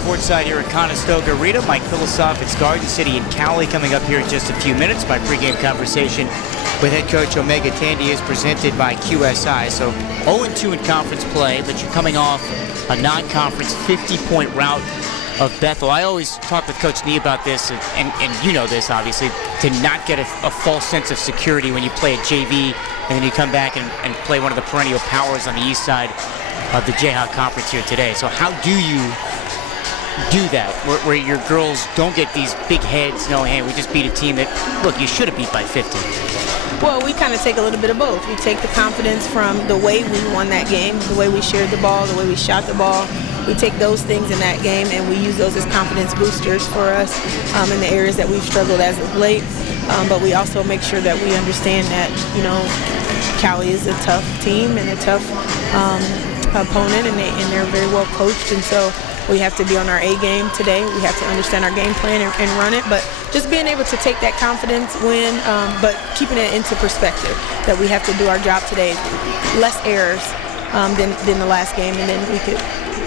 courtside here at Conestoga Arena. Mike Philosoph, it's Garden City and Cowley coming up here in just a few minutes. My pregame conversation with head coach Omega Tandy is presented by QSI. So 0-2 in conference play, but you're coming off a non-conference 50-point rout of Bethel. I always talk with Coach Nee about this, and you know this obviously, to not get a false sense of security when you play at JV and then you come back and play one of the perennial powers on the east side of the Jayhawk Conference here today. So how do you do that, where your girls don't get these big heads knowing, hey, we just beat a team that, look, you should have beat by 50? Well, we kind of take a little bit of both. We take the confidence from the way we won that game, the way we shared the ball, the way we shot the ball. We take those things in that game and we use those as confidence boosters for us in the areas that we've struggled as of late. But we also make sure that we understand that, you know, Cowley is a tough team and a tough opponent, and they're very well coached, and so we have to be on our A game today. We have to understand our game plan and run it, but just being able to take that confidence win, but keeping it into perspective that we have to do our job today. Less errors than the last game, and then we could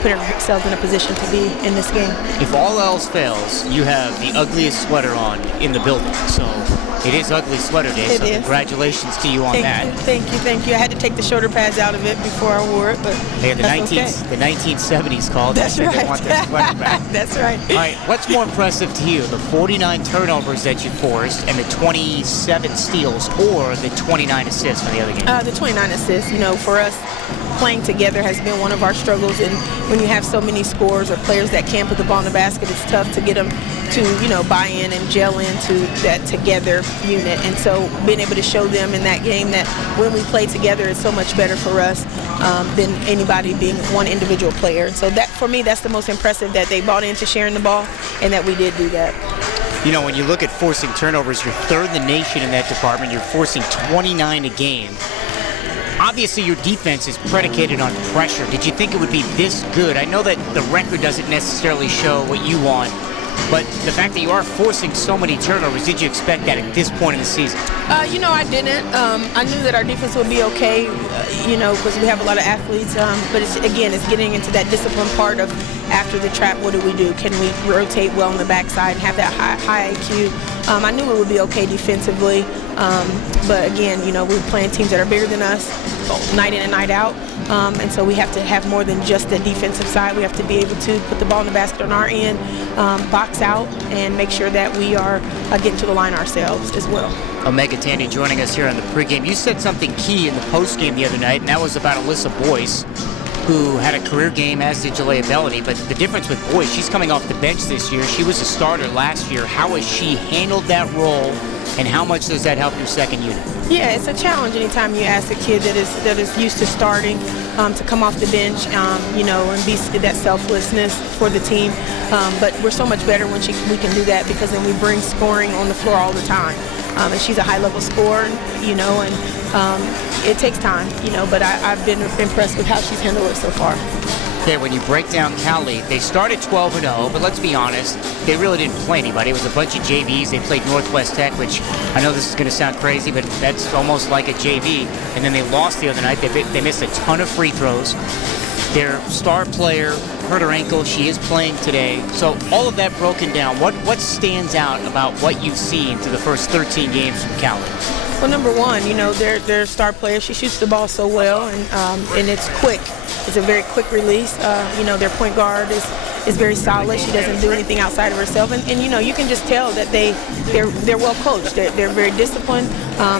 put ourselves in a position to be in this game. If all else fails, you have the ugliest sweater on in the building, so it is Ugly Sweater Day, so congratulations to you on that. Thank you. I had to take the shoulder pads out of it before I wore it, but the 1970s called. That's right. They want their sweater back. That's right. All right, what's more impressive to you, the 49 turnovers that you forced and the 27 steals, or the 29 assists from the other game? The 29 assists. You know, for us, playing together has been one of our struggles, and when you have so many scorers or players that can't put the ball in the basket, it's tough to get them to, you know, buy in and gel into that together unit. And so being able to show them in that game that when we play together, it's so much better for us than anybody being one individual player. And so that, for me, that's the most impressive, that they bought into sharing the ball and that we did do that. You know, when you look at forcing turnovers, you're third in the nation in that department. You're forcing 29 a game. Obviously, your defense is predicated on pressure. Did you think it would be this good? I know that the record doesn't necessarily show what you want, but the fact that you are forcing so many turnovers, did you expect that at this point in the season? You know, I didn't. I knew that our defense would be okay, you know, because we have a lot of athletes. But it's getting into that discipline part of after the trap, what do we do? Can we rotate well on the backside and have that high IQ? I knew it would be okay defensively. But again, you know, we're playing teams that are bigger than us, night in and night out. And so we have to have more than just the defensive side. We have to be able to put the ball in the basket on our end, box out, and make sure that we are getting to the line ourselves as well. Omega Tandy joining us here on the pregame. You said something key in the postgame the other night, and that was about Alyssa Boyce, who had a career game, as did Jalea Bellany. But the difference with Boyce, she's coming off the bench this year. She was a starter last year. How has she handled that role, and how much does that help your second unit? Yeah, it's a challenge anytime you ask a kid that is used to starting to come off the bench, you know, and be that selflessness for the team. But we're so much better when we can do that, because then we bring scoring on the floor all the time. And she's a high-level scorer, you know, and it takes time, you know, but I've been impressed with how she's handled it so far. Okay, when you break down Cowley, they started 12-0, but let's be honest, they really didn't play anybody. It was a bunch of JVs. They played Northwest Tech, which I know this is going to sound crazy, but that's almost like a JV. And then they lost the other night. They missed a ton of free throws. Their star player hurt her ankle. She is playing today. So all of that broken down, what stands out about what you've seen through the first 13 games from Cowley? Well, number one, you know, their star player, she shoots the ball so well, and it's quick. It's a very quick release. You know, their point guard is very solid. She doesn't do anything outside of herself. And you know, you can just tell that they're well coached. They're very disciplined.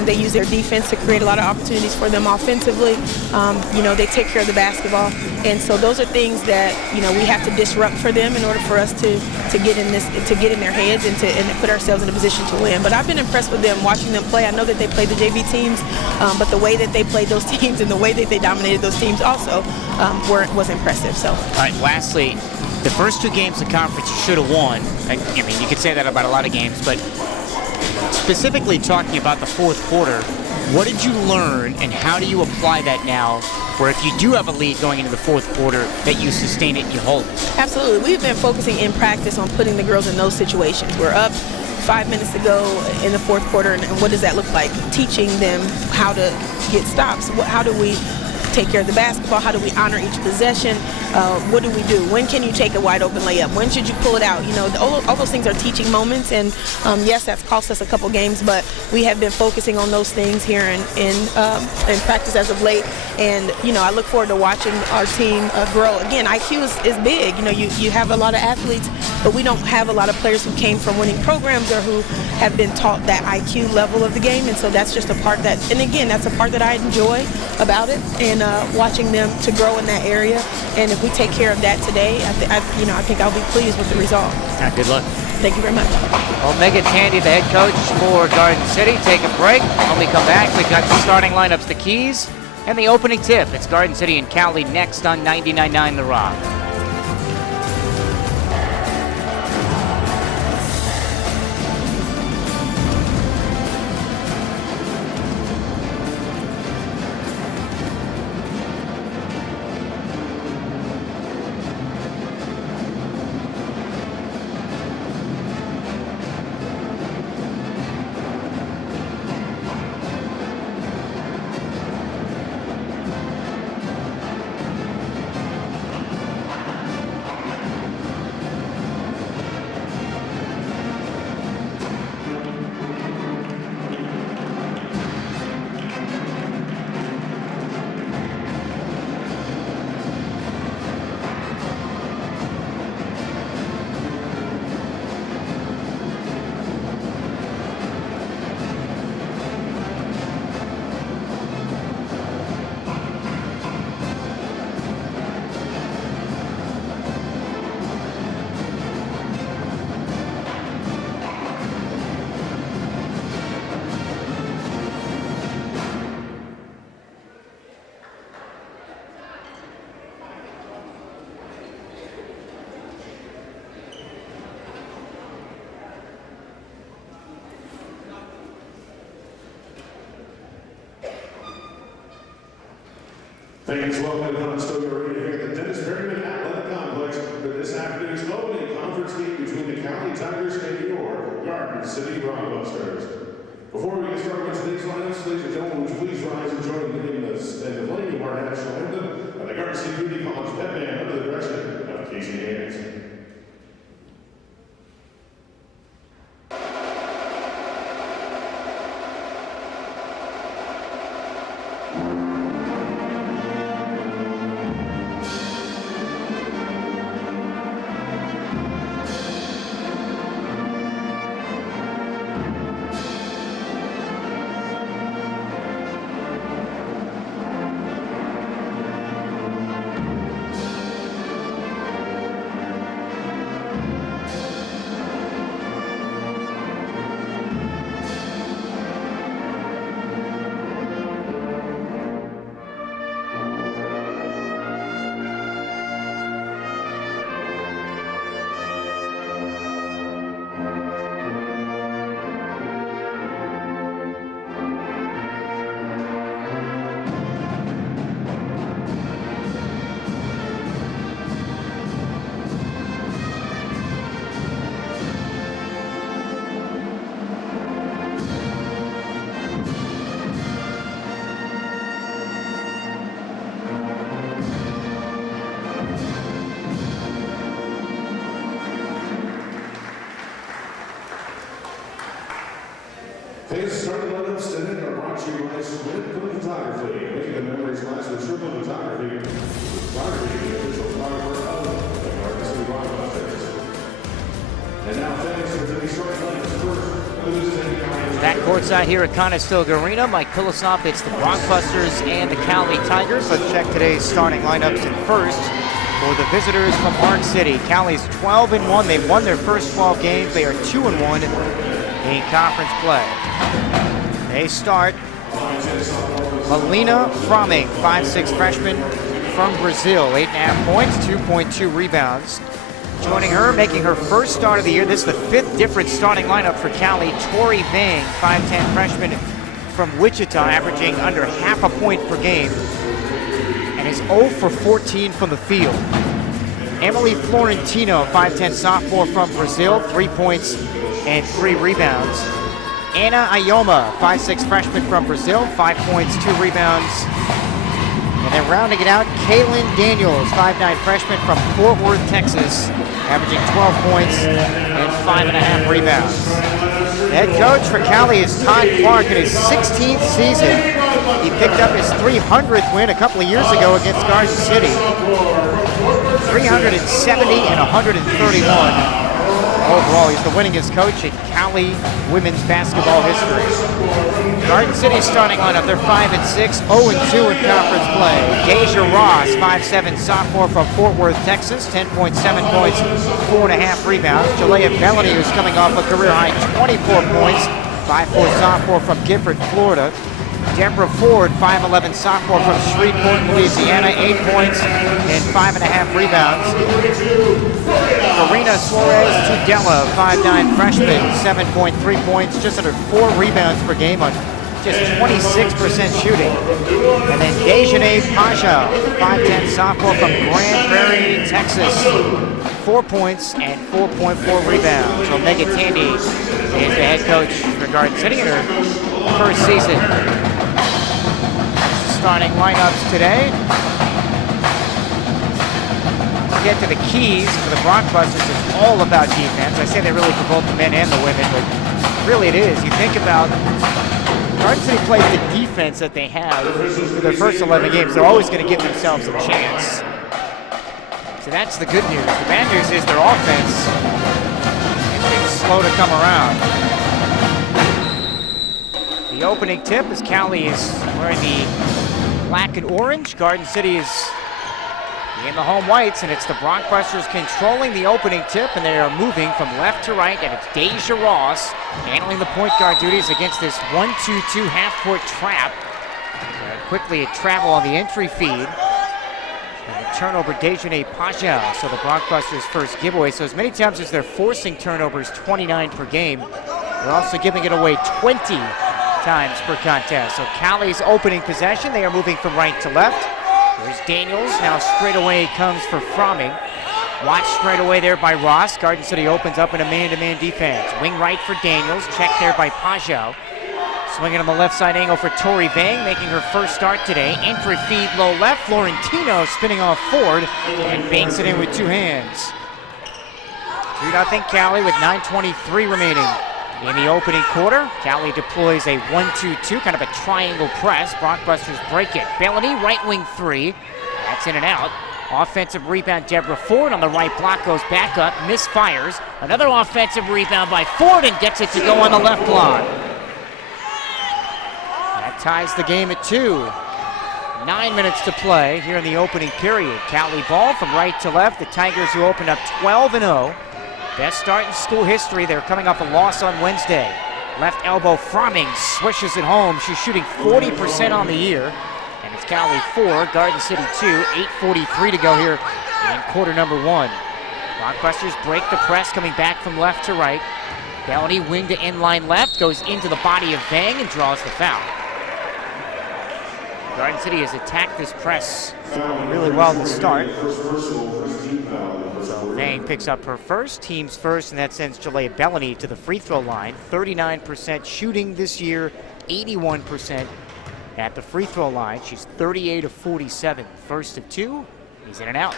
They use their defense to create a lot of opportunities for them offensively. You know, they take care of the basketball. And so those are things that, you know, we have to disrupt for them in order for us to get in their heads and to put ourselves in a position to win. But I've been impressed with them, watching them play. I know that they played the JV teams, but the way that they played those teams and the way that they dominated those teams also was impressive. So. All right, lastly, the first two games of conference you should have won. I mean, you could say that about a lot of games, but specifically talking about the fourth quarter, what did you learn and how do you apply that now, where if you do have a lead going into the fourth quarter, that you sustain it and you hold it? Absolutely. We've been focusing in practice on putting the girls in those situations. We're up 5 minutes to go in the fourth quarter, and what does that look like? Teaching them how to get stops. How do we take care of the basketball? How do we honor each possession? What do we do? When can you take a wide open layup? When should you pull it out? You know, all those things are teaching moments, and yes, that's cost us a couple games, but we have been focusing on those things here in practice as of late. And you know, I look forward to watching our team grow. Again, IQ is big. You know, you have a lot of athletes, but we don't have a lot of players who came from winning programs or who have been taught that IQ level of the game, and so that's just a part that, and again, that's a part that I enjoy about it, and watching them to grow in that area. And if we take care of that today, I think I'll be pleased with the result. Good luck. Thank you very much. Omega Tandy, the head coach for Garden City. Take a break. When we come back, we've got the starting lineups, the keys, and the opening tip. It's Garden City and Cowley next on 99.9 The Rock. Fans, welcome to Conestoga Arena here at the Pregame Athletic Complex for this afternoon's opening conference game between the Cowley Tigers and your Garden City Rockbusters. Before we get started with today's lineups, ladies and gentlemen, would you please rise and join me in the playing of our national anthem and the Garden City Community College Pep Band under the direction of Casey Haynes. Today's starting lineups today are brought to you by Swift Photography, making the memories last with triple photography. Photography, the official photographer of the Garden City Rockbusters. And now, fans, for today's starting lineups first. Back courtside here at Conestoga Arena, Mike Pilosoff, it's the Rockbusters and the Cowley Tigers. Let's check today's starting lineups. And first, for the visitors from Park City, Cowley's 12-1. They've won their first 12 games. They are 2-1 in conference play. They start Melina Fromming, 5'6" freshman from Brazil, 8.5 points, 2.2 rebounds. Joining her, making her first start of the year, this is the fifth different starting lineup for Cowley, Tori Vang, 5'10" freshman from Wichita, averaging under half a point per game, and is 0 for 14 from the field. Emily Florentino, 5'10" sophomore from Brazil, 3 points and 3 rebounds. Ana Ayoma, 5'6" freshman from Brazil, 5 points, 2 rebounds. And then rounding it out, Kaylin Daniels, 5'9" freshman from Fort Worth, Texas, averaging 12 points and 5.5 rebounds. The head coach for Cowley is Todd Clark in his 16th season. He picked up his 300th win a couple of years ago against Garden City. 370 and 131. Overall, he's the winningest coach in Cowley women's basketball history. Garden City's starting lineup, they're 5-6, 0-2 in conference play. Deja Ross, 5'7", sophomore from Fort Worth, Texas, 10.7 points, 4.5 rebounds. Jalea Bellany, who's coming off a career-high 24 points, 5'4", sophomore from Gifford, Florida. Deborah Ford, 5'11", sophomore from Shreveport, Louisiana, 8 points and 5.5 rebounds. Karina Suarez Tudela, 5'9", freshman, 7.3 points, just under 4 rebounds per game on just 26% shooting. And then Dejanay Paja, 5'10", sophomore from Grand Prairie, Texas, 4 points and 4.4 rebounds. So Omega Tandy is the head coach for Garden City in her first season. Starting lineups today. To get to the keys for the Brockbusters, it's all about defense. I say that really for both the men and the women, but really it is. You think about Garden City plays the defense that they have for their first 11 games. They're always going to give themselves a chance. So that's the good news. The bad news is their offense has been slow to come around. The opening tip is Cowley is wearing the black and orange. Garden City is in the home whites, and it's the Brockbusters controlling the opening tip, and they are moving from left to right, and it's Deja Ross handling the point guard duties against this 1-2-2 half-court trap. Quickly a travel on the entry feed. And a turnover, Dejanay Paja, so the Brockbusters' first giveaway. So as many times as they're forcing turnovers, 29 per game, they're also giving it away 20 times per contest. So Cowley's opening possession, they are moving from right to left. There's Daniels, now straight away comes for Fromming. Watch straight away there by Ross. Garden City opens up in a man-to-man defense. Wing right for Daniels, checked there by Pajo. Swinging on the left side angle for Tori Vang, making her first start today. Entry feed low left, Florentino spinning off Ford and banks it in with two hands. 2-0 Cowley with 9:23 remaining. In the opening quarter, Cowley deploys a 1-2-2, kind of a triangle press. Brockbusters break it. Bellany, right wing three. That's in and out. Offensive rebound, Deborah Ford on the right block, goes back up, misfires. Another offensive rebound by Ford and gets it to go on the left block. That ties the game at 2. 9 minutes to play here in the opening period. Cowley ball from right to left. The Tigers, who opened up 12-0. Best start in school history. They're coming off a loss on Wednesday. Left elbow, Fromming swishes it home. She's shooting 40% on the year. And it's Cowley 4, Garden City 2. 8:43 to go here in quarter number 1. Brockbusters break the press, coming back from left to right. Bellany wing to inline left, goes into the body of Vang and draws the foul. Garden City has attacked this press really well to start. So Vang picks up her first, team's first, and that sends Jalea Bellany to the free throw line. 39% shooting this year, 81% at the free throw line. She's 38 of 47, first of 2. He's in and out.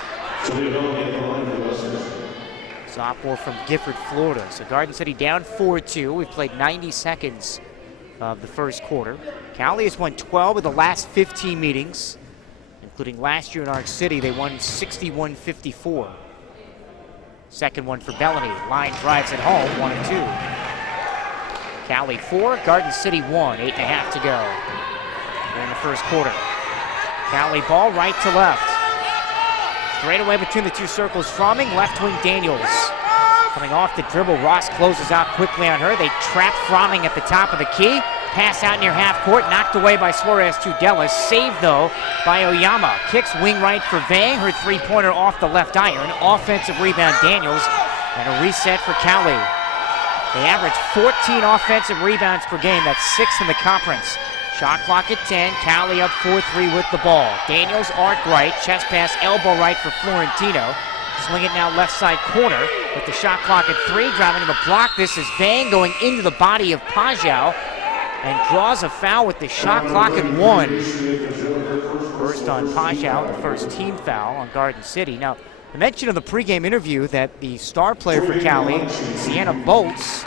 Sophomore from Gifford, Florida. So Garden City down 4-2. We've played 90 seconds of the first quarter. Cowley has won 12 of the last 15 meetings, including last year in Arc City. They won 61-54. Second one for Bellany. Line drives it home, 1-2. Cowley 4, Garden City 1, 8.5 to go in the first quarter. Cowley ball right to left. Straight away between the two circles, Fromming, left wing Daniels. Coming off the dribble, Ross closes out quickly on her. They trap Fromming at the top of the key. Pass out near half court, knocked away by Suarez Tudela. Saved, though, by Oyama. Kicks wing right for Vang. Her three-pointer off the left iron. Offensive rebound, Daniels. And a reset for Cowley. They average 14 offensive rebounds per game. That's 6th in the conference. Shot clock at 10. Cowley up 4-3 with the ball. Daniels arc right. Chest pass, elbow right for Florentino. Swing it now left side corner with the shot clock at 3. Driving to the block. This is Vang going into the body of Pajau and draws a foul with the shot clock at 1. First first on Pajau, the first team foul on Garden City. Now, I mentioned in the pregame interview that the star player for Cowley, Sienna Bolts,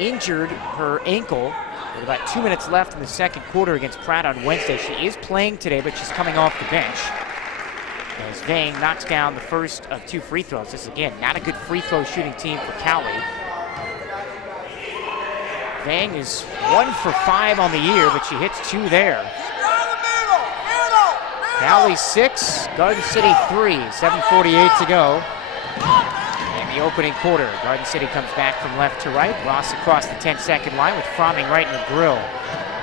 injured her ankle with about 2 minutes left in the second quarter against Pratt on Wednesday. She is playing today, but she's coming off the bench as Vang knocks down the first of 2 free throws. This is, again, not a good free throw shooting team for Cowley. Vang is 1 for 5 on the year, but she hits 2 there. Cowley 6, Garden City 3, 7:48 to go. In the opening quarter, Garden City comes back from left to right. Ross across the 10-second line with Fromming right in the grill.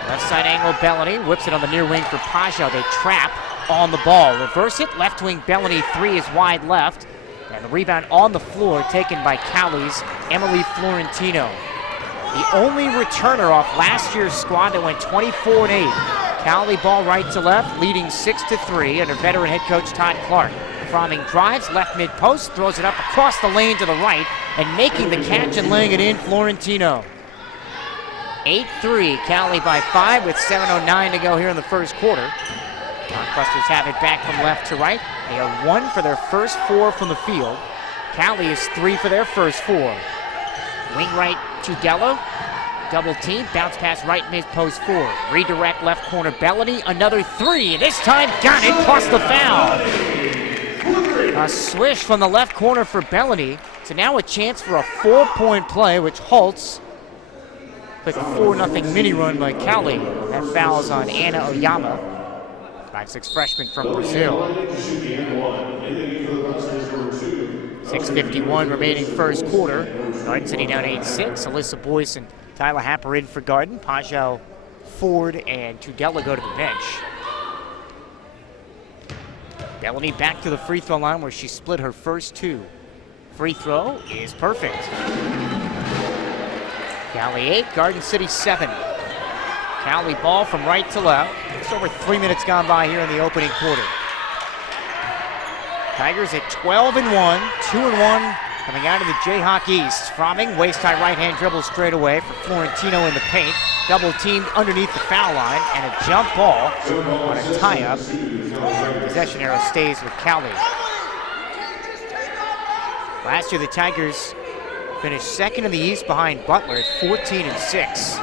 Left side angle, Bellany whips it on the near wing for Pajau. They trap on the ball. Reverse it, left wing Bellany 3 is wide left. And the rebound on the floor taken by Cowley's Emily Florentino. The only returner off last year's squad that went 24-8. Cowley ball right to left, leading 6-3 under veteran head coach Todd Clark. Fromming drives, left mid-post, throws it up across the lane to the right, and making the catch and laying it in, Florentino. 8-3, Cowley by 5 with 7:09 to go here in the first quarter. Rockbusters have it back from left to right. They are 1 for their first 4 from the field. Cowley is 3 for their first 4. Wing right to Dello. Double team, bounce pass right mid-post 4. Redirect left corner Bellany, another 3. This time got it, plus the foul. A swish from the left corner for Bellany. So now a chance for a 4-point play, which halts. Like a 4-0 mini run by Cowley. That foul is on Anna Oyama. 5'6" freshman from Brazil. 6:51 remaining first quarter. Garden City down 8-6. Alyssa Boyce and Tyler Happer in for Garden. Pajau, Ford, and Tudela go to the bench. Bellany back to the free throw line where she split her first 2. Free throw is perfect. Cowley 8, Garden City 7. Cowley ball from right to left. It's over 3 minutes gone by here in the opening quarter. Tigers at 12-1, 2-1 coming out of the Jayhawk East. Fromming, waist-high right-hand dribble straight away for Florentino in the paint. Double teamed underneath the foul line, and a jump ball on a tie-up. Possession arrow stays with Cowley. Last year, the Tigers finished second in the East behind Butler at 14-6.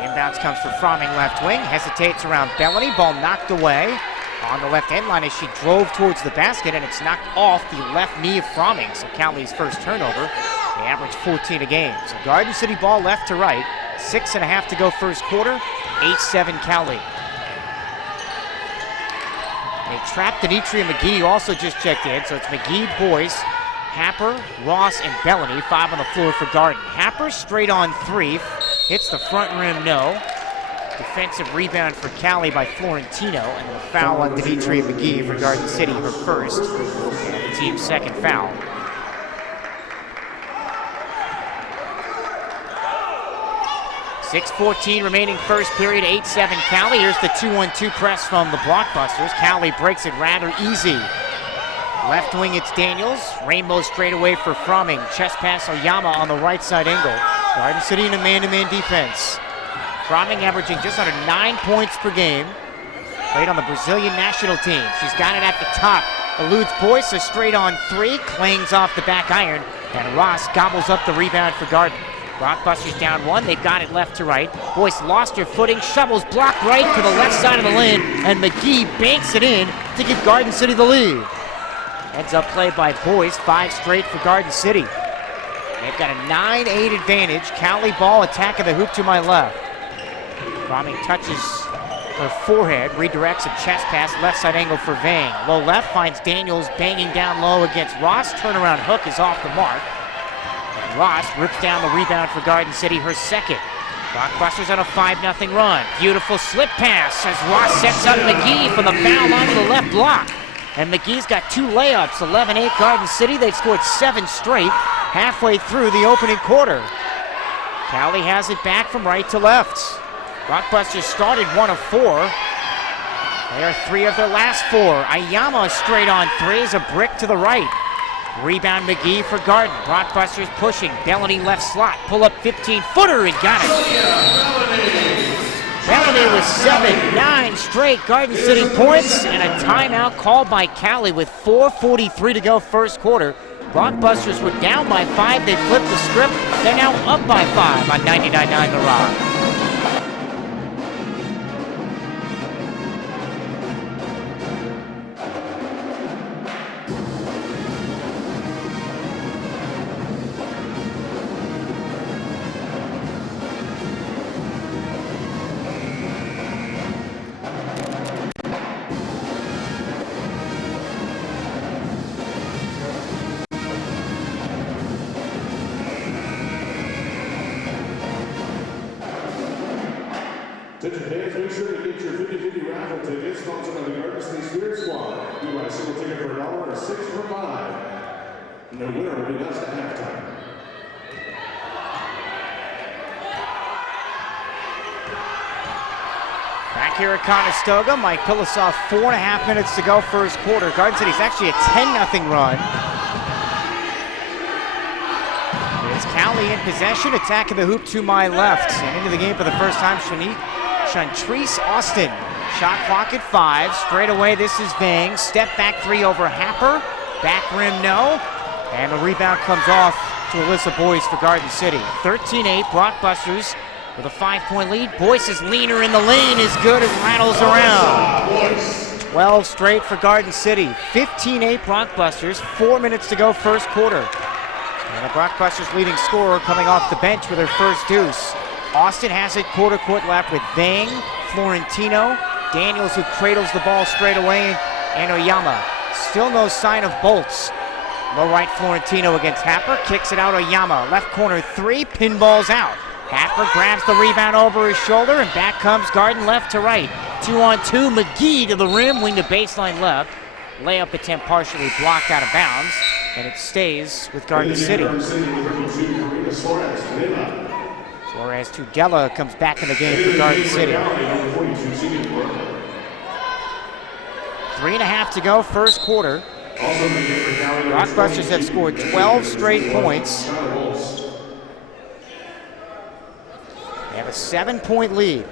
Inbounds comes for Fromming left wing, hesitates around Bellany, ball knocked away on the left end line as she drove towards the basket, and it's knocked off the left knee of Fromming. So Cowley's first turnover. They average 14 a game. So Garden City ball left to right. 6.5 to go first quarter. 8-7 Cowley. They trapped Denitria McGee, who also just checked in. So it's McGee, Boyce, Happer, Ross, and Bellany. 5 on the floor for Garden. Happer straight on 3. Hits the front rim, no. Defensive rebound for Cowley by Florentino, and a foul on Denitria McGee for Garden City, her first, and the team's second foul. .6:14 remaining first period, 8-7 Cowley. Here's the 2-1-2 press from the Blockbusters. Cowley breaks it rather easy. Left wing, it's Daniels. Rainbow straight away for Fromming. Chest pass Oyama on the right side angle. Garden City in a man-to-man defense. Fromming averaging just under 9 points per game. Played on the Brazilian national team. She's got it at the top. Eludes Boyce, a straight on 3. Clangs off the back iron. And Ross gobbles up the rebound for Garden. Rockbusters down 1. They've got it left to right. Boyce lost her footing. Shovels blocked right to the left side of the lane. And McGee banks it in to give Garden City the lead. Heads up play by Boyce. 5 straight for Garden City. They've got a 9-8 advantage. Cowley ball attacking the hoop to my left. Fromming touches her forehead, redirects a chest pass, left side angle for Vang. Low left finds Daniels banging down low against Ross. Turnaround hook is off the mark. And Ross rips down the rebound for Garden City, her second. Blockbusters on a 5-0 run. Beautiful slip pass as Ross sets up McGee for the foul line to the left block. And McGee's got 2 layups, 11-8 Garden City. They've scored 7 straight halfway through the opening quarter. Cowley has it back from right to left. Rockbusters started 1 of 4. They are 3 of their last 4. Ayama straight on 3 is a brick to the right. Rebound McGee for Garden. Rockbusters pushing. Bellany left slot. Pull up 15-footer and got it. Bellamy with 7-9 straight Garden City points, and a timeout called by Cowley with 4:43 to go first quarter. Blockbusters were down by 5. They flipped the script. They're now up by 5 on 99.9 The Rock. Attention fans, make sure to get your 50/50 raffle tickets sponsored by the Garden City Spirit Squad. You buy a single ticket for $1 or 6 for $5. No winner will be announced at halftime. Back here at Conestoga, Mike Pilosoff, 4.5 minutes to go first quarter. Garden City's actually a 10-0 run. It's Cowley in possession, attacking the hoop to my left. And into the game for the first time, Chantrice Austin. Shot clock at 5. Straight away, this is Vang. Step back 3 over Happer. Back rim, no. And the rebound comes off to Alyssa Boyce for Garden City. 13-8, Blockbusters with a 5-point lead. Boyce is leaner in the lane, is good as rattles around. 12 straight for Garden City. 15-8 Blockbusters. 4 minutes to go first quarter. And the Blockbusters leading scorer coming off the bench with her first deuce. Austin has it quarter court left with Vang, Florentino, Daniels who cradles the ball straight away, and Oyama. Still no sign of Bolts. Low right Florentino against Happer, kicks it out Oyama. Left corner 3, pinballs out. Happer grabs the rebound over his shoulder, and back comes Garden left to right. 2-on-2, McGee to the rim, wing to baseline left. Layup attempt partially blocked out of bounds, and it stays with Garden City. Suarez to Della comes back in the game for Garden City. 3.5 to go first quarter. Blockbusters have scored 12 straight points. They have a 7-point lead.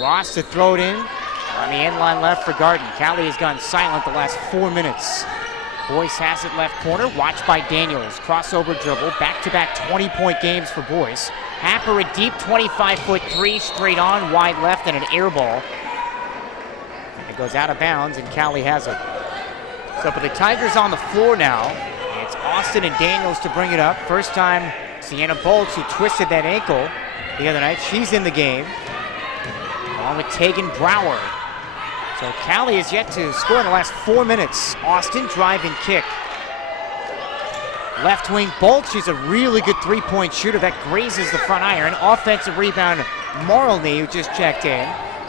Ross to throw it in on the end line left for Garden. Cowley has gone silent the last 4 minutes. Boyce has it left corner, watched by Daniels. Crossover dribble, back-to-back 20-point games for Boyce. Happer a deep 25-foot 3 straight on, wide left, and an air ball. And it goes out of bounds, and Cowley has it. So for the Tigers on the floor now, it's Austin and Daniels to bring it up. First time Sienna Bolts, who twisted that ankle the other night, she's in the game. Along with Tegan Brower. So Cowley is yet to score in the last 4 minutes. Austin drive and kick. Left wing Bolt, she's a really good 3-point shooter that grazes the front iron. Offensive rebound, Marley, who just checked in.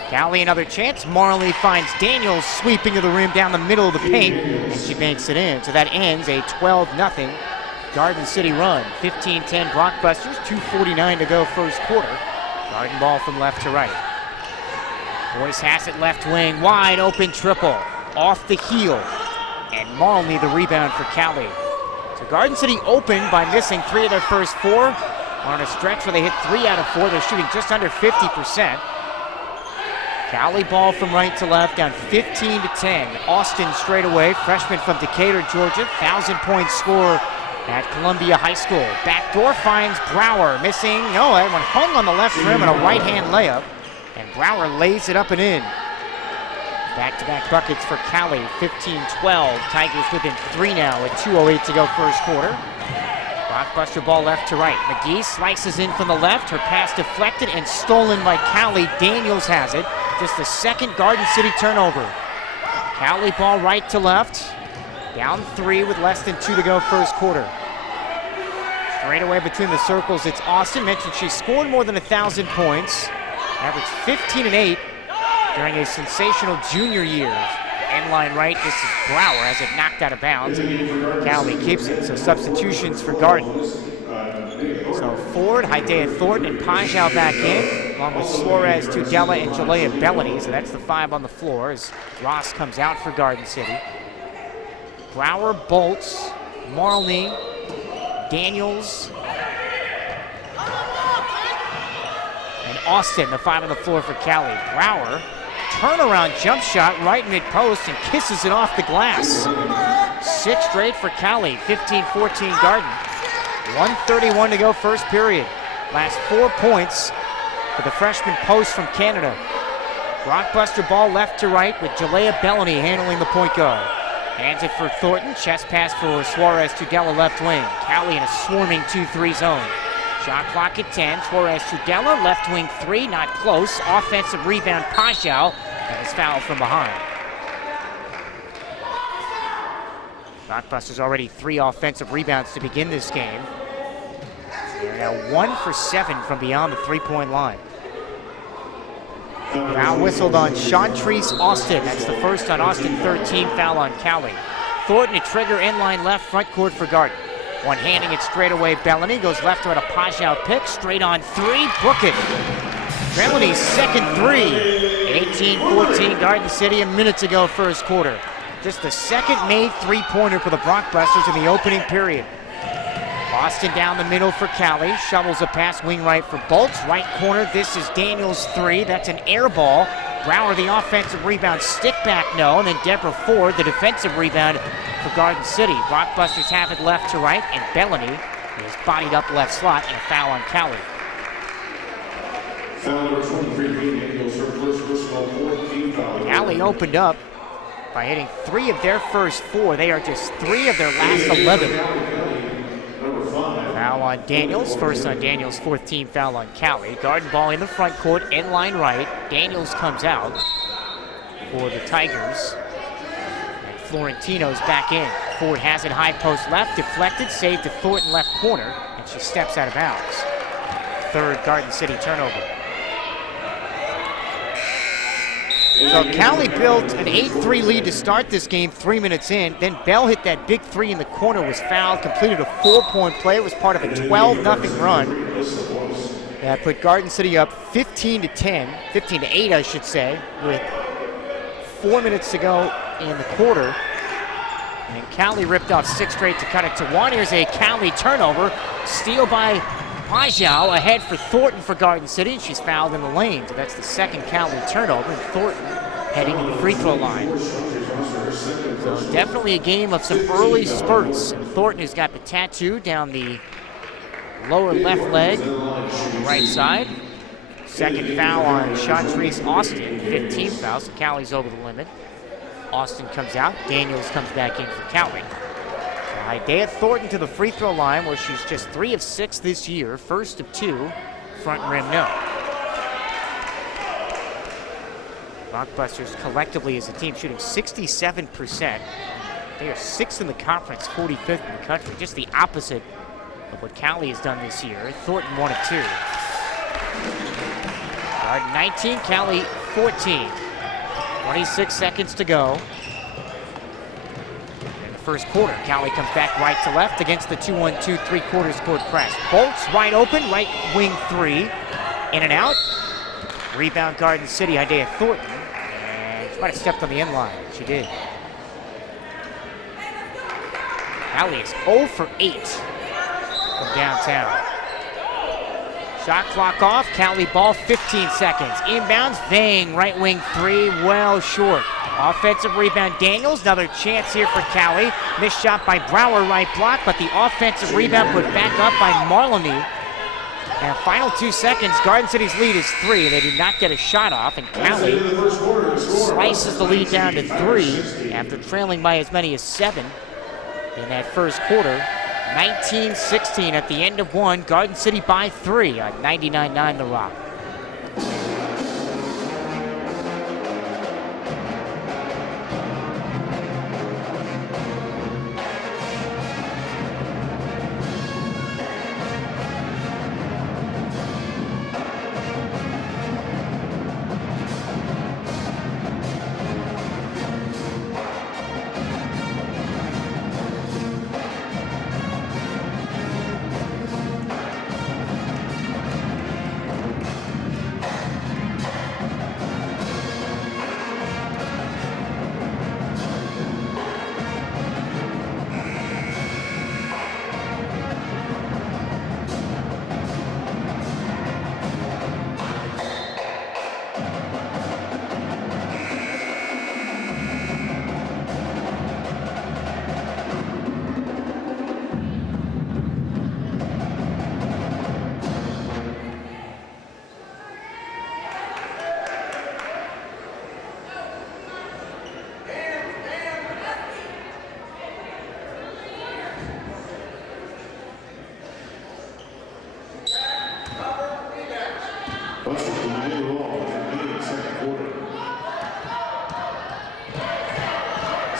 Cowley another chance. Marley finds Daniels sweeping to the rim down the middle of the paint, and she banks it in. So that ends a 12-0 Garden City run. 15-10 Blockbusters, 2:49 to go first quarter. Garden ball from left to right. Boyce has it left wing, wide open triple, off the heel, and Marley the rebound for Cowley. So Garden City opened by missing 3 of their first 4. On a stretch where they hit 3 out of 4, they're shooting just under 50%. Cowley ball from right to left, down 15-10. Austin straight away, freshman from Decatur, Georgia, 1,000-point scorer at Columbia High School. Backdoor finds Brower, missing, no, that one hung on the left rim and a right-hand layup. And Brower lays it up and in. Back-to-back buckets for Cowley, 15-12. Tigers within 3 now with 2:08 to go first quarter. Blockbuster ball left to right. McGee slices in from the left. Her pass deflected and stolen by Cowley. Daniels has it. Just the second Garden City turnover. Cowley ball right to left. Down 3 with less than 2 to go first quarter. Straight away between the circles, it's Austin. Mentioned she scored more than 1,000 points. Averaged 15 and 8 during a sensational junior year. End line right, this is Brower, has it knocked out of bounds. Cowley keeps it, so substitutions for Garden. So Ford, Hidea Thornton, and Pajau back in, along with Suarez, Tudela, and Jalea Bellany. So that's the 5 on the floor as Ross comes out for Garden City. Brower, Bolts, Marley, Daniels, and Austin, the five on the floor for Cowley. Brower, turnaround jump shot right mid-post and kisses it off the glass. 6 straight for Cowley, 15-14 Garden. 1:31 to go first period. Last 4 points for the freshman post from Canada. Blockbuster ball left to right with Jalea Bellany handling the point guard. Hands it for Thornton, chest pass for Suarez Tudela left wing. Cowley in a swarming 2-3 zone. Shot clock at 10, Suarez Tudela, left wing 3, not close. Offensive rebound, Pajau, and is fouled from behind. Blockbuster's already 3 offensive rebounds to begin this game. They're now 1 for 7 from beyond the 3-point line. Foul whistled on Chantrice Austin. That's the first on Austin, 13 foul on Cowley. Thornton, a trigger inline left front court for Garden. One handing it straight away, Bellany goes left to a Pajau pick, straight on 3, book it. Bellany's second 3. 18-14 Garden City a minute to go first quarter. Just the second made 3-pointer for the Blockbusters in the opening period. Austin down the middle for Cowley, shovels a pass wing right for Bolts, right corner, this is Daniels 3, that's an air ball. Brower the offensive rebound, stick back no, and then Deborah Ford the defensive rebound for Garden City. Blockbusters have it left to right, and Bellany is bodied up left slot, and a foul on Cowley. Foul number 23, Daniels, her first personal 14 foul. Cowley opened up by hitting 3 of their first 4. They are just 3 of their last 11. Foul on Daniels, first on Daniels, 4th team foul on Cowley. Garden ball in the front court, inline right. Daniels comes out for the Tigers. And Florentino's back in. Ford has it high post left, deflected, saved to Thornton left corner, and she steps out of bounds. 3rd Garden City turnover. So Cowley built an 8-3 lead to start this game 3 minutes in. Then Bell hit that big 3 in the corner, was fouled, completed a 4-point play. It was part of a 12-0 run. That put Garden City up 15-10, 15-8 I should say, with 4 minutes to go in the quarter. And Cowley ripped off 6 straight to cut it to 1. Here's a Cowley turnover. Steal by Pajau, ahead for Thornton for Garden City, and she's fouled in the lane. So that's the second Cowley turnover, and Thornton heading to the free throw line. So definitely a game of some early spurts. And Thornton has got the tattoo down the lower left leg, right side. Second foul on Chantrice Austin, 15 fouls, so Cowley's over the limit. Austin comes out, Daniels comes back in for Cowley. Idea Thornton to the free throw line where she's just 3 of 6 this year, first of 2, front rim no. Blockbusters collectively as a team shooting 67%. They are 6th in the conference, 45th in the country, just the opposite of what Cowley has done this year. Thornton 1 of 2. Garden 19, Cowley 14. 26 seconds to go. First quarter. Cowley comes back right to left against the 2-1-2 3/4 court press. Bolts wide open, right wing 3. In and out. Rebound Garden City, Idea Thornton. And she might have stepped on the end line. She did. Cowley is 0 for 8 from downtown. Shot clock off. Cowley ball, 15 seconds. Inbounds, Vang, right wing 3, well short. Offensive rebound, Daniels, another chance here for Cowley. Missed shot by Brower, right block, but the offensive rebound put back up by Marley. And final 2 seconds, Garden City's lead is 3. They do not get a shot off, and Cowley slices the lead down to 3 after trailing by as many as 7 in that first quarter. 19-16 at the end of 1, Garden City by 3 on 99.9 The Rock.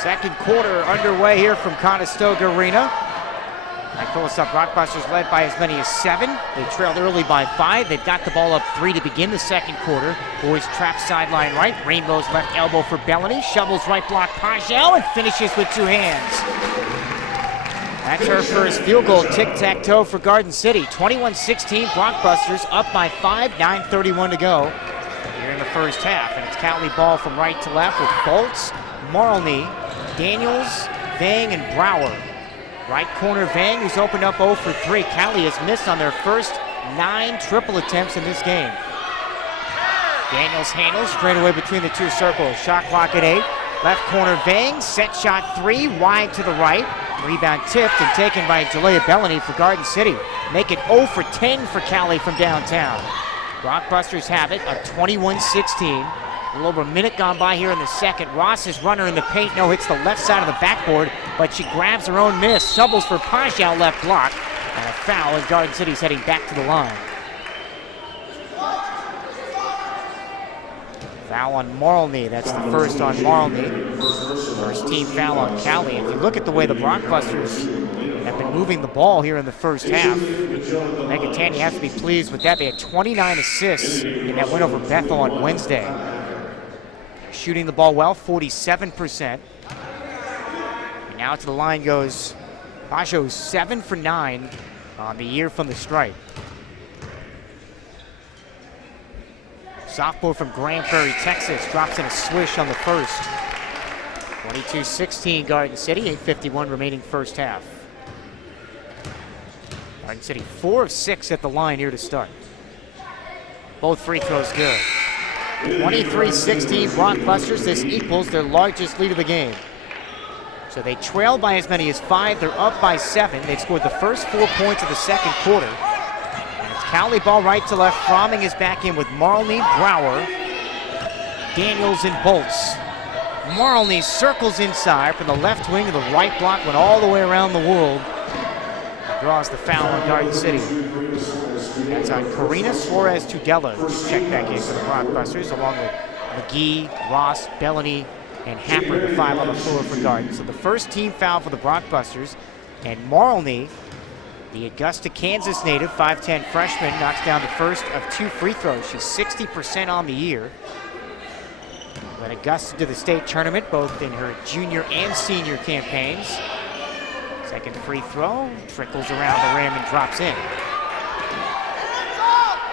Second quarter underway here from Conestoga Arena. Like Phillips-Up Rockbusters led by as many as 7. They trailed early by 5. They've got the ball up 3 to begin the second quarter. Boys trap sideline right. Rainbow's left elbow for Bellany. Shovels right block Pagel and finishes with 2 hands. That's her first field goal. Tic-tac-toe for Garden City. 21-16, Blockbusters up by 5, 9:31 to go here in the first half. And it's Cowley ball from right to left with Bolts, Marlney, Daniels, Vang, and Brower. Right corner Vang, who's opened up 0 for 3. Cowley has missed on their first 9 triple attempts in this game. Daniels handles straight away between the 2 circles. Shot clock at 8. Left corner Vang, set shot 3, wide to the right. Rebound tipped and taken by Jalea Bellany for Garden City. Make it 0 for 10 for Cowley from downtown. Rockbusters have it, up 21-16. A little over a minute gone by here in the second. Ross's runner in the paint, no, hits the left side of the backboard, but she grabs her own miss. Doubles for Pagel, left block, and a foul as Garden City's heading back to the line. Foul on Marlney, that's the first on Marlney. First team foul on Cowley. If you look at the way the Blockbusters have been moving the ball here in the first half, Megatani has to be pleased with that. They had 29 assists in that win over Bethel on Wednesday. Shooting the ball well, 47%. And now to the line goes Pajo, 7 for 9 on the year from the stripe. Sophomore from Grand Prairie, Texas, drops in a swish on the first. 22-16 Garden City, 8:51 remaining first half. Garden City 4 of 6 at the line here to start. Both free throws good. 23-16 Blockbusters. This equals their largest lead of the game. So they trail by as many as 5. They're up by 7. They've scored the first 4 points of the second quarter. And it's Cowley ball right to left. Fromming is back in with Marlney, Brower, Daniels, and Bolts. Marlney circles inside from the left wing to the right block, went all the way around the world. Draws the foul on Garden City. That's on Karina Suarez Tudela, who's checked back in for the Blockbusters, along with McGee, Ross, Bellany, and Happer, the 5 on the floor for Garden. So the first team foul for the Blockbusters, and Marlney, the Augusta, Kansas native, 5'10 freshman, knocks down the first of 2 free throws. She's 60% on the year. Led Augusta to the state tournament, both in her junior and senior campaigns. Second free throw, trickles around the rim and drops in.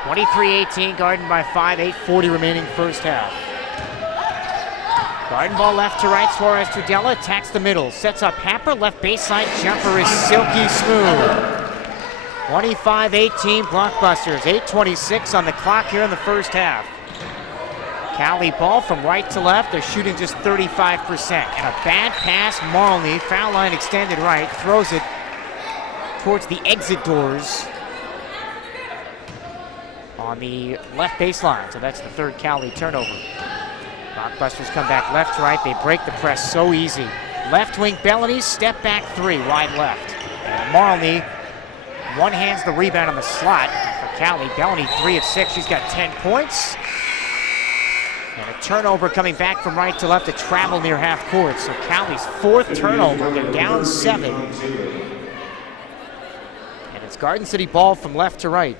23-18, Garden by 5, 8:40 remaining first half. Garden ball left to right, Suarez Tudela attacks the middle, sets up Happer, left baseline jumper is silky smooth. 25-18 Blockbusters, 8:26 on the clock here in the first half. Cowley ball from right to left, they're shooting just 35%. And a bad pass, Marlney, foul line extended right, throws it towards the exit doors on the left baseline. So that's the third Cowley turnover. Blockbusters come back left to right, they break the press so easy. Left wing Bellany, step back 3, wide left. And Marlney one-hands the rebound on the slot for Cowley. Bellany 3 of 6, she's got 10 points. And a turnover coming back from right to left to travel near half court. So Cowley's 4th turnover, they're down 7. And it's Garden City ball from left to right.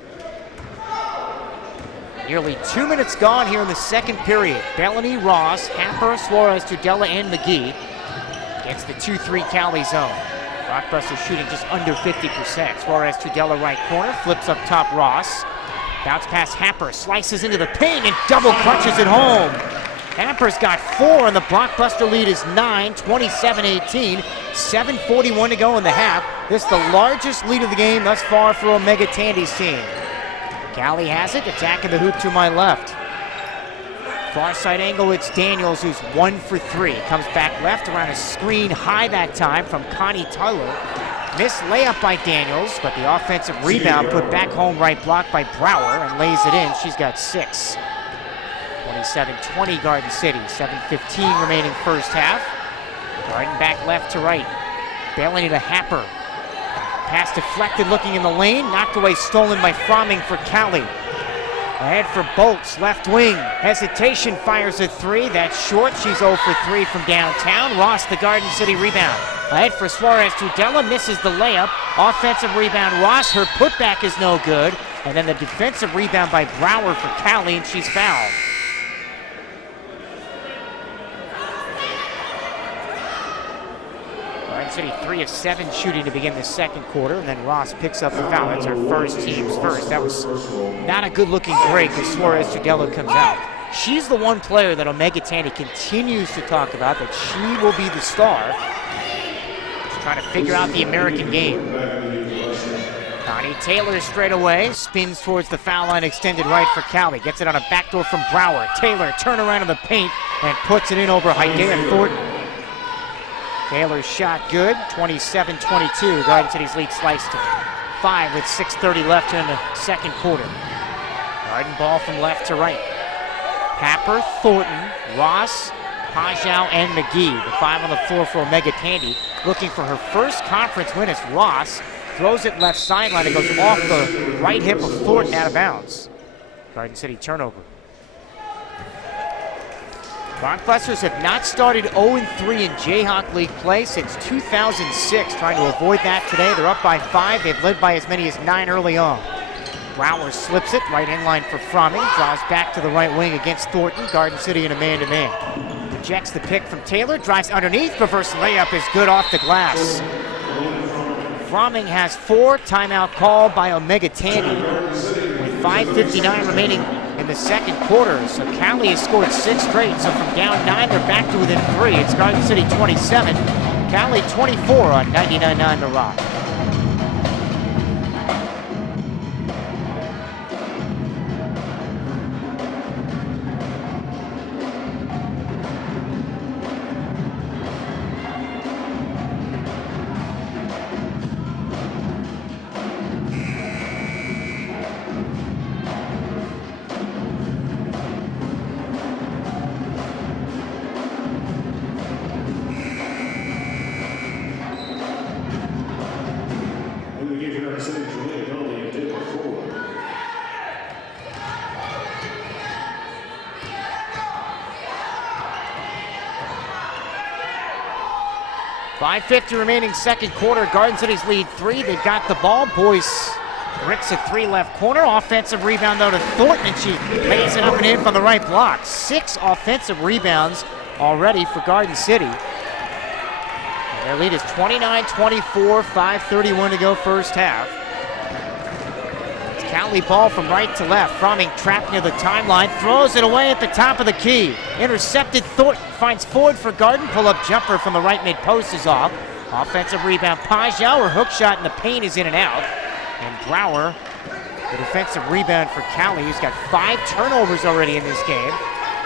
Nearly 2 minutes gone here in the second period. Bellany, Ross, Happer, Suarez, Tudela, and McGee against the 2-3 Cowley zone. Blockbusters shooting just under 50%. Suarez, Tudela, right corner, flips up top Ross. Bounce pass Happer, slices into the paint and double clutches it home. Happer's got 4 and the Blockbuster lead is 9, 27-18. 7:41 to go in the half. This is the largest lead of the game thus far for Omega Tandy's team. Cowley has it, attacking the hoop to my left. Far side angle, it's Daniels who's 1 for 3. Comes back left around a screen high that time from Connie Tyler. Missed layup by Daniels, but the offensive rebound put back home right block by Brower and lays it in. She's got 6. 27-20 Garden City, 7:15 remaining first half. Garden back left to right. Bellany to Happer. Pass deflected, looking in the lane, knocked away, stolen by Fromming for Cowley. Ahead for Bolts, left wing. Hesitation, fires a three. That's short. She's 0 for 3 from downtown. Ross, the Garden City rebound. Ahead for Suarez. Tudela misses the layup. Offensive rebound, Ross. Her putback is no good. And then the defensive rebound by Brower for Cowley, and she's fouled. Garden City 3 of 7 shooting to begin the second quarter, and then Ross picks up the foul. That's her first, team's first. That was not a good-looking break as Suarez Tudela comes out. She's the one player that Omega Tandy continues to talk about, that she will be the star. She's trying to figure out the American game. Connie Taylor straight away, spins towards the foul line, extended right for Cowley. Gets it on a backdoor from Brower. Taylor turn around in the paint and puts it in over Hidea Thornton. Taylor's shot good, 27-22. Garden City's lead sliced to 5 with 6:30 left here in the second quarter. Garden ball from left to right. Happer, Thornton, Ross, Pajau, and McGee. The 5 on the floor for Omega Tandy. Looking for her first conference win as Ross throws it left sideline. It goes off the right hip of Thornton out of bounds. Garden City turnover. Conquestors have not started 0-3 in Jayhawk League play since 2006. Trying to avoid that today. They're up by 5. They've led by as many as 9 early on. Brower slips it. Right in line for Fromming. Draws back to the right wing against Thornton. Garden City in a man-to-man. Rejects the pick from Taylor. Drives underneath. Reverse layup is good off the glass. Fromming has 4. Timeout called by Omega Tandy with 5:59 remaining in the second quarter. So Cowley has scored 6 straight. So from down 9, they're back to within 3. It's Garden City 27, Cowley 24 on 99.9 The Rock. .550 remaining second quarter. Garden City's lead 3. They've got the ball. Boyce bricks a 3 left corner. Offensive rebound though to Thornton, and she lays it up and in from the right block. 6 offensive rebounds already for Garden City. And their lead is 29-24, 5:31 to go first half. It's Cowley ball from right to left. Fromming trapped near the timeline. Throws it away at the top of the key. Intercepted. Thornton finds Ford for Garden. Pull-up jumper from the right mid-post is off. Offensive rebound. Pajau, her hook shot in the paint is in and out. And Brower, the defensive rebound for Cowley, who's got 5 turnovers already in this game.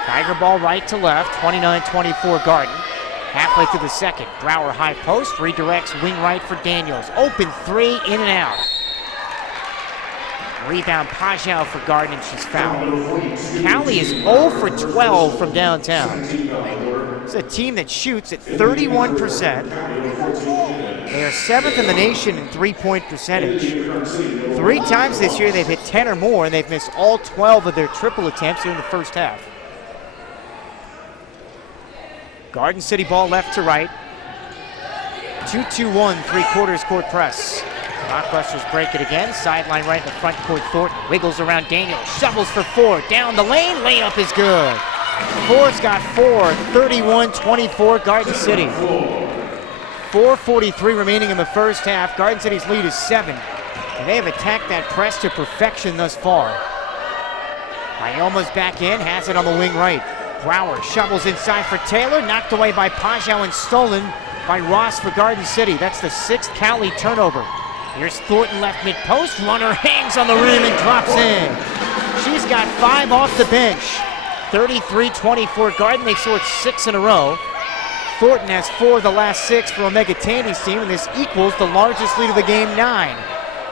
Tiger ball right to left. 29-24 Garden. Halfway through the second. Brower high post. Redirects wing right for Daniels. Open 3, in and out. Rebound Pajau for Garden, and she's fouled. Cowley is 0 for 12 from downtown. It's a team that shoots at 31%. They are 7th in the nation in three-point percentage. 3 times this year they've hit 10 or more, and they've missed all 12 of their triple attempts during the first half. Garden City ball left to right. 2-2-1, 3/4 court press. Rockbusters break it again. Sideline right in the front court. Thornton wiggles around Daniel. Shovels for 4. Down the lane. Layup is good. Ford's got 4. 31-24 Garden City. 4:43 remaining in the first half. Garden City's lead is 7. And they have attacked that press to perfection thus far. Ioma's back in. Has it on the wing right. Brower shovels inside for Taylor. Knocked away by Pajau and stolen by Ross for Garden City. That's the 6th Cowley turnover. Here's Thornton left mid-post. Runner hangs on the rim and drops in. She's got 5 off the bench. 33-24 Garden. They've scored 6 in a row. Thornton has 4 of the last 6 for Omega Tandy's team, and this equals the largest lead of the game, 9.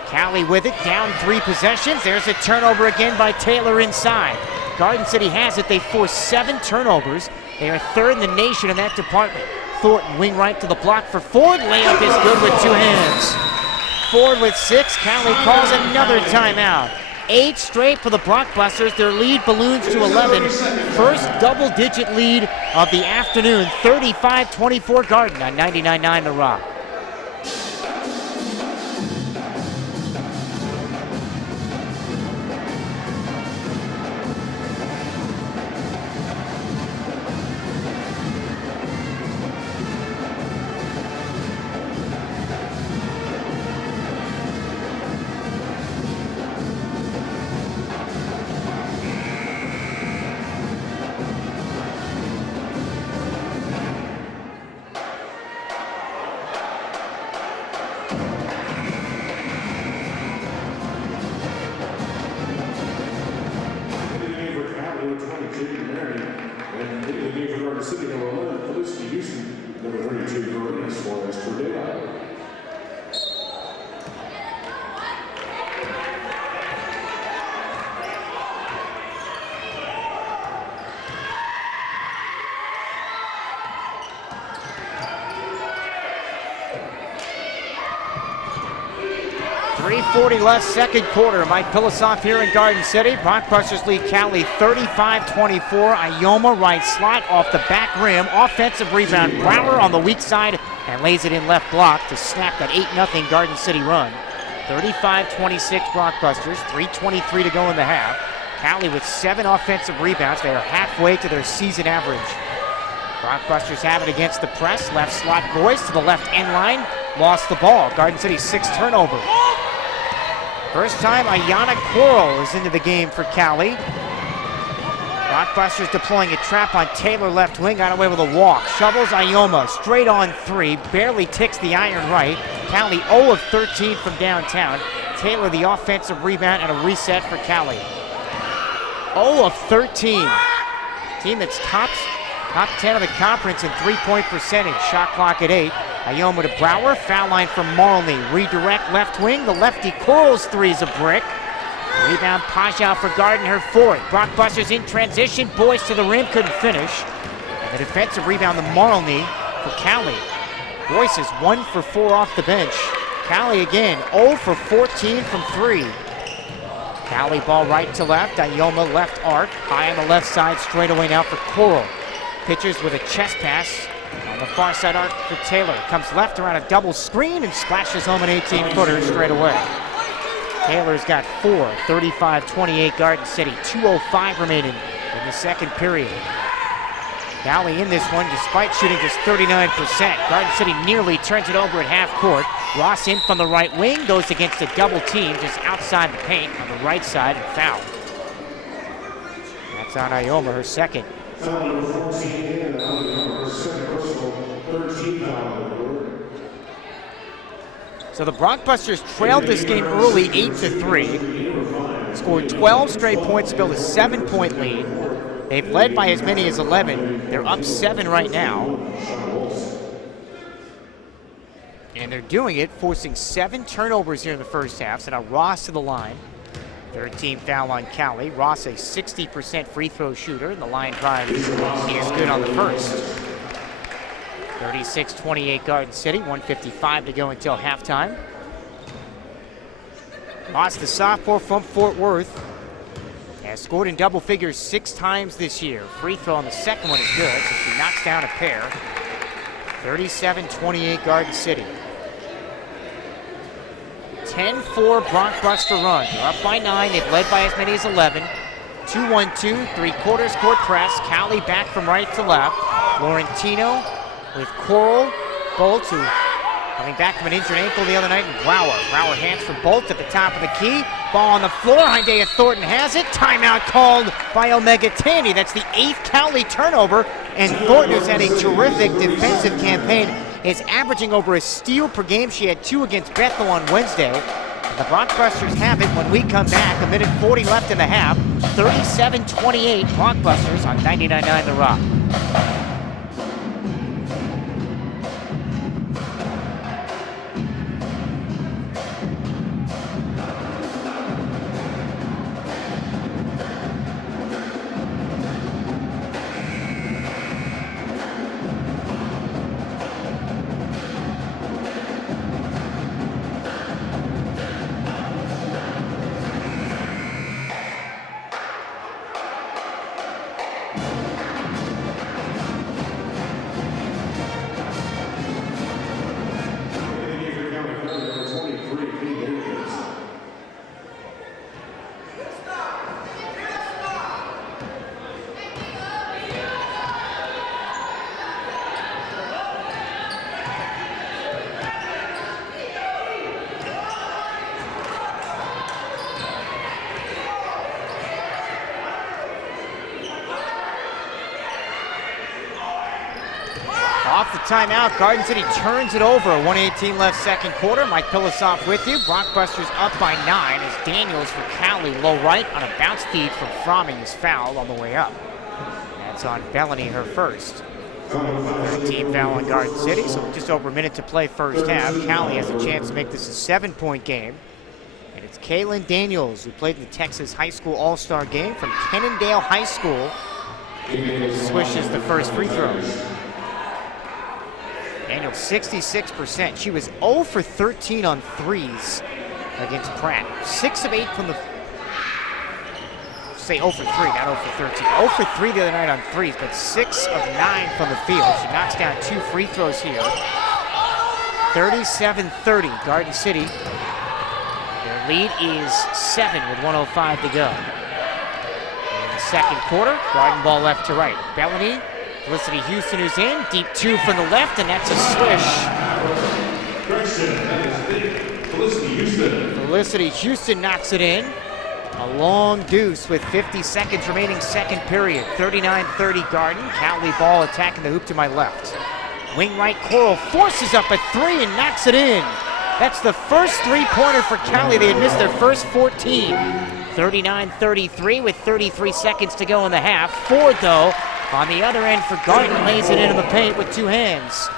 Cowley with it, down 3 possessions. There's a turnover again by Taylor inside. Garden City has it. They forced 7 turnovers. They are 3rd in the nation in that department. Thornton wing right to the block for Ford. Layup is good with 2 hands. Ford with 6. Cowley calls another timeout. 8 straight for the Blockbusters. Their lead balloons to 11. First double-digit lead of the afternoon. 35-24 Garden on 99.9 The Rock. .340 left, second quarter. Mike Pilosoff here in Garden City. Blockbusters lead Cowley 35-24. Ioma right slot off the back rim. Offensive rebound. Brower on the weak side and lays it in left block to snap that 8-0 Garden City run. 35-26 Blockbusters. 3:23 to go in the half. Cowley with 7 offensive rebounds. They are halfway to their season average. Blockbusters have it against the press. Left slot Boyce to the left end line. Lost the ball. Garden City 6 turnover. First time Ayanna Coral is into the game for Cowley. Blockbusters deploying a trap on Taylor left wing. Got away with a walk. Shovels Ioma straight on 3. Barely ticks the iron right. Cowley 0 of 13 from downtown. Taylor the offensive rebound and a reset for Cowley. 0 of 13. Team that's top 10 of the conference in three-point percentage. Shot clock at 8. Ioma to Brower, foul line from Marley. Redirect left wing, the lefty Coral's 3's a brick. Rebound Pasha for Garden, her 4th. Blockbusters in transition, Boyce to the rim, couldn't finish. And the defensive rebound, the Marley for Cowley. Boyce is 1 for 4 off the bench. Cowley again, 0 for 14 from 3. Cowley ball right to left, Ioma left arc. High on the left side, straight away now for Coral. Pitches with a chest pass. On the far side arc for Taylor. Comes left around a double screen and splashes home an 18-footer straight away. Taylor's got 4, 35-28 Garden City. 2:05 remaining in the second period. Cowley in this one despite shooting just 39%. Garden City nearly turns it over at half court. Ross in from the right wing, goes against a double team just outside the paint on the right side and foul. That's on Ioma, her second. Foul number 14 and her second personal 13 foul. So the Blockbusters trailed this game early 8-3. Scored 12 straight points to build a 7-point lead. They've led by as many as 11. They're up 7 right now. And they're doing it, forcing 7 turnovers here in the first half. So now Ross to the line. Third team foul on Cowley. Ross a 60% free throw shooter, and the line drive is good on the first. 36-28 Garden City, 1:55 to go until halftime. Ross, the sophomore from Fort Worth, has scored in double figures 6 times this year. Free throw on the second one is good, so she knocks down a pair. 37-28 Garden City. 10-4 Blockbuster run. They're up by 9. They've led by as many as 11. 2-1-2, 3/4 court press. Cowley back from right to left. Florentino with Coral. Bolt, who coming back from an injured ankle the other night, and Brower. Brower hands for Bolt at the top of the key. Ball on the floor. Hidea Thornton has it. Timeout called by Omega Tandy. That's the 8th Cowley turnover, and Thornton, who's had a terrific defensive campaign, is averaging over a steal per game. She had 2 against Bethel on Wednesday. The Blockbusters have it when we come back. 1:40 left in the half. 37-28 Blockbusters on 99.9 The Rock. Off the timeout, Garden City turns it over. 1:18 left second quarter. Mike Pilosoff with you. Brockbusters up by 9 as Daniels for Cowley, low right on a bounce feed from Fromming is fouled on the way up. That's on Bellany, her first. 13 foul on Garden City, so just over a minute to play first half. Cowley has a chance to make this a 7-point game. And it's Kaylin Daniels, who played in the Texas High School All-Star game from Kennendale High School. Swishes the first free throw. Daniels 66%. She was 0 for 13 on threes against Pratt. 6 of 8 from the... Say 0 for 3, not 0 for 13. 0 for 3 the other night on threes, but 6 of 9 from the field. She knocks down 2 free throws here. 37-30, Garden City. Their lead is 7 with 1:05 to go. In the second quarter, Garden ball left to right. Bellany, Felicity Houston who's in. Deep 2 from the left, and that's a swish. Correction, that is big. Felicity Houston. Felicity Houston knocks it in. A long deuce with 50 seconds remaining second period. 39-30 Garden. Cowley ball attacking the hoop to my left. Wing right, Coral forces up a 3 and knocks it in. That's the first three-pointer for Cowley. They had missed their first 14. 39-33 with 33 seconds to go in the half. Ford, though, on the other end for Garden, lays it into the paint with 2 hands.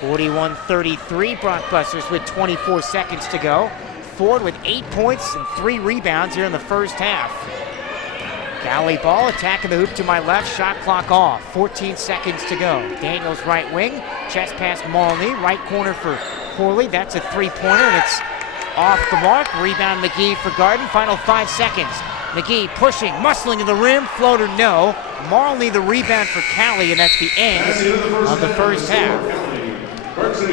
41-33, Brockbusters with 24 seconds to go. Ford with 8 points and 3 rebounds here in the first half. Cowley ball attacking the hoop to my left, shot clock off. 14 seconds to go. Daniels right wing, chest pass Marley, right corner for Corley. That's a 3-pointer and it's off the mark. Rebound McGee for Garden, final 5 seconds. McGee pushing, muscling to the rim, floater no. Marley the rebound for Cowley, and that's the end of the first half.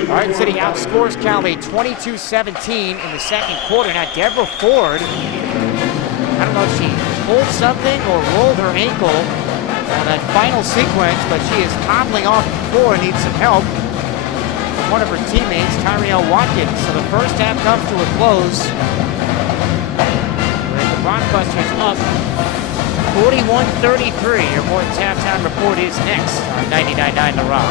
Garden City outscores Cowley 22-17 in the second quarter. Now Deborah Ford, I don't know if she pulled something or rolled her ankle on that final sequence, but she is hobbling off the floor and needs some help from one of her teammates, Tyrielle Watkins. So the first half comes to a close with the Brockbusters up 41-33. Your Morton's halftime report is next on 99.9 The Rock.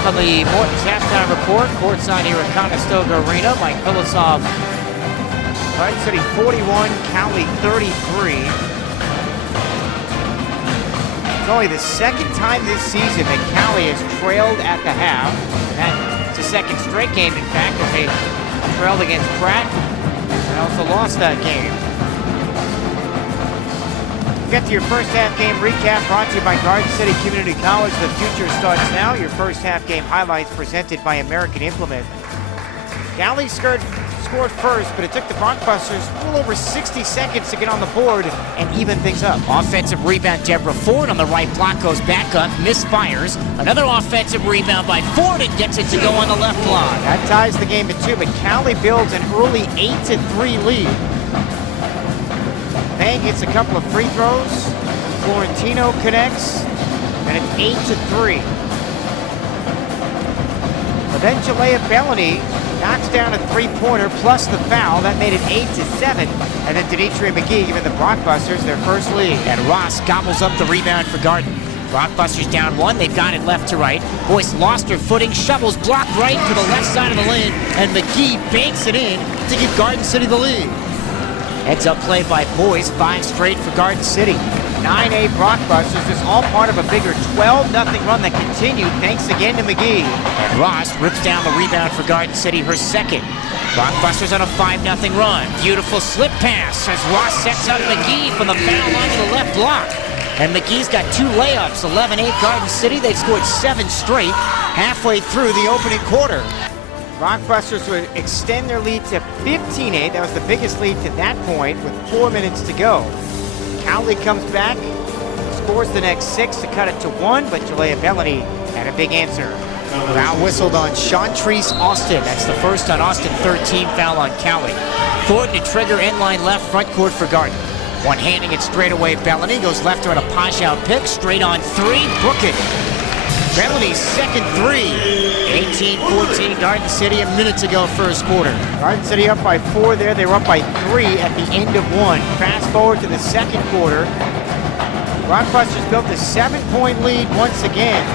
Back on the Morton's halftime report, courtside here at Conestoga Arena. Mike Philosoph, Garden City 41, Cowley 33. It's only the second time this season that Cowley has trailed at the half. It's a second straight game, in fact, as they trailed against Pratt and also lost that game. Get to your first half game recap brought to you by Garden City Community College. The future starts now. Your first half game highlights presented by American Implement. Cowley scored first, but it took the Bronxbusters a little over 60 seconds to get on the board and even things up. Offensive rebound, Deborah Ford on the right block goes back up, misfires. Another offensive rebound by Ford and gets it to go on the left block. That ties the game at 2, but Cowley builds an early 8-3 lead. Bang hits a couple of free throws. Florentino connects, and it's 8-3. But then Jalea Bellany knocks down a three-pointer plus the foul. That made it 8-7. And then Denitria McGee giving the Bronxbusters their first lead. And Ross gobbles up the rebound for Garden. Bronxbusters down 1. They've got it left to right. Boyce lost her footing, shovels blocked right to the left side of the lane, and McGee banks it in to give Garden City the lead. Heads up play by Boyce, 5 straight for Garden City. 9-8 Bronxbusters, this all part of a bigger 12-0 run that continued thanks again to McGee. And Ross rips down the rebound for Garden City, her second. Bronxbusters on a 5-0 run. Beautiful slip pass as Ross sets up McGee from the foul line to the left block. And McGee's got 2 layups, 11-8 Garden City. They've scored 7 straight halfway through the opening quarter. Bronxbusters would extend their lead to 15-8. That was the biggest lead to that point with 4 minutes to go. Cowley comes back, scores the next 6 to cut it to 1, but Jalea Bellany had a big answer. Foul whistled on Chantrice Austin. That's the first on Austin, 13 foul on Cowley. Thornton to trigger end-line left front court for Garden. One-handing it straight away, Bellany goes left to a Pasha pick, straight on 3, book it. Bellany's second 3. 18-14 Garden City, a minute to go first quarter. Garden City up by 4 there. They were up by 3 at the end of 1. Fast forward to the second quarter. Bronxbusters built a 7-point lead once again.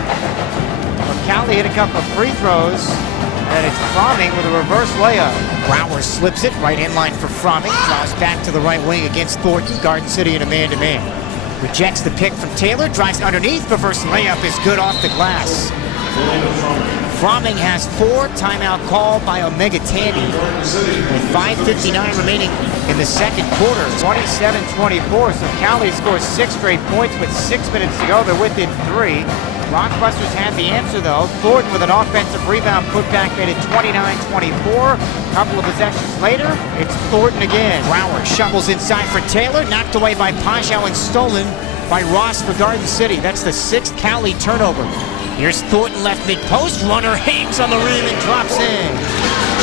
Cowley hit a couple of free throws, and it's Fromming with a reverse layup. Brower slips it, right in line for Fromming. Draws back to the right wing against Thornton. Garden City in a man-to-man. Rejects the pick from Taylor, drives underneath. Reverse layup is good off the glass. Fromming has 4, timeout called by Omega Tandy. With 5:59 remaining in the second quarter. 27-24, so Cowley scores 6 straight points with 6 minutes to go. They're within 3. Bronxbusters had the answer, though. Thornton with an offensive rebound putback made it 29-24. A couple of possessions later, it's Thornton again. Brower shovels inside for Taylor, knocked away by Pasha and stolen by Ross for Garden City. That's the 6th Cowley turnover. Here's Thornton left mid-post. Runner hangs on the rim and drops in.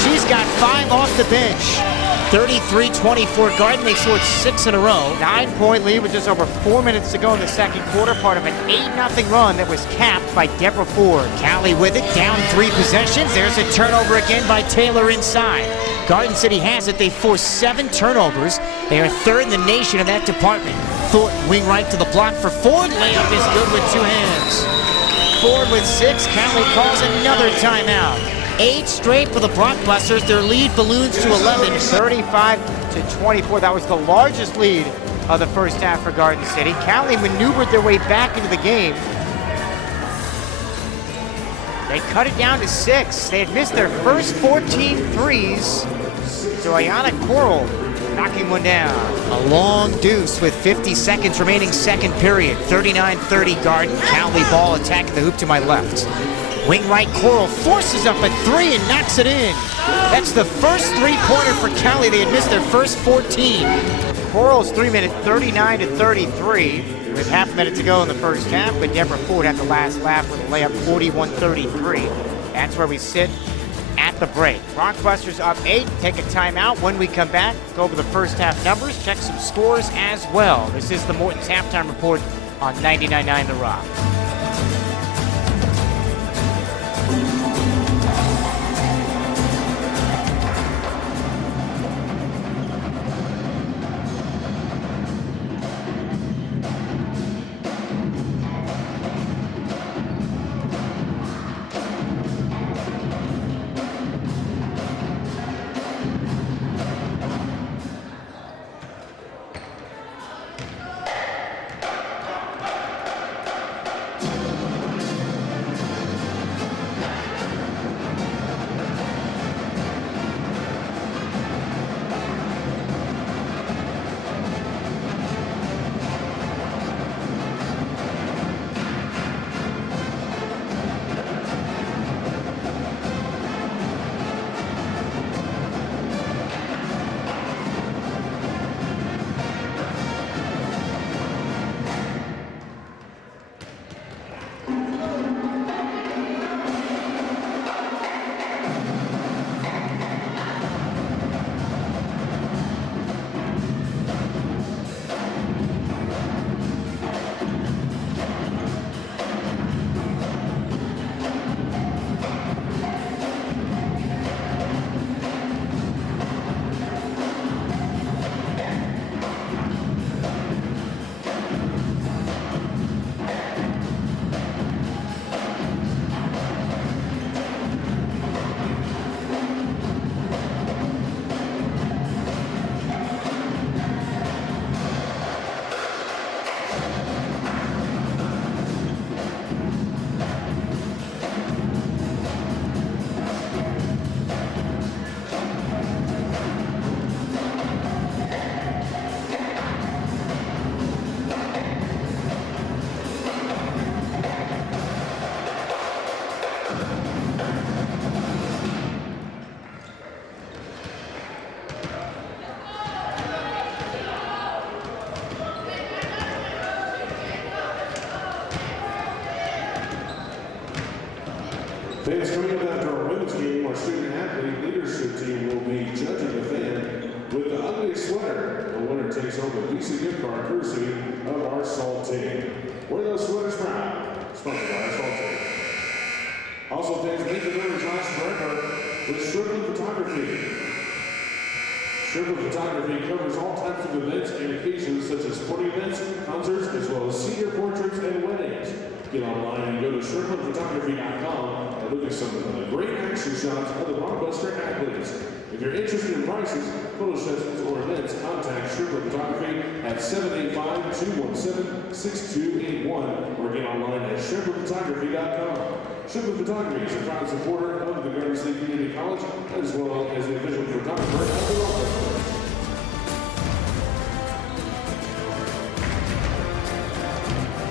She's got 5 off the bench. 33-24 Garden. They scored 6 in a row. 9-point lead with just over 4 minutes to go in the second quarter. Part of an 8-0 run that was capped by Deborah Ford. Cowley with it, down 3 possessions. There's a turnover again by Taylor inside. Garden City has it. They forced 7 turnovers. They are 3rd in the nation in that department. Thornton wing right to the block for Ford. Layup is good with 2 hands. Ford with 6. Cowley calls another timeout. 8 straight for the Bronxbusters. Their lead balloons to 11. 35-24. That was the largest lead of the first half for Garden City. Cowley maneuvered their way back into the game. They cut it down to 6. They had missed their first 14 threes. So Ayana Coral knocking one down. A long deuce with 50 seconds remaining second period. 39-30 Garden. Cowley ball attacking the hoop to my left. Wing right, Coral forces up a 3 and knocks it in. That's the first 3-pointer for Cowley. They had missed their first 14. Coral's 3-minute 39-33 with half a minute to go in the first half, but Deborah Ford had the last laugh with a layup 41-33. That's where we sit at the break. Bronxbusters up 8, take a timeout. When we come back, go over the first half numbers, check some scores as well. This is the Morton's halftime report on 99.9 The Rock. Fans coming up after our women's game, our student athlete leadership team will be judging the fan with the ugliest sweater. The winner takes home a Visa gift card courtesy of our Salt team. Wear those sweaters proud. Sponsored by our Salt team. Also, fans make the members last forever with Strickland Photography. Strickland Photography covers all types of events and occasions such as sporting events, concerts, as well as senior portraits and weddings. Get online and go to ShrinklandPhotography.com and look at some of the great action shots of the blockbuster athletes. If you're interested in prices, photo sessions, or events, contact Strickland Photography at 785-217-6281 or get online at ShrinklandPhotography.com. Strickland Photography is a proud supporter of the Garden City Community College as well as the official photographer of the Rockland.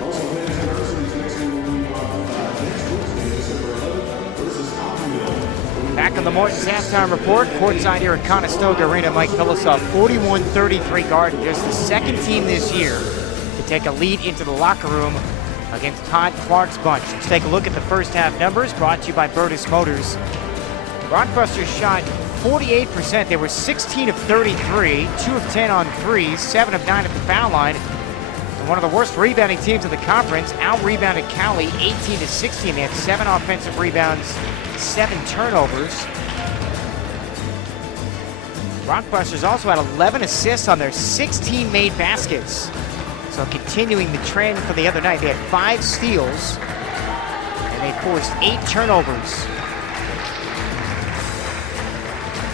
Also, fans, Garden City's next game will be next Wednesday, December 11th versus Alphaville. Back on the Morton's halftime report, courtside here at Conestoga Arena, Mike Phillisoff, 41-33 Garden, just the second team this year to take a lead into the locker room against Todd Clark's bunch. Let's take a look at the first half numbers brought to you by Burtis Motors. Rockbusters shot 48%. They were 16 of 33, 2 of 10 on threes, 7 of 9 at the foul line. And one of the worst rebounding teams in the conference, out-rebounded Cowley 18 to 16. They had 7 offensive rebounds, 7 turnovers. Rockbusters also had 11 assists on their 16 made baskets. So continuing the trend from the other night, they had 5 steals, and they forced 8 turnovers.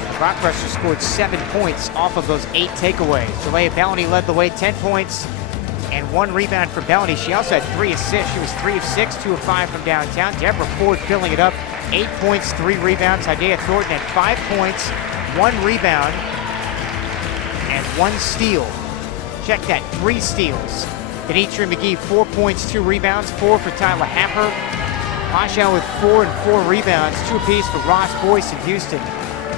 The Rockbusters scored 7 points off of those 8 takeaways. Jalea Bellany led the way, 10 points and 1 rebound for Bellany. She also had 3 assists. She was 3 of 6, 2 of 5 from downtown. Deborah Ford filling it up, 8 points, 3 rebounds. Isaiah Thornton had 5 points, 1 rebound, and 1 steal. Check that, 3 steals. Denitra McGee, 4 points, 2 rebounds, 4 for Tyler Happer. Pasha with 4 and 4 rebounds, 2 apiece for Ross Boyce in Houston.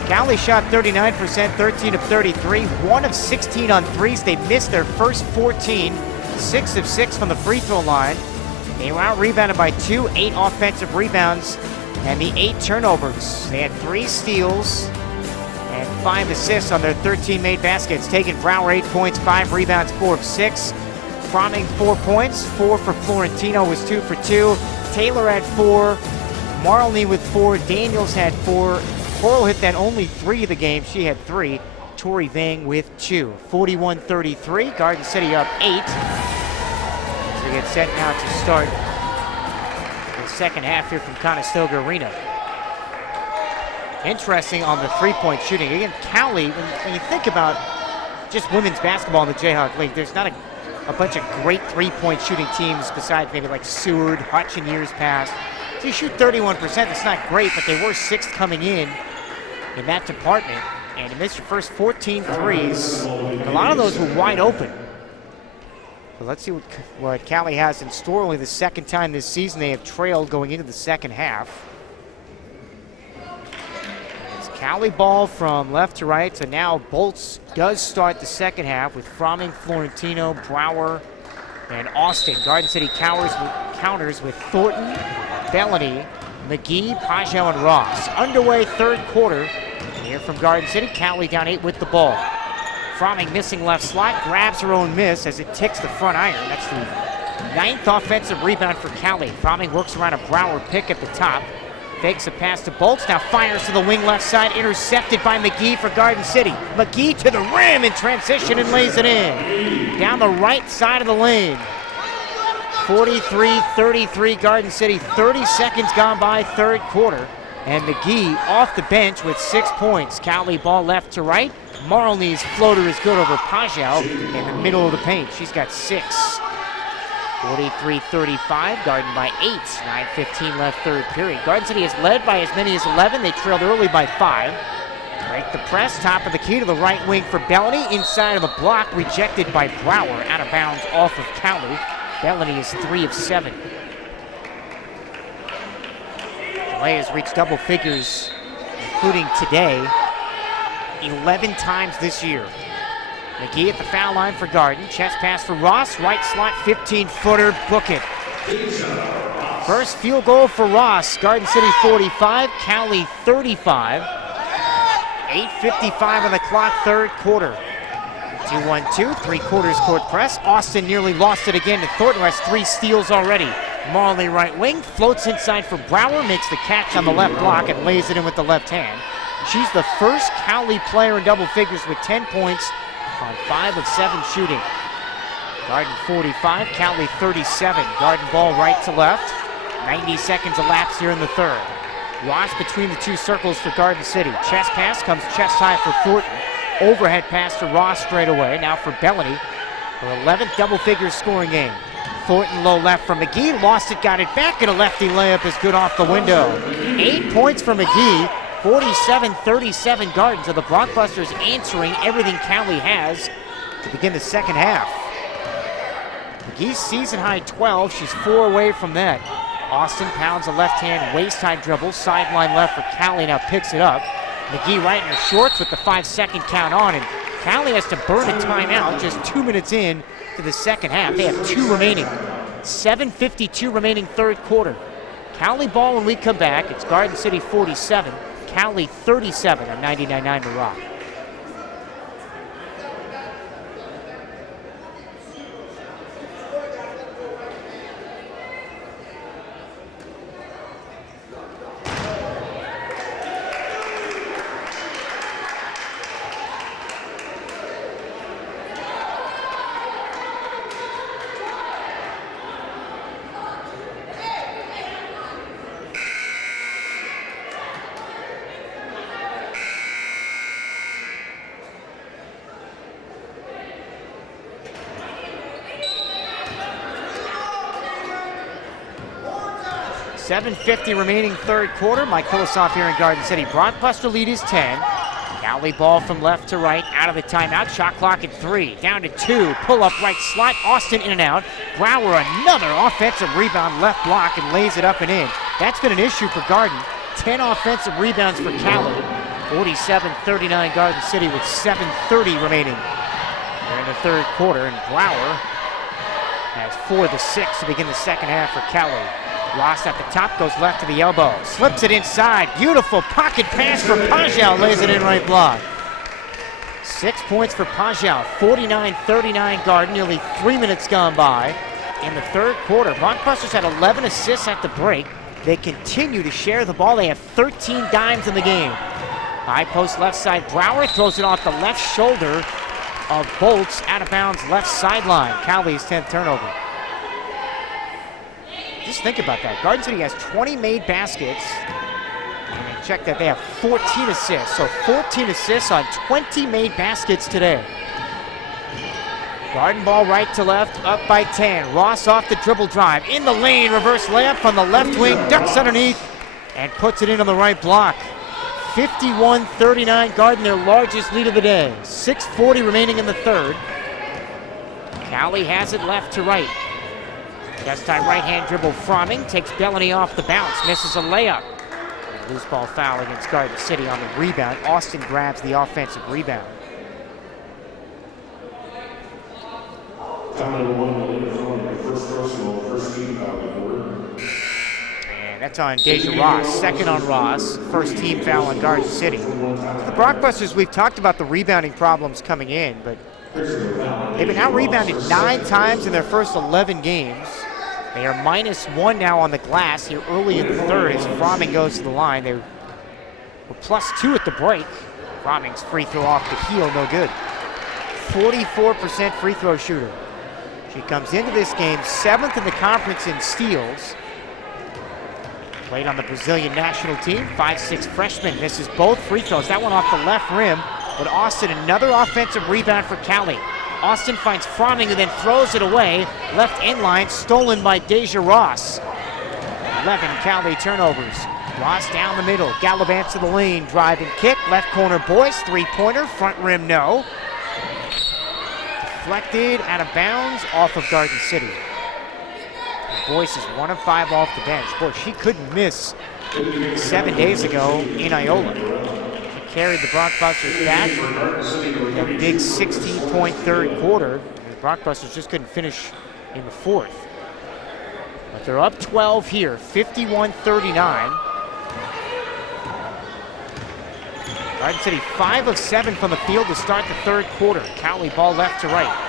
Cowley shot 39%, 13 of 33, 1 of 16 on threes. They missed their first 14, 6 of 6 from the free throw line. They were out-rebounded by 2, 8 offensive rebounds, and the 8 turnovers. They had 3 steals and 5 assists on their 13 made baskets. Tegan Brower, 8 points, 5 rebounds, 4 of 6. Fromming, 4 points, 4 for Florentino was 2 for 2. Taylor had 4. Marley with 4. Daniels had 4. Coral hit that only 3 of the game. She had 3. Tori Vang with 2. 41-33. Garden City up 8. As we get set now to start the second half here from Conestoga Arena. Interesting on the three-point shooting. Again, Cowley, when you think about just women's basketball in the Jayhawk League, there's not a bunch of great three-point shooting teams besides maybe like Seward, Hutch in years past. So you shoot 31%, that's not great, but they were 6th coming in that department. And you missed your first 14 threes. A lot of those were wide open. But let's see what Cowley has in store. Only the second time this season they have trailed going into the second half. Cowley ball from left to right, so now Bolts does start the second half with Fromming, Florentino, Brower, and Austin. Garden City counters with Thornton, Bellany, McGee, Pajel, and Ross. Underway third quarter. Here from Garden City, Cowley down 8 with the ball. Fromming missing left slot, grabs her own miss as it ticks the front iron. That's the 9th offensive rebound for Cowley. Fromming works around a Brower pick at the top. Fakes a pass to Bolts, now fires to the wing left side, intercepted by McGee for Garden City. McGee to the rim in transition and lays it in. Down the right side of the lane. 43-33 Garden City, 30 seconds gone by third quarter. And McGee off the bench with 6 points. Cowley ball left to right. Marley's floater is good over Pajel in the middle of the paint. She's got 6. 43-35, Garden by 8. 9:15 left third period. Garden City has led by as many as 11. They trailed early by 5. Break the press, top of the key to the right wing for Bellany. Inside of the block, rejected by Brower. Out of bounds off of Cowley. Bellany is 3 of 7. Delay has reached double figures, including today, 11 times this year. McGee at the foul line for Garden. Chest pass for Ross. Right slot, 15-footer. Book it. First field goal for Ross. Garden City 45, Cowley 35. 8:55 on the clock, third quarter. 2-1-2, 3/4 court press. Austin nearly lost it again to Thornton, who has 3 steals already. Marley right wing, floats inside for Brower, makes the catch on the left block and lays it in with the left hand. She's the first Cowley player in double figures with 10 points on 5 of 7 shooting. Garden 45, Cowley 37. Garden ball right to left. 90 seconds elapsed here in the third. Ross between the 2 circles for Garden City. Chest pass comes chest high for Thornton. Overhead pass to Ross straight away. Now for Bellany, her 11th double figures scoring game. Thornton low left from McGee, lost it, got it back, and a lefty layup is good off the window. 8 points for McGee, 47-37 Garden. So the Blockbusters answering everything Cowley has to begin the second half. McGee's season high 12, she's 4 away from that. Austin pounds a left-hand waist-high dribble, sideline left for Cowley, now picks it up. McGee right in her shorts with the 5-second count on, and Cowley has to burn a timeout just 2 minutes in to the second half. They have 2 remaining. 7:52 remaining third quarter. Cowley ball when we come back. It's Garden City 47, Cowley 37 on 99.9 The Rock. .750 remaining third quarter. Mike Philosoph here in Garden City. Blockbuster lead is 10. Cowley ball from left to right out of the timeout. Shot clock at 3. Down to 2. Pull up right slot. Austin in and out. Brower another offensive rebound left block and lays it up and in. That's been an issue for Garden. 10 offensive rebounds for Cowley. 47-39 Garden City with 7:30 remaining. They're in the third quarter, and Brower has 4 of the 6 to begin the second half for Cowley. Ross at the top, goes left to the elbow. Slips it inside. Beautiful pocket pass for Pajau. Lays it in right block. 6 points for Pajau. 49-39 Garden. Nearly 3 minutes gone by in the third quarter. Blockbusters had 11 assists at the break. They continue to share the ball. They have 13 dimes in the game. High post left side. Brower throws it off the left shoulder of Bolts. Out of bounds left sideline. Cowley's 10th turnover. Just think about that. Garden City has 20 made baskets. And check that, they have 14 assists. So 14 assists on 20 made baskets today. Garden ball right to left, up by 10. Ross off the dribble drive. In the lane, reverse layup from the left wing. Ducks underneath and puts it in on the right block. 51-39 Garden, their largest lead of the day. 6:40 remaining in the third. Cowley has it left to right. Chest high right-hand dribble. Fromming takes Bellany off the bounce, misses a layup. Loose ball foul against Garden City on the rebound. Austin grabs the offensive rebound. And that's on Deja Ross. Second on Ross. First team foul on Garden City. The Blockbusters, we've talked about the rebounding problems coming in, but they've been out-rebounded 9 times in their first 11 games. They are -1 now on the glass here early in the third as Fromming goes to the line. They were +2 at the break. Fromming's free throw off the heel, no good. 44% free throw shooter. She comes into this game 7th in the conference in steals. Played on the Brazilian national team, 5'6" freshman, misses both free throws. That one off the left rim, but Austin, another offensive rebound for Cowley. Austin finds Fromming, who then throws it away. Left end line, stolen by Deja Ross. 11 Cowley turnovers. Ross down the middle, Gallivants to the lane, drive and kick. Left corner, Boyce, three-pointer, front rim, no. Deflected, out of bounds, off of Garden City. And Boyce is 1 of 5 off the bench. Boy, she couldn't miss 7 days ago in Iola. Carried the Blockbusters back. A big 16-point third quarter. The Blockbusters just couldn't finish in the fourth. But they're up 12 here, 51-39. Garden City 5 of 7 from the field to start the third quarter. Cowley ball left to right.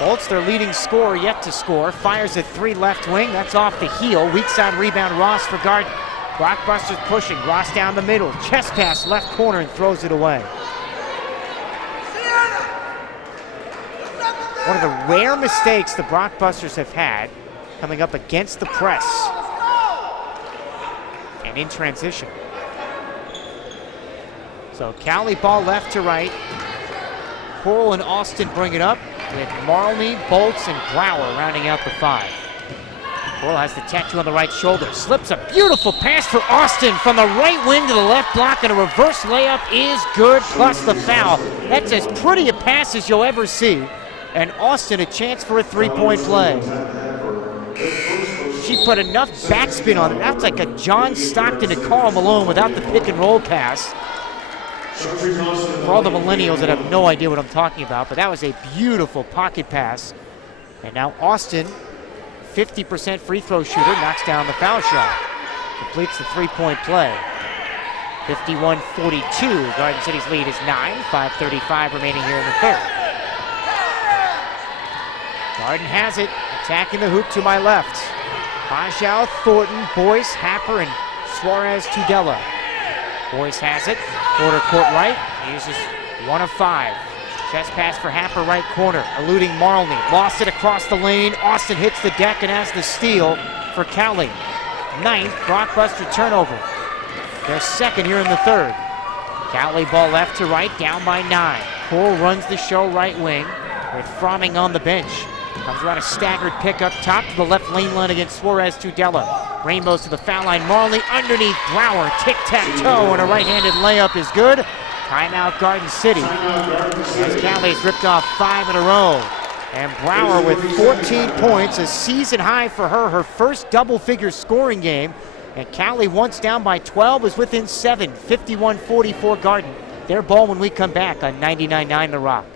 Bolts, their leading scorer, yet to score. Fires at 3 left wing. That's off the heel. Weak side rebound, Ross for Garden. Blockbusters pushing. Ross down the middle. Chest pass left corner and throws it away. One of the rare mistakes the Blockbusters have had coming up against the press and in transition. So Cowley ball left to right. Coral and Austin bring it up with Marley, Bolts, and Brower rounding out the 5. Coral has the tattoo on the right shoulder. Slips a beautiful pass for Austin from the right wing to the left block, and a reverse layup is good, plus the foul. That's as pretty a pass as you'll ever see. And Austin a chance for a 3-point play. She put enough backspin on it. That's like a John Stockton to Karl Malone without the pick and roll pass. For all the millennials that have no idea what I'm talking about, but that was a beautiful pocket pass. And now Austin, 50% free throw shooter, knocks down the foul shot. Completes the 3-point play. 51-42. Garden City's lead is 9. 5:35 remaining here in the third. Garden has it, attacking the hoop to my left. Pajau, Thornton, Boyce, Happer, and Suarez Tudela. Boyce has it, quarter court right, uses 1 of 5. Chest pass for Happer, right corner, eluding Marley. Lost it across the lane. Austin hits the deck and has the steal for Cowley. 9th blockbuster turnover. Their second here in the third. Cowley ball left to right, down by 9. Coral runs the show right wing with Fromming on the bench. Comes around a staggered pick up top to the left lane line against Suarez Tudela. Rainbows to the foul line. Marley underneath Brower. Tic-tac-toe, and a right-handed layup is good. Timeout Garden City. As Cowley's ripped off 5 in a row. And Brower with 14 points, a season high for her, her first double-figure scoring game. And Cowley, once down by 12, is within 7. 51-44 Garden. Their ball when we come back on 99.9 The Rock.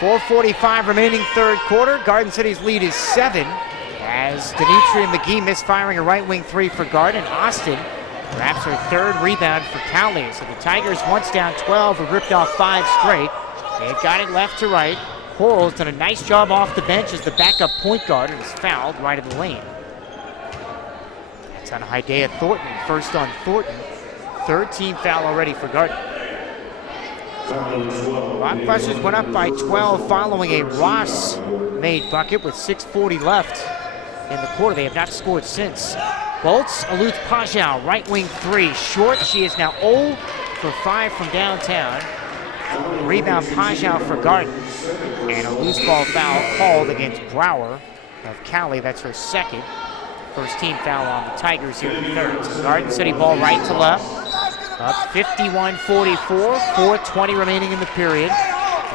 .445 remaining third quarter. Garden City's lead is 7 as Demetria McGee misfiring a right wing 3 for Garden. Austin grabs her third rebound for Cowley. So the Tigers, once down 12, have ripped off 5 straight. They've got it left to right. Coral's done a nice job off the bench as the backup point guard and is fouled right of the lane. That's on Hidea Thornton. First on Thornton. Third team foul already for Garden. Blockbusters went up by 12 following a Ross-made bucket with 6:40 left in the quarter. They have not scored since. Bolts eludes Pajau, right wing 3, short. She is now 0 for 5 from downtown. Rebound Pajau for Garden. And a loose ball foul called against Brower of Cowley. That's her second. First team foul on the Tigers here in the third. So Garden City ball right to left. Up 51-44, 4:20 remaining in the period.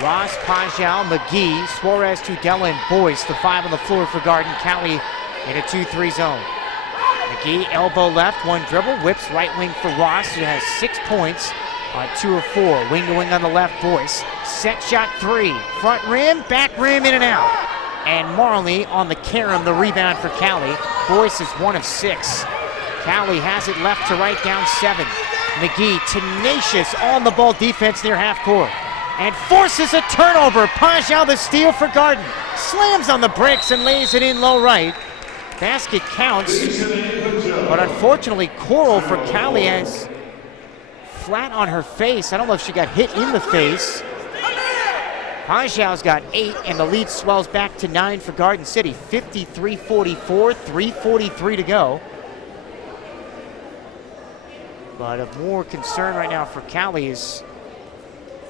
Ross, Pajau, McGee, Suarez, Tudela, and Boyce, the 5 on the floor for Garden. Cowley in a 2-3 zone. McGee, elbow left, 1 dribble, whips right wing for Ross, who has 6 points on 2 of 4. Wing to wing on the left, Boyce. Set shot 3, front rim, back rim, in and out. And Marley on the carom, the rebound for Cowley. Boyce is 1 of 6. Cowley has it left to right, down 7. McGee, tenacious on-the-ball defense near half court. And forces a turnover. Pajau the steal for Garden. Slams on the bricks and lays it in low right. Basket counts. But unfortunately, Coral for Cowley has flat on her face. I don't know if she got hit in the face. Pajau's got 8, and the lead swells back to 9 for Garden City. 53-44, 3:43 to go. But of more concern right now for Cowley is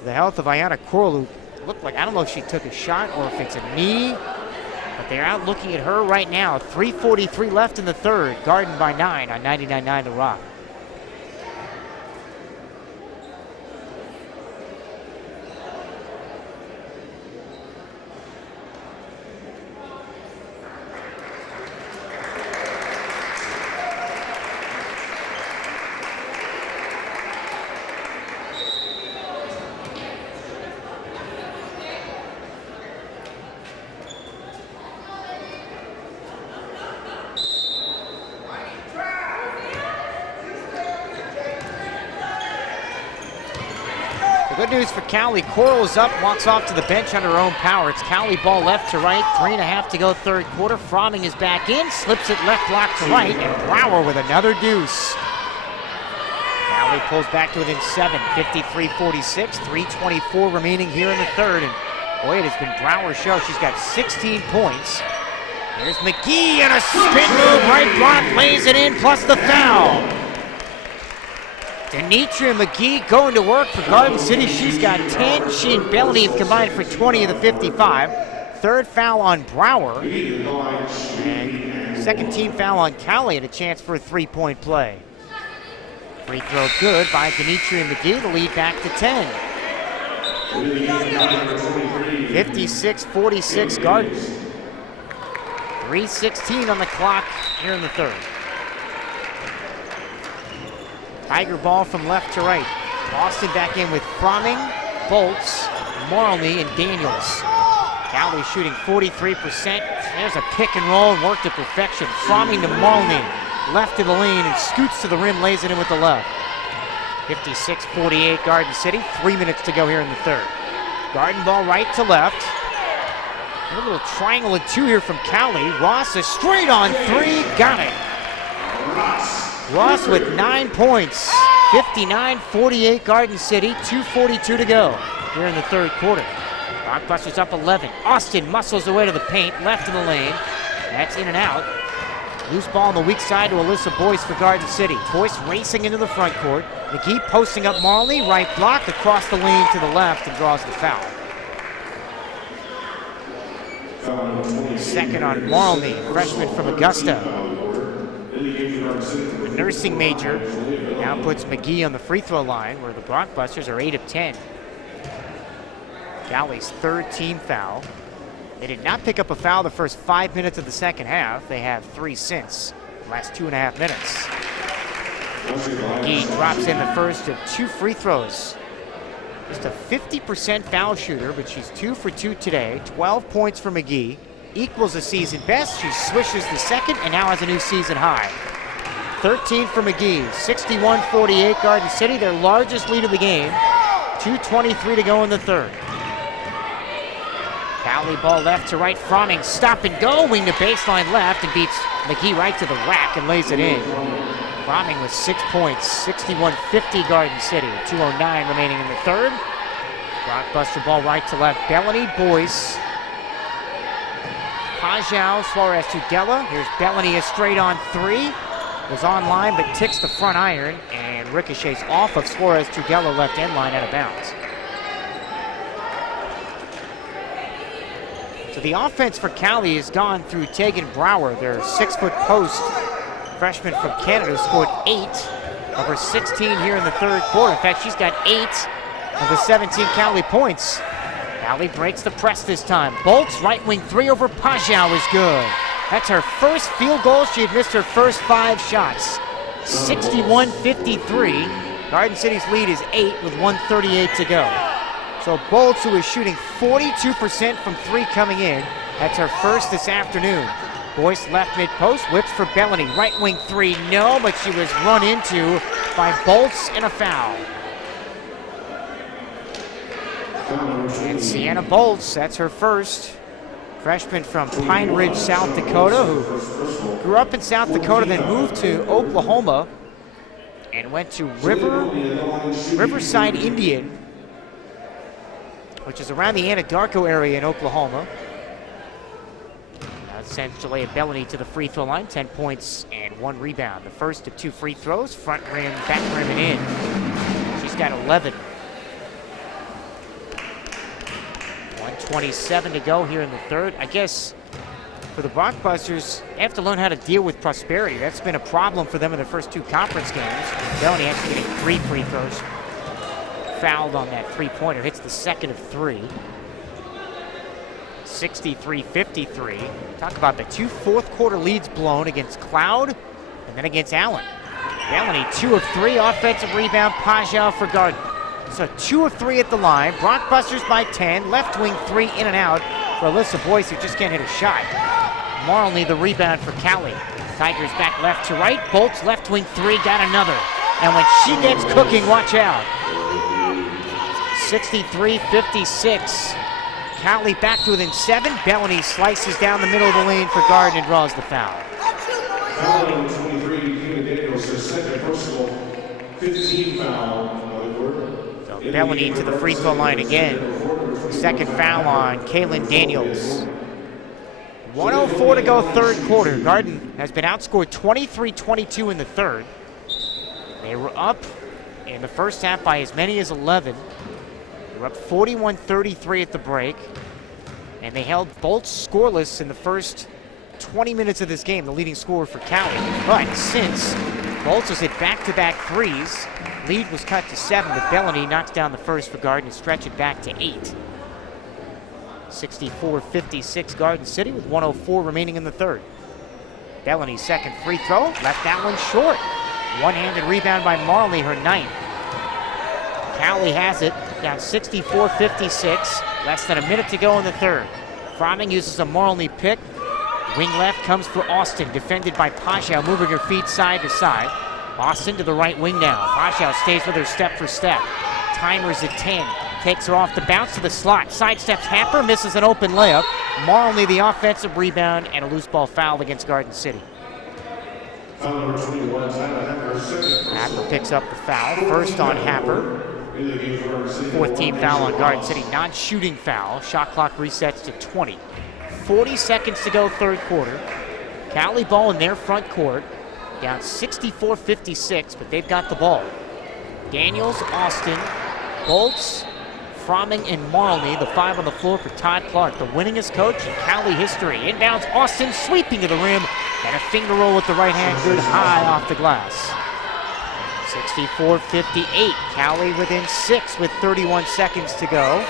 the health of Ayanna Corlew. Looked like, I don't know if she took a shot or if it's a knee, but they're out looking at her right now. 3:43 left in the third. Garden by 9 on 99.9 The Rock. Good news for Cowley. Coral is up, walks off to the bench under her own power. It's Cowley ball left to right, 3.5 to go third quarter. Fromming is back in, slips it left block to right, and Brower with another deuce. Cowley pulls back to within 7, 53-46, 3:24 remaining here in the third. And boy, it has been Brower's show. She's got 16 points. There's McGee and a spin move, right block, lays it in, plus the foul. Denitra McGee going to work for Garden City. She's got 10. She and Bellany have combined for 20 of the 55. Third foul on Brower. And second team foul on Cowley, and a chance for a three-point play. Free throw good by Denitra McGee. The lead back to 10. 56-46 Garden. 3:16 on the clock here in the third. Tiger ball from left to right. Austin back in with Fromming, Bolts, Marley, and Daniels. Cowley shooting 43%. There's a pick and roll and work to perfection. Fromming to Marley, left of the lane, and scoots to the rim, lays it in with the left. 56-48 Garden City. 3 minutes to go here in the third. Garden ball right to left. A little triangle of two here from Cowley. Ross, a straight on three, got it. Ross with 9 points. 59-48 Garden City, 2:42 to go here in the third quarter. Rockbusters up 11. Austin muscles away to the paint, left in the lane. That's in and out. Loose ball on the weak side to Alyssa Boyce for Garden City. Boyce racing into the front court. McGee posting up Marley, right block, across the lane to the left, and draws the foul. Second on Marley, freshman from Augusta. The nursing major now puts McGee on the free throw line, where the Blockbusters are 8 of 10. Cowley's third team foul. They did not pick up a foul the first 5 minutes of the second half. They have 3 since the last 2.5 minutes. McGee drops in the first of 2 free throws. Just a 50% foul shooter, but she's 2 for 2 today. 12 points for McGee. Equals a season best. She swishes the second and now has a new season high. 13 for McGee. 61-48 Garden City, their largest lead of the game. 2:23 to go in the third. Cowley ball left to right. Fromming stop and go. Wing to baseline left and beats McGee right to the rack and lays it in. Fromming with 6 points. 61-50 Garden City. 2:09 remaining in the third. Blockbuster ball right to left. Bellany, Boyce. Pajau, Suarez to Della. Here's Bellany, a straight on three. Was on line but ticks the front iron and ricochets off of Suarez to Della, left end line, out of bounds. So the offense for Cowley has gone through Tegan Brower, their 6-foot post freshman from Canada, scored 8 of her 16 here in the third quarter. In fact, she's got 8 of the 17 Cowley points. Cowley breaks the press this time. Bolts, right wing three over Pajau is good. That's her first field goal. She had missed her first 5 shots. 61-53. Garden City's lead is 8 with 1:38 to go. So Bolts, who is shooting 42% from 3 coming in, that's her first this afternoon. Boyce left mid-post, whips for Bellany. Right wing three, no, but she was run into by Bolts and a foul. And Sienna Bolts, that's her first. Freshman from Pine Ridge, South Dakota, who grew up in South Dakota, then moved to Oklahoma and went to Riverside Indian, which is around the Anadarko area in Oklahoma. sends Jalea Bellany to the free throw line. 10 points and 1 rebound. The first of 2 free throws, front rim, back rim, and in. She's got 11. 1:27 to go here in the third. I guess for the Blockbusters, they have to learn how to deal with prosperity. That's been a problem for them in their first 2 conference games. Bellany actually getting 3 free throws. Fouled on that three-pointer, hits the second of 3. 63-53. Talk about the 2 fourth-quarter leads blown against Cloud and then against Allen. Bellany 2 of 3, offensive rebound, Pajau for Garden. So 2 of 3 at the line. Blockbusters by 10, left wing 3 in and out for Alyssa Boyce, who just can't hit a shot. Marley the rebound for Cowley. Tigers back left to right. Bolts left wing 3, got another. And when she gets cooking, watch out. 63-56. Cowley back to within 7. Bellany slices down the middle of the lane for Garden and draws the foul. Foul 23, Kayla Daniels, her second personal 15 foul on the court. So Bellany to the free throw line again. Second foul on Kaylin Daniels. 1:04 to go, third quarter. Garden has been outscored 23-22 in the third. They were up in the first half by as many as 11. They were up 41-33 at the break. And they held Bolts scoreless in the first 20 minutes of this game, the leading scorer for Cowley. But since Bolts has hit back-to-back threes, lead was cut to 7, but Bellany knocks down the first for Garden to stretch it back to 8. 64-56 Garden City with 1:04 remaining in the third. Bellany's second free throw, left that one short. One-handed rebound by Marley, her 9th. Cowley has it, down 64-56, less than a minute to go in the third. Fromming uses a Marley pick. Wing left comes for Austin, defended by Pajau, moving her feet side to side. Austin to the right wing now. Pajau stays with her step for step. Timer's at 10. Takes her off the bounce to the slot. Sidesteps Happer, misses an open layup. Marley the offensive rebound and a loose ball foul against Garden City. Foul number 21, Happer, second. Happer picks up the foul. First on Happer. 4th team foul on Garden City. Non-shooting foul. Shot clock resets to 20. 40 seconds to go, third quarter. Cowley ball in their front court. Down 64-56, but they've got the ball. Daniels, Austin, Bolts, Fromming, and Marley, the 5 on the floor for Todd Clark, the winningest coach in Cowley history. Inbounds, Austin sweeping to the rim, and a finger roll with the right hand, good high off the glass. 64-58, Cowley within 6 with 31 seconds to go.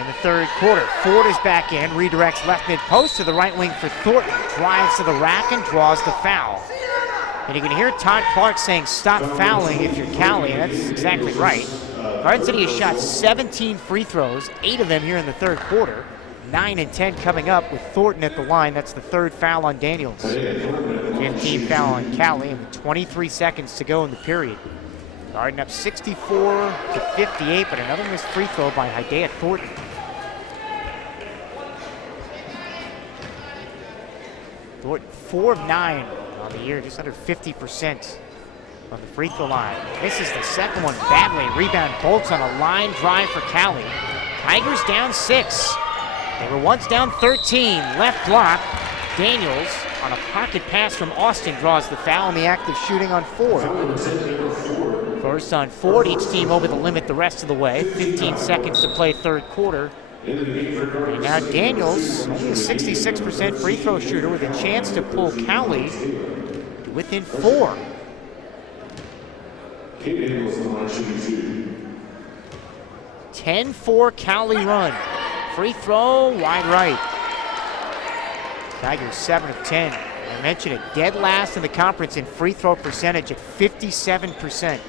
In the third quarter, Ford is back in, redirects left mid post to the right wing for Thornton, drives to the rack and draws the foul. And you can hear Todd Clark saying, stop fouling if you're Cowley, and that's exactly right. Garden City has shot 17 free throws, 8 of them here in the third quarter. 9 and 10 coming up with Thornton at the line. That's the third foul on Daniels. 15 foul on Cowley, and with 23 seconds to go in the period. Garden up 64-58, but another missed free throw by Hidea Thornton. Thornton 4 of 9 on the year, just under 50% on the free throw line. This is the second one badly. Rebound, Bolts on a line drive for Cowley. Tigers down 6. They were once down 13. Left block. Daniels on a pocket pass from Austin draws the foul in the act of shooting on Ford. First on Ford, each team over the limit the rest of the way. 15 seconds to play third quarter. And now Daniels, only a 66% free throw shooter with a chance to pull Cowley to within 4. 10-4 Cowley run. Free throw, wide right. Tigers 7 of 10. I mentioned it, dead last in the conference in free throw percentage at 57%.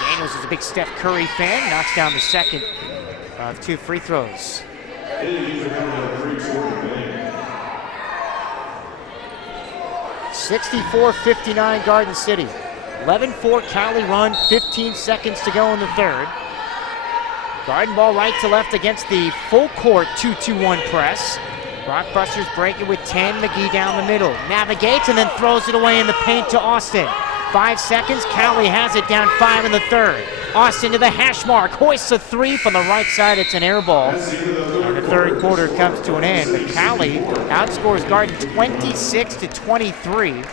Daniels is a big Steph Curry fan, knocks down the second of 2 free throws. 64-59 Garden City. 11-4 Cowley run, 15 seconds to go in the third. Garden ball right to left against the full court 2-2-1 press. Rockbusters break it with 10, McGee down the middle. Navigates and then throws it away in the paint to Austin. 5 seconds, Cowley has it down 5 in the third. Austin to the hash mark, hoists a three from the right side. It's an air ball. And the third quarter comes to an end. But Cowley outscores Garden 26-23.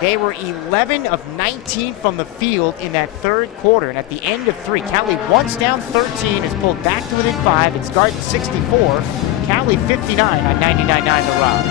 They were 11 of 19 from the field in that third quarter. And at the end of three, Cowley, once down 13, is pulled back to within 5. It's Garden 64, Cowley 59 on 99.9 The Rock.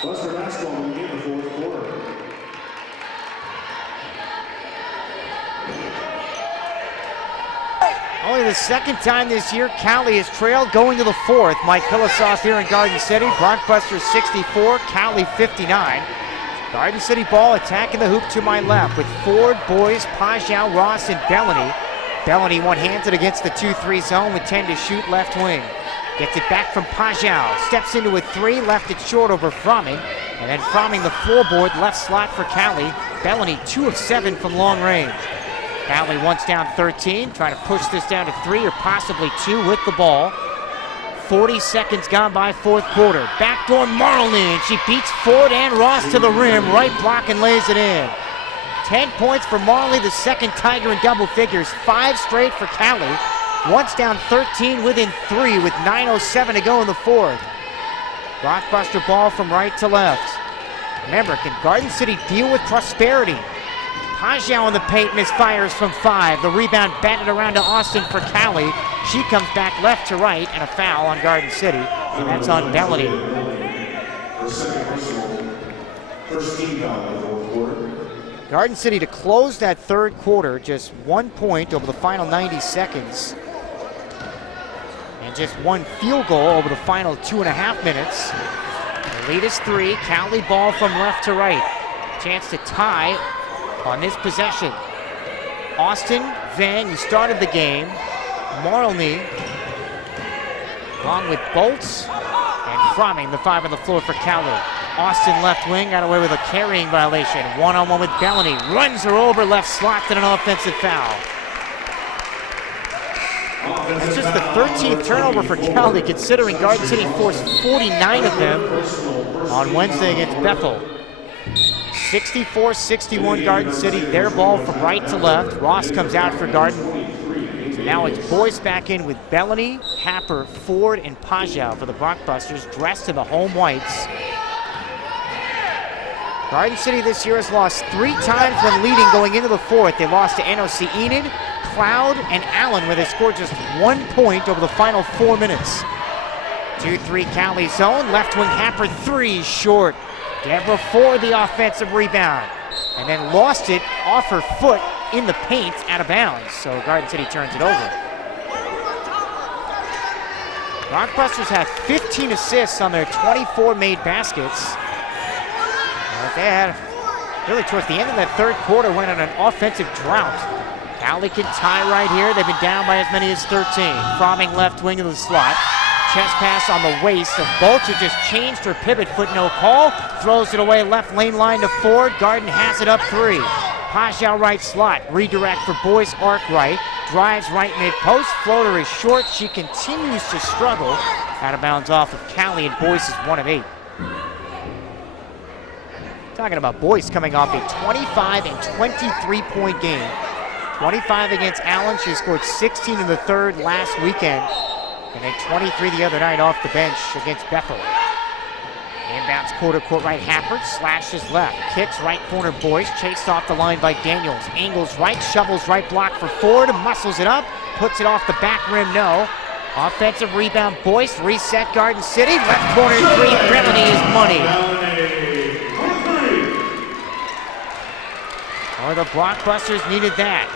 Buster basketball in the fourth quarter. Only the second time this year Cowley has trailed going to the fourth. Mike Pilosoff here in Garden City. Brockbusters 64, Cowley 59. Garden City ball attacking the hoop to my left with Ford, Boyce, Pajau, Ross, and Bellany. Bellany one-handed against the 2-3 zone with 10 to shoot left wing. Gets it back from Pajau, steps into a three, left it short over Fromming, and then Fromming the floorboard, left slot for Cowley. Bellany 2 of 7 from long range. Cowley once down 13, trying to push this down to 3 or possibly 2 with the ball. 40 seconds gone by fourth quarter. Backdoor Marley, and she beats Ford and Ross to the rim, right block and lays it in. 10 points for Marley, the second Tiger in double figures, 5 straight for Cowley. Once down 13 within 3 with 9:07 to go in the fourth. Blockbuster ball from right to left. Remember, can Garden City deal with prosperity? Pajau in the paint misfires from 5. The rebound batted around to Austin for Cowley. She comes back left to right, and a foul on Garden City, and that's on Bellany. First team foul in the fourth quarter. Garden City to close that third quarter, just 1 point over the final 90 seconds. And just 1 field goal over the final 2.5 minutes. The lead is 3. Cowley ball from left to right. Chance to tie on this possession. Austin, Van, who started the game. Marley, along with Bolts, and Fromming, the 5 on the floor for Cowley. Austin left wing, got away with a carrying violation. One-on-one with Bellany, runs her over, left slot, and an offensive foul. That's just the 13th turnover for Cowley, considering Garden City forced 49 of them on Wednesday against Bethel. 64-61 Garden City, their ball from right to left. Ross comes out for Garden. So now it's Boyce back in with Bellany, Happer, Ford, and Pajau for the Blockbusters, dressed in the home whites. Garden City this year has lost 3 times when leading going into the fourth. They lost to NOC Enid, Cloud, and Allen, where they scored just 1 point over the final 4 minutes. 2-3 Cowley zone, left wing Happer, 3 short. Deborah Ford the offensive rebound, and then lost it off her foot in the paint out of bounds. So Garden City turns it over. Rockbusters have 15 assists on their 24 made baskets. They had, really towards the end of that third quarter, went on an offensive drought. Cowley can tie right here. They've been down by as many as 13. Fromming left wing of the slot. Chest pass on the waist of Bolter, just changed her pivot foot, no call. Throws it away left lane line to Ford. Garden has it up 3. Pajau right slot. Redirect for Boyce, arc right. Drives right mid post. Floater is short. She continues to struggle. Out of bounds off of Cowley, and Boyce is 1 of 8. Talking about Boyce coming off a 25 and 23-point game. 25 against Allen. She scored 16 in the third last weekend. and then 23 the other night off the bench against Bethel. Inbounds quarter court right, Happert slashes left, kicks right corner, Boyce, chased off the line by Daniels, angles right, shovels right block for Ford, muscles it up, puts it off the back rim, no. Offensive rebound, Boyce, reset Garden City, left corner three, Bellany is money. Oh, the Blockbusters needed that.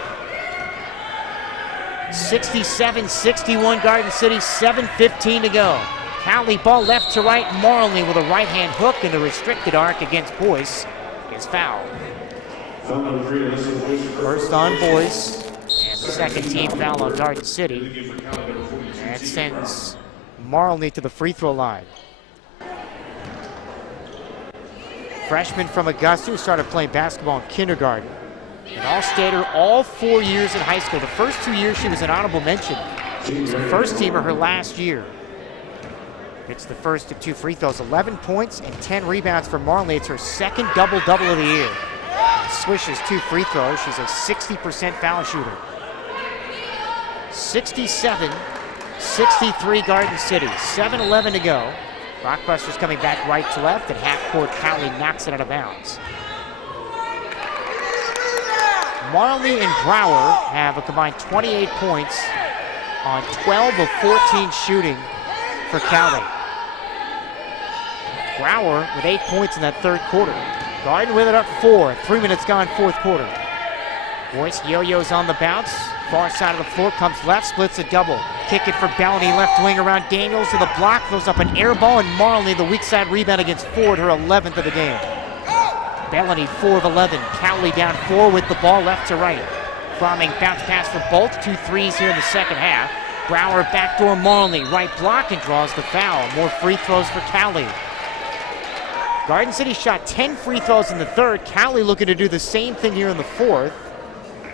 67-61 Garden City, 7:15 to go. Cowley ball left to right, Marley with a right-hand hook in the restricted arc against Boyce is fouled. First on Boyce, and the second team foul on Garden City. That sends Marley to the free throw line. Freshman from Augusta who started playing basketball in kindergarten. An all-stater all 4 years in high school. The first 2 years she was an honorable mention. She was a first teamer her last year. It's the first of 2 free throws, 11 points and 10 rebounds for Marley. It's her second double-double of the year. Swishes 2 free throws. She's a 60% foul shooter. 67-63 Garden City, 7:11 to go. Blockbusters coming back right to left, and half-court Cowley knocks it out of bounds. Marley and Brower have a combined 28 points on 12 of 14 shooting for Cowley. Brower with 8 points in that third quarter. Garden with it up 4. 3 minutes gone, fourth quarter. Boyce yo-yos on the bounce. Far side of the floor, comes left, splits a double. Kick it for Bellany, left wing around Daniels to the block. Throws up an air ball, and Marley, the weak side rebound against Ford, her 11th of the game. Bellany, 4 of 11. Cowley down 4 with the ball left to right. Fromming bounce pass for Bolt. 2 threes here in the second half. Brower backdoor Marley, right block, and draws the foul. More free throws for Cowley. Garden City shot 10 free throws in the third. Cowley looking to do the same thing here in the fourth.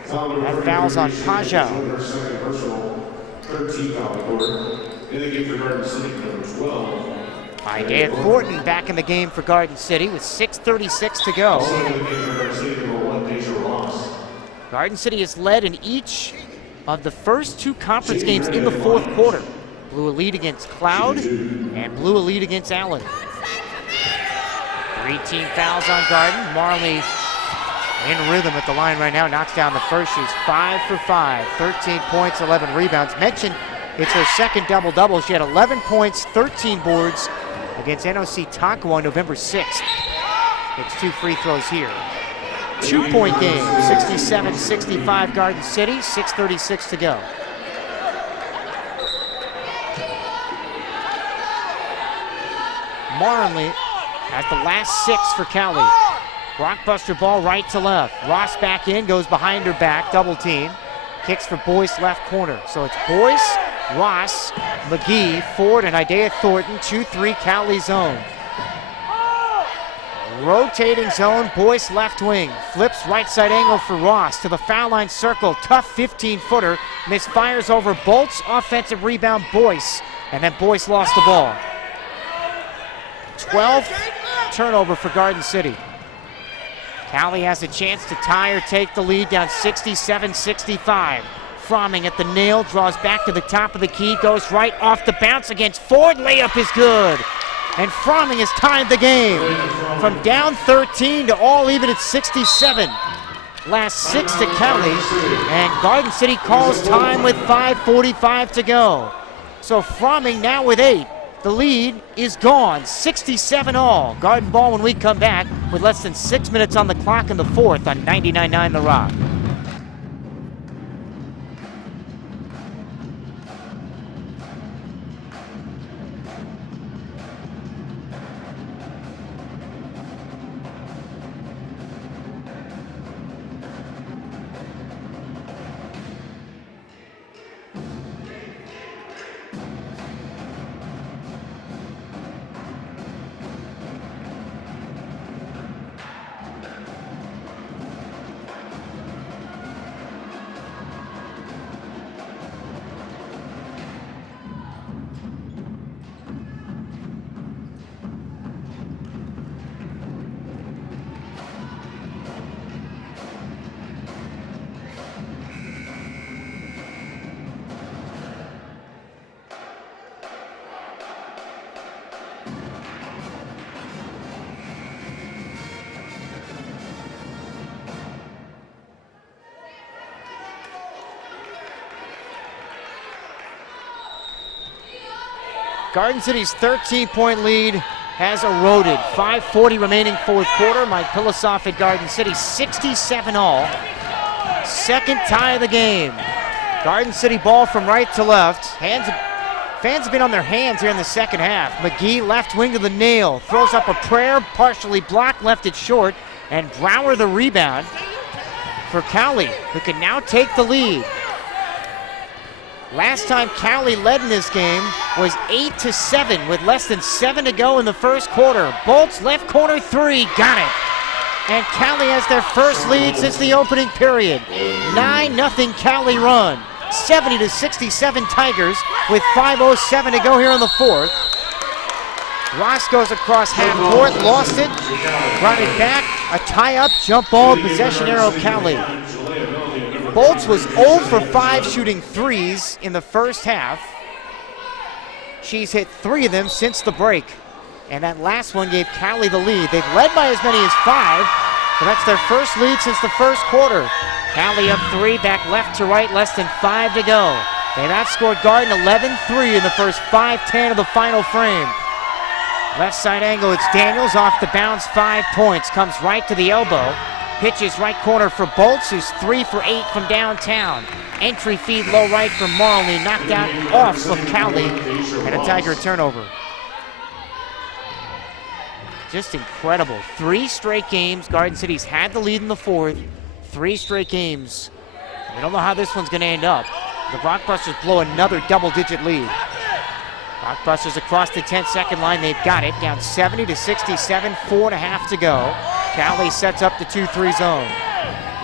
That foul's on Pajot. 13 foul quarter. In the game for Garden City, number 12. Isaiah Thornton back in the game for Garden City with 6:36 to go. Garden City has led in each of the first 2 conference games in the fourth quarter. Blew a lead against Cloud and blew a lead against Allen. 3 team fouls on Garden. Marley in rhythm at the line right now, knocks down the first. She's 5 for 5, 13 points, 11 rebounds. Mentioned it's her second double-double. She had 11 points, 13 boards against NOC Taco on November 6th. It's 2 free throws here. 2-point game, 67-65 Garden City, 6:36 to go. Marley at the last 6 for Cowley. Blockbuster ball right to left. Ross back in, goes behind her back, double team. Kicks for Boyce left corner. So it's Boyce, Ross, McGee, Ford, and Isaiah Thornton. 2-3 Cowley zone. Rotating zone, Boyce left wing. Flips right side angle for Ross to the foul line circle. Tough 15-footer. Misfires over Bolt's offensive rebound, Boyce. And then Boyce lost the ball. 12th turnover for Garden City. Cowley has a chance to tie or take the lead down 67-65. Fromming at the nail, draws back to the top of the key, goes right off the bounce against Ford. Layup is good. And Fromming has tied the game. From down 13 to all even at 67. Last 6 to Cowley, and Garden City calls time with 5:45 to go. So Fromming now with 8. The lead is gone, 67 all. Garden ball when we come back with less than 6 minutes on the clock in the fourth on 99.9 The Rock. Garden City's 13-point lead has eroded. 5:40 remaining fourth quarter. Mike Pilosoff at Garden City, 67 all. Second tie of the game. Garden City ball from right to left. Fans have been on their hands here in the second half. McGee left wing to the nail. Throws up a prayer, partially blocked, left it short. And Brower the rebound for Cowley, who can now take the lead. Last time Cowley led in this game was 8-7 with less than 7 to go in the first quarter. Bolts left corner three, got it. And Cowley has their first lead since the opening period. 9-0 Cowley run. 70-67 Tigers with 5:07 to go here in the fourth. Ross goes across half court, lost it, brought it back. A tie-up, jump ball, possession arrow Cowley. Bolts was 0 for 5 shooting threes in the first half. She's hit 3 of them since the break. And that last one gave Cowley the lead. They've led by as many as 5, but that's their first lead since the first quarter. Cowley up 3, back left to right, less than 5 to go. They've outscored Garden 11-3 in the first 5:10 of the final frame. Left side angle, it's Daniels off the bounce, 5 points, comes right to the elbow. Pitches right corner for Bolts, who's 3 for 8 from downtown. Entry feed low right for Marley, knocked out off of Cowley, and a Tiger turnover. Just incredible. 3 straight games. Garden City's had the lead in the fourth. 3 straight games. We don't know how this one's going to end up. The Rockbusters blow another double-digit lead. Rockbusters across the 10-second line. They've got it. Down 70-67, 4.5 to go. Cowley sets up the 2-3 zone.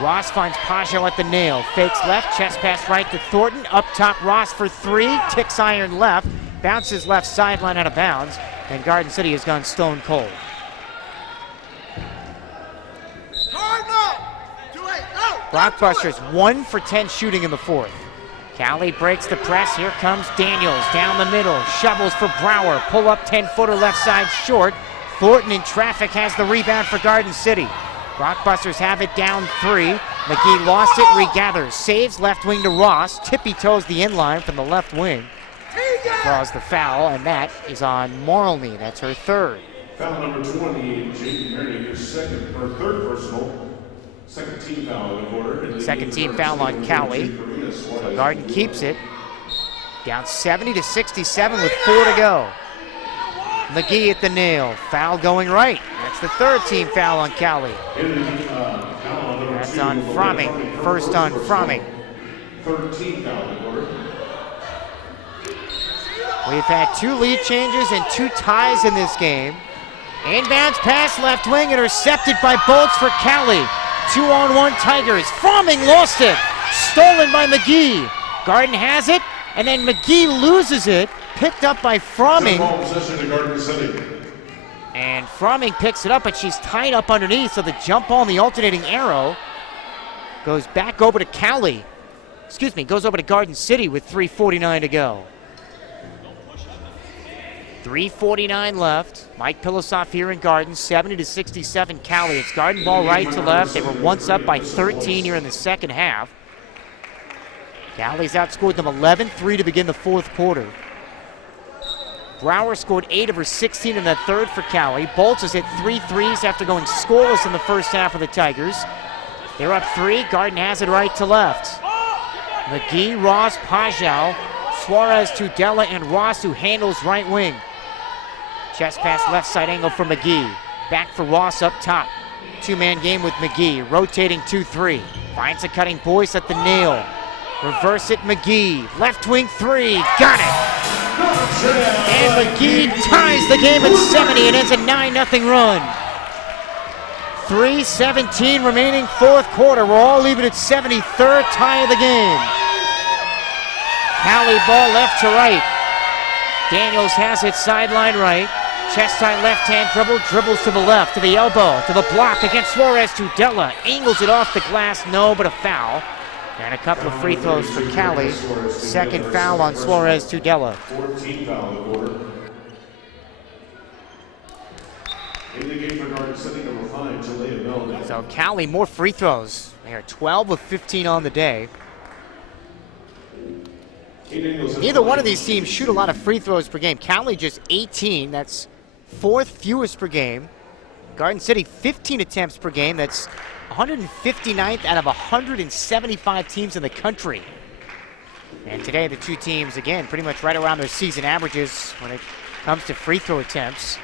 Ross finds Pajo at the nail. Fakes left, chest pass right to Thornton. Up top, Ross for 3. Ticks iron left. Bounces left sideline out of bounds. And Garden City has gone stone cold. Rockbusters 1 for 10 shooting in the fourth. Cowley breaks the press. Here comes Daniels down the middle. Shovels for Brower. Pull up 10-footer left side short. Thornton in traffic has the rebound for Garden City. Rockbusters have it down 3. McGee lost it, regathers. Saves left wing to Ross. Tippy toes the inline from the left wing. Draws the foul, and that is on Marley. That's her third. Foul number 20, Jake Merrick, third personal. Second team foul in the quarter. Second team foul on Cowley. So Garden keeps it. Down 70-67 with 4 to go. McGee at the nail. Foul going right. That's the third team foul on Cowley. That's on Fromming. First on Fromming. Third team foul in the quarter. We've had 2 lead changes and 2 ties in this game. Inbounds pass left wing, intercepted by Bolts for Cowley. 2-on-1 Tigers. Fromming lost it. Stolen by McGee. Garden has it, and then McGee loses it. Picked up by Fromming. And Fromming picks it up, but she's tied up underneath, so the jump ball and the alternating arrow goes back over to Cowley. Goes over to Garden City with 3:49 to go. 3:49 left. Mike Pilosoff here in Garden, 70-67 Cowley. It's Garden ball right to left. They were once up by 13 here in the second half. Cowley's outscored them 11-3 to begin the fourth quarter. Brower scored 8 of her 16 in the third for Cowley. Bolts has hit 3 threes after going scoreless in the first half of the Tigers. They're up 3. Garden has it right to left. McGee, Ross, Pajau, Suarez, Tudela, and Ross, who handles right wing. Chest pass left side angle for McGee. Back for Ross up top. 2-man game with McGee. Rotating 2-3. Finds a cutting Boyce at the nail. Reverse it, McGee. Left wing 3. Got it. And McGee ties the game at 70 and ends a 9-0 run. 3:17 remaining fourth quarter. We're all leaving at 70. Third tie of the game. Cowley ball left to right. Daniels has it sideline right. Chest side left hand dribble, dribbles to the left, to the elbow, to the block against Suarez. Tudela angles it off the glass, no, but a foul. And a couple of free throws for Cowley. Second foul on Suarez Tudela. 14 foul in the quarter. In the game for Garden City, number 5, Jalea Bell. So Cowley more free throws. They are 12 of 15 on the day. Neither one of these teams shoot a lot of free throws per game. Cowley just 18. That's 4th fewest per game. Garden City 15 attempts per game. That's 159th out of 175 teams in the country. And today the two teams, again, pretty much right around their season averages when it comes to free throw attempts.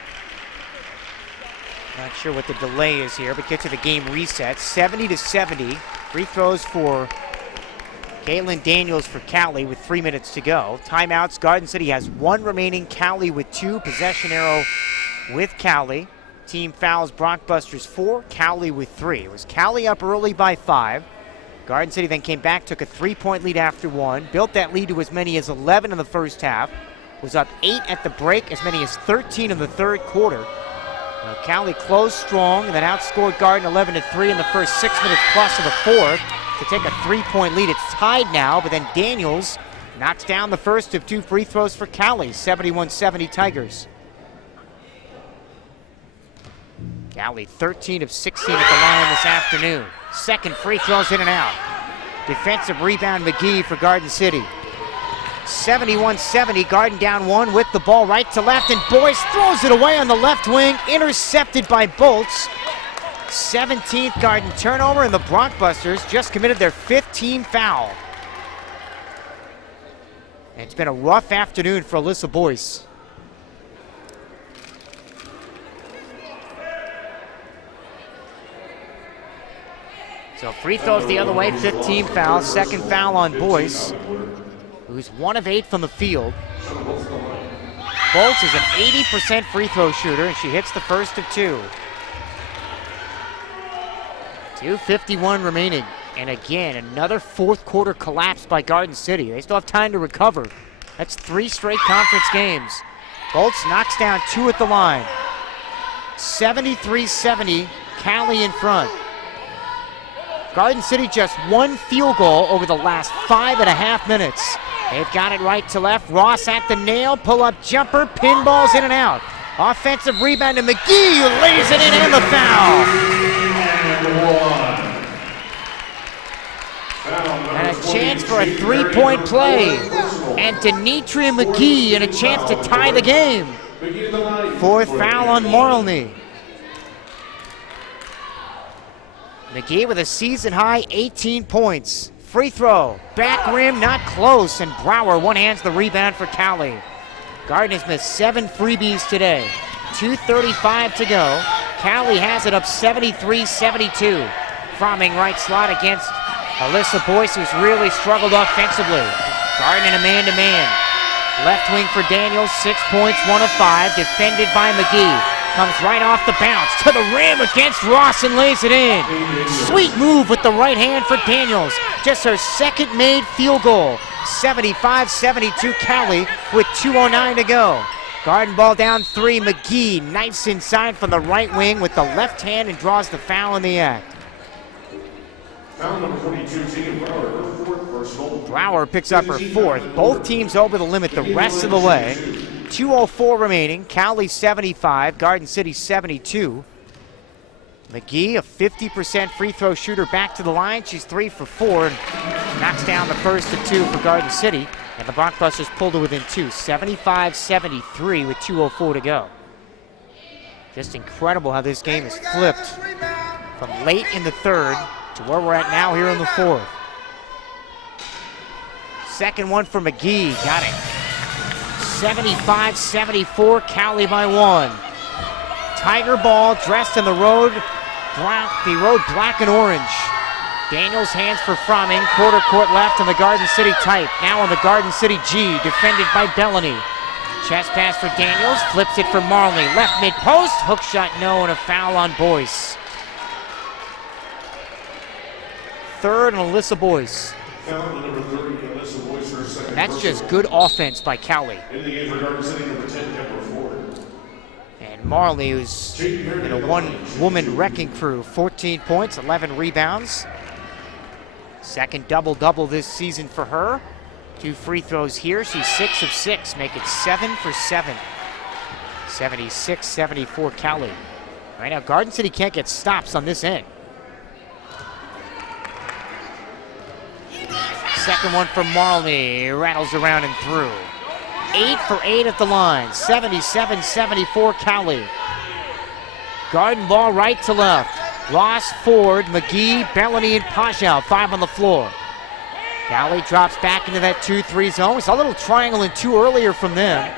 Not sure what the delay is here, but get to the game reset. 70-70. Free throws for Caitlin Daniels for Cowley with 3 minutes to go. Timeouts, Garden City has 1 remaining. Cowley with 2. Possession arrow with Cowley. Team fouls, Brockbusters 4, Cowley with 3. It was Cowley up early by 5. Garden City then came back, took a 3-point lead after 1. Built that lead to as many as 11 in the first half. Was up 8 at the break, as many as 13 in the third quarter. Cowley closed strong and then outscored Garden 11-3 in the first 6 minutes plus of the fourth to take a 3-point lead. It's tied now, but then Daniels knocks down the first of 2 free throws for Cowley, 71-70 Tigers. Cowley 13 of 16 at the line this afternoon. Second free throws in and out. Defensive rebound McGee for Garden City. 71-70, Garden down 1 with the ball right to left, and Boyce throws it away on the left wing, intercepted by Bolts. 17th Garden turnover, and the Brockbusters just committed their 5th team foul. And it's been a rough afternoon for Alyssa Boyce. So free throws the other way, 15 fouls, second foul on Boyce, who's 1 of 8 from the field. Bolts is an 80% free throw shooter, and she hits the first of 2. 2:51 remaining. And again, another fourth quarter collapse by Garden City. They still have time to recover. That's 3 straight conference games. Bolts knocks down 2 at the line. 73-70, Cowley in front. Garden City just 1 field goal over the last 5.5 minutes. They've got it right to left. Ross at the nail, pull-up jumper, pinballs in and out. Offensive rebound to McGee, who lays it in, and the foul. And a chance for a 3-point play. And Denitria McGee and a chance to tie the game. 4th foul on Marlney. McGee with a season-high 18 points. Free throw, back rim, not close, and Brower one-hands the rebound for Cowley. Garden has missed 7 freebies today. 2:35 to go. Cowley has it up 73-72. Fromming right slot against Alyssa Boyce, who's really struggled offensively. Garden in a man-to-man. Left wing for Daniels, 6 points, 1 of 5, defended by McGee. Comes right off the bounce to the rim against Ross and lays it in. Sweet move with the right hand for Daniels. Just her second made field goal. 75-72 Cowley with 2:09 to go. Garden ball down 3. McGee knifes inside from the right wing with the left hand and draws the foul in the act. Foul number 42, Tegan Brower, her 4th personal. Brower picks up her 4th. Both teams over the limit the rest of the way. 2:04 remaining. Cowley 75, Garden City 72. McGee, a 50% free throw shooter, back to the line. She's 3 for 4 and knocks down the first of 2 for Garden City. And the Brockbusters pulled to within 2, 75-73 with 2:04 to go. Just incredible how this game has flipped from late in the third to where we're at now here in the fourth. Second one for McGee, got it. 75-74, Cowley by 1. Tiger ball dressed in the road black and orange. Daniels hands for Fromming, quarter court left on the Garden City type. Now on the Garden City G, defended by Bellany. Chest pass for Daniels, flips it for Marley. Left mid-post, hook shot no, and a foul on Boyce. Third on Alyssa Boyce. And that's just good offense by Cowley. In the game for Garden City, number 10, Kemper Ford. And Marley, who's in a one-woman wrecking crew, 14 points, 11 rebounds. Second double-double this season for her. 2 free throws here. She's 6 of 6, make it 7 for 7. 76-74 Cowley. Right now, Garden City can't get stops on this end. Second one from Marley, rattles around and through. 8 for 8 at the line, 77-74 Cowley. Garden ball right to left. Ross, Ford, McGee, Bellany, and Pajal, 5 on the floor. Cowley drops back into that 2-3 zone. We saw a little triangle and 2 earlier from them.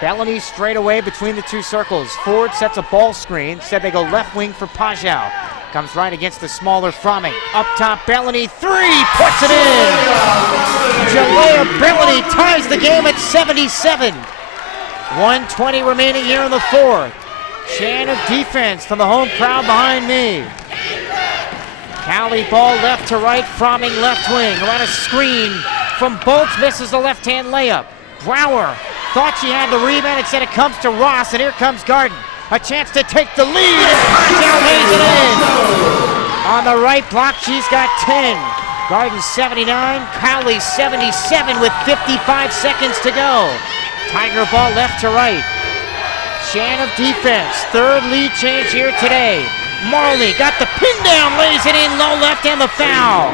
Bellany straight away between the 2 circles. Ford sets a ball screen. Said they go left wing for Pajal. Comes right against the smaller Fromming. Up top, Bellany, 3, puts it in! Jalea Bellany ties the game at 77. 1:20 remaining here in the fourth. Chant of defense from the home crowd behind me. Cowley ball left to right, Fromming left wing. Around a screen from Bolts, misses the left-hand layup. Brower thought she had the rebound, instead it comes to Ross, and here comes Garden. A chance to take the lead, and Pajal lays it in. On the right block, she's got 10. Garden 79, Cowley 77 with 55 seconds to go. Tiger ball left to right. Chant of defense, third lead change here today. Marley got the pin down, lays it in low left, and the foul.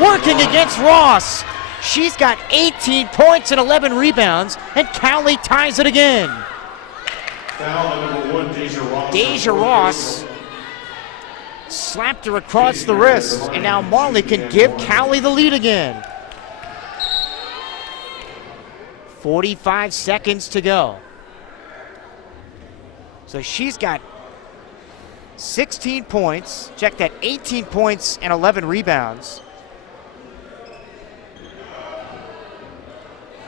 Working against Ross. She's got 18 points and 11 rebounds, and Cowley ties it again. Foul number 1, Deja Ross slapped her across the wrist, and now Marley can give Cowley the lead again. 45 seconds to go. So she's got 16 points, check that, 18 points and 11 rebounds.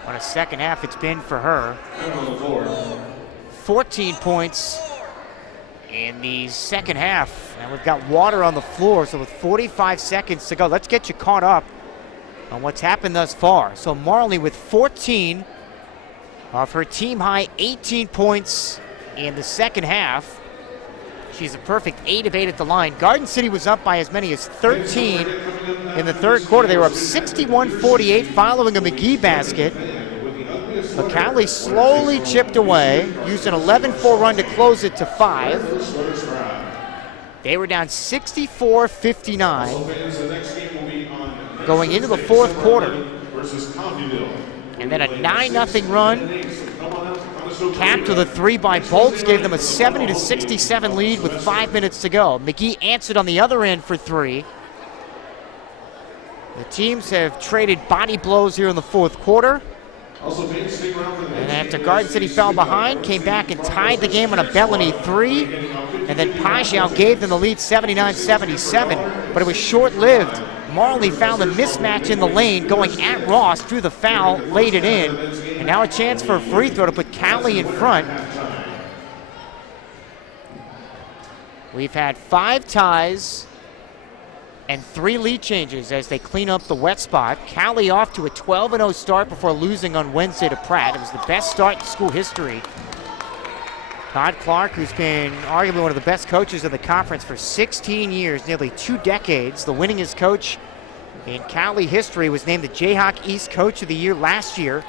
What a second half it's been for her. 14 points in the second half, and we've got water on the floor, so with 45 seconds to go, let's get you caught up on what's happened thus far. So Marley with 14 of her team high 18 points in the second half. She's a perfect 8 of 8 at the line. Garden City was up by as many as 13 in the third quarter. They were up 61-48 following a McGee basket. But Cowley slowly chipped away, used an 11-4 run to close it to 5. They were down 64-59 going into the fourth quarter. And then a 9-0 run capped with a 3 by Bolts, gave them a 70-67 lead with 5 minutes to go. McGee answered on the other end for 3. The teams have traded body blows here in the fourth quarter. And after Garden City fell behind, came back and tied the game on a Bellany 3. And then Pajal gave them the lead 79-77, but it was short-lived. Marley found a mismatch in the lane, going at Ross, drew the foul, laid it in. And now a chance for a free throw to put Cowley in front. We've had 5 ties and 3 lead changes as they clean up the wet spot. Cowley off to a 12-0 start before losing on Wednesday to Pratt. It was the best start in school history. Todd Clark, who's been arguably one of the best coaches in the conference for 16 years, nearly 2 decades, the winningest coach in Cowley history, was named the Jayhawk East Coach of the Year last year.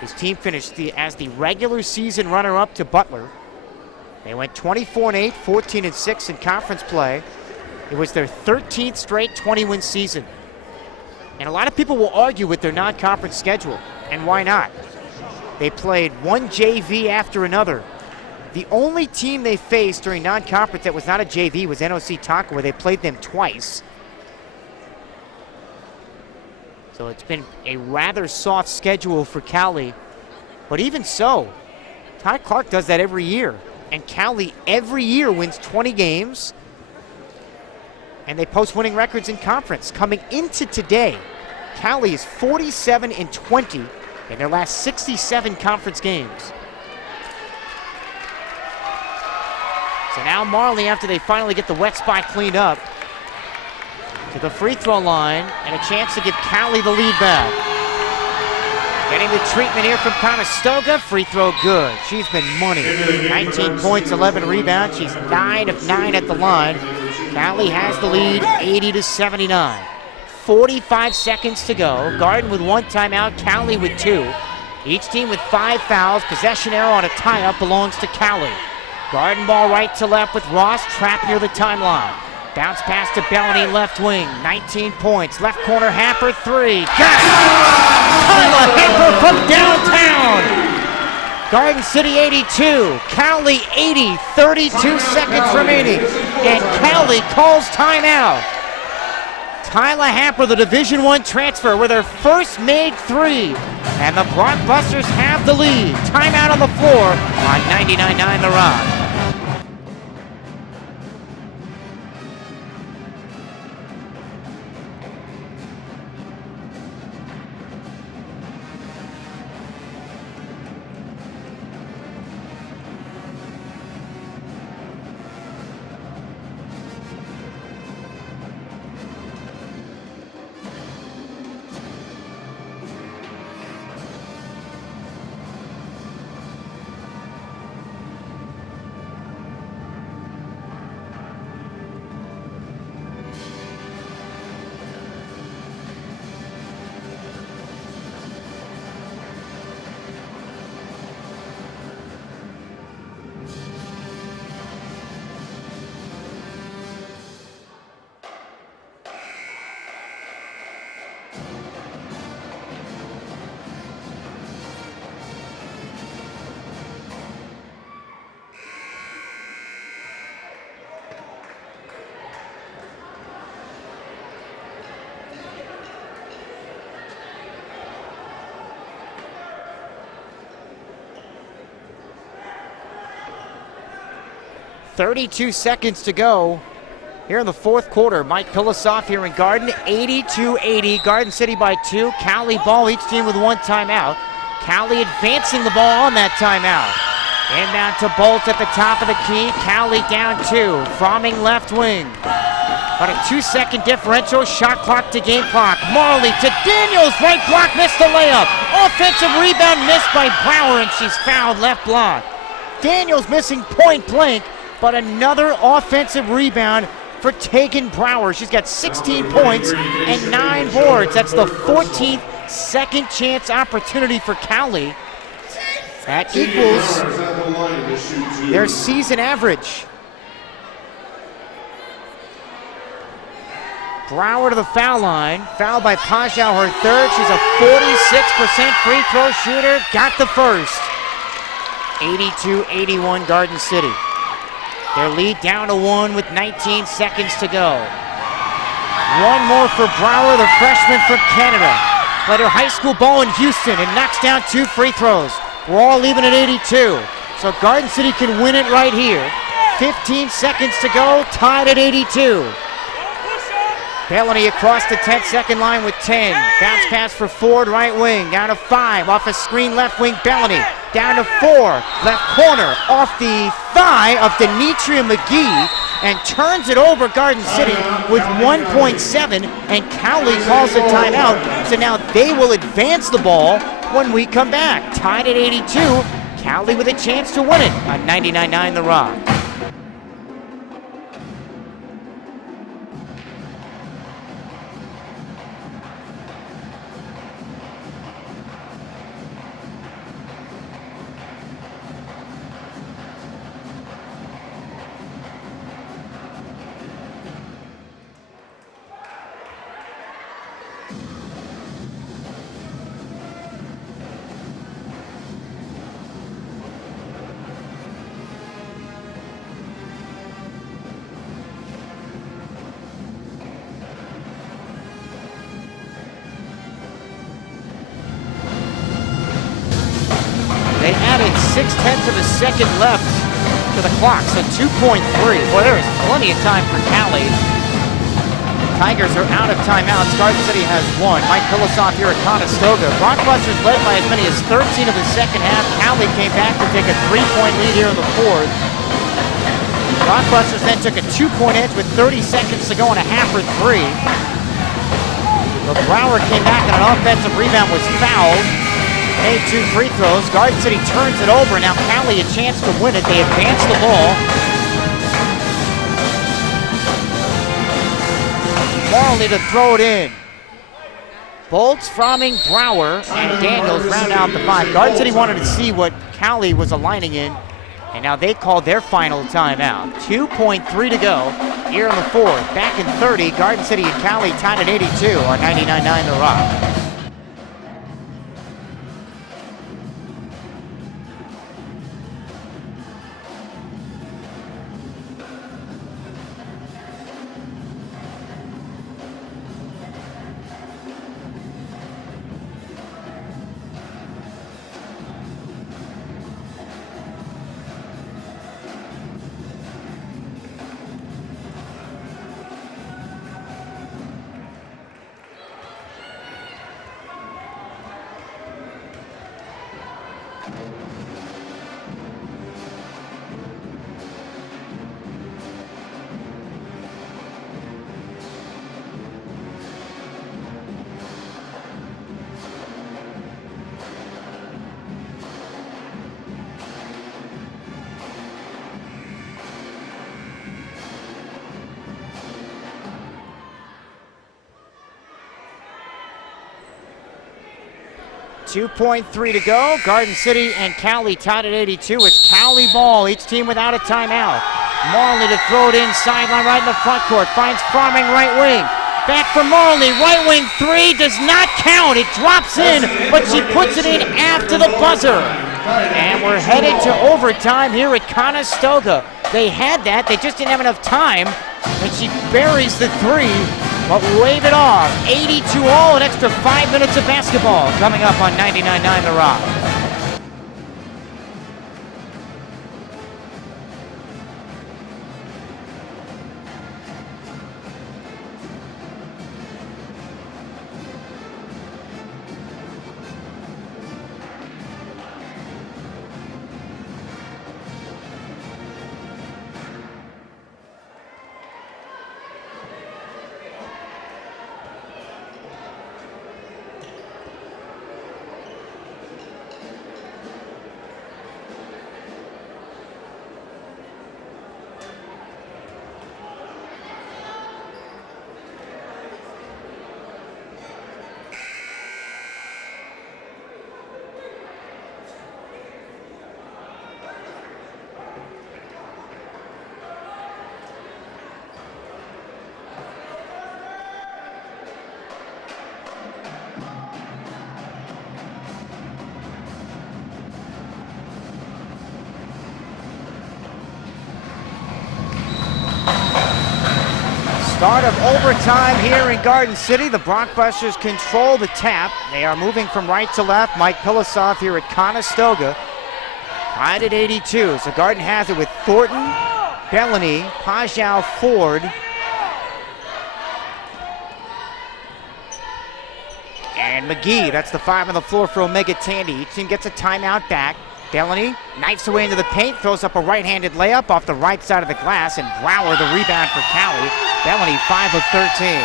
His team finished as the regular season runner-up to Butler. They went 24-8, 14-6 in conference play. It was their 13th straight 20-win season. And a lot of people will argue with their non-conference schedule, and why not? They played one JV after another. The only team they faced during non-conference that was not a JV was NOC Tonka, where they played them twice. So it's been a rather soft schedule for Cowley. But even so, Todd Clark does that every year. And Cowley every year wins 20 games. And they post winning records in conference. Coming into today, Cowley is 47-20 in their last 67 conference games. So now Marley, after they finally get the wet spot cleaned up, to the free throw line, and a chance to give Cowley the lead back. Getting the treatment here from Conestoga. Free throw good. She's been money. 19 points, 11 rebounds. She's 9 of 9 at the line. Cowley has the lead, 80-79. 45 seconds to go. Garden with 1 timeout, Cowley with 2. Each team with 5 fouls. Possession arrow on a tie-up belongs to Cowley. Garden ball right to left with Ross trapped near the timeline. Bounce pass to Bellany, left wing, 19 points. Left corner, Hamper, 3. Got it! Kyla Hamper from downtown! Garden City 82, Cowley 80, 32 seconds remaining. And Cowley calls timeout. Tyla Hamper, the Division I transfer, with her first made 3. And the Blockbusters have the lead. Timeout on the floor on 99.9 The Rock. .32 seconds to go here in the fourth quarter. Mike Pilosoff here in Garden, 82-80. Garden City by 2. Cowley ball, each team with 1 timeout. Cowley advancing the ball on that timeout. Inbound to Bolt at the top of the key. Cowley down 2. Fromming left wing. About a 2-second differential. Shot clock to game clock. Marley to Daniels. Right block, missed the layup. Offensive rebound missed by Brower, and she's fouled left block. Daniels missing point blank, but another offensive rebound for Tegan Brower. She's got 16 points and 9 boards. That's the 14th second chance opportunity for Cowley. That equals their season average. Brower to the foul line. Fouled by Pajau, her third. She's a 46% free throw shooter. Got the first. 82-81 Garden City. Their lead down to 1 with 19 seconds to go. One more for Brower, the freshman from Canada. Played her high school ball in Houston and knocks down 2 free throws. We're all leaving at 82. So Garden City can win it right here. 15 seconds to go, tied at 82. Bellany across the 10-second line with 10. Bounce pass for Ford, right wing. Down to 5. Off a screen, left wing, Bellany. Down to 4. Left corner. Off the thigh of Denitria McGee. And turns it over Garden City with 1.7. And Cowley calls a timeout. So now they will advance the ball when we come back. Tied at 82. Cowley with a chance to win it on 99.9 The Rock. They added 0.6 of a second left to the clock, so 2.3. Well, there is plenty of time for Cowley. Tigers are out of timeouts. Garden City has 1. Mike Pilosoff here at Conestoga. Blockbusters led by as many as 13 of the second half. Cowley came back to take a 3-point lead here in the fourth. Blockbusters then took a 2-point edge with 30 seconds to go on a Hamper 3. But Brower came back and an offensive rebound was fouled. Made 2 free throws. Garden City turns it over. Now Cowley a chance to win it. They advance the ball. Marley to throw it in. Bolts, Fromming, Brower, and Daniels round out the 5. Garden City wanted to see what Cowley was aligning in, and now they called their final timeout. 2.3 to go. here in the fourth. Back in 30, Garden City and Cowley tied at 82 on 99.9 The Rock. .3 to go. Garden City and Cowley tied at 82. It's Cowley ball, each team without a timeout. Marley to throw it in, sideline right in the front court. Finds Farming right wing. Back for Marley, right wing three, does not count. It drops in, but she puts it in after the buzzer. And we're headed to overtime here at Conestoga. They had that, they just didn't have enough time. And she buries the three, but wave it off. 82 all, an extra 5 minutes of basketball coming up on 99.9 The Rock. Start of overtime here in Garden City. The Blockbusters control the tap. They are moving from right to left. Mike Pilosoff here at Conestoga. Tied at 82. So Garden has it with Thornton, Bellany, Pajau, Ford, and McGee. That's the five on the floor for Omega Tandy. Each team gets a timeout back. Bellany knifes away into the paint, throws up a right-handed layup off the right side of the glass, and Brower the rebound for Cowley. Bellany 5 of 13.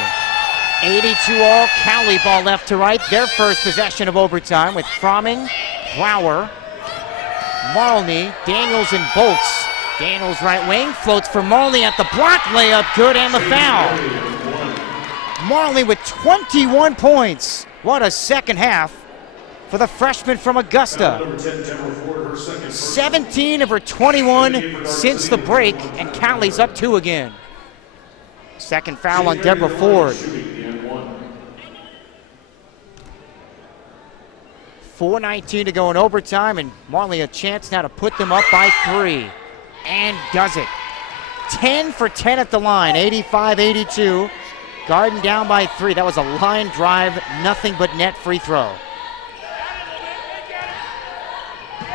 82 all, Cowley ball left to right. Their first possession of overtime with Fromming, Brower, Marley, Daniels, and Bolts. Daniels right wing, floats for Marley at the block, layup good, and the foul. Marley with 21 points. What a second half for the freshman from Augusta. 17 of her 21 since the break, and Cowley's up 2 again. Second foul on Deborah Ford. 4:19 to go in overtime, and Marley a chance now to put them up by 3. And does it. 10 for 10 at the line, 85-82. Garden down by 3. That was a line drive, nothing but net free throw.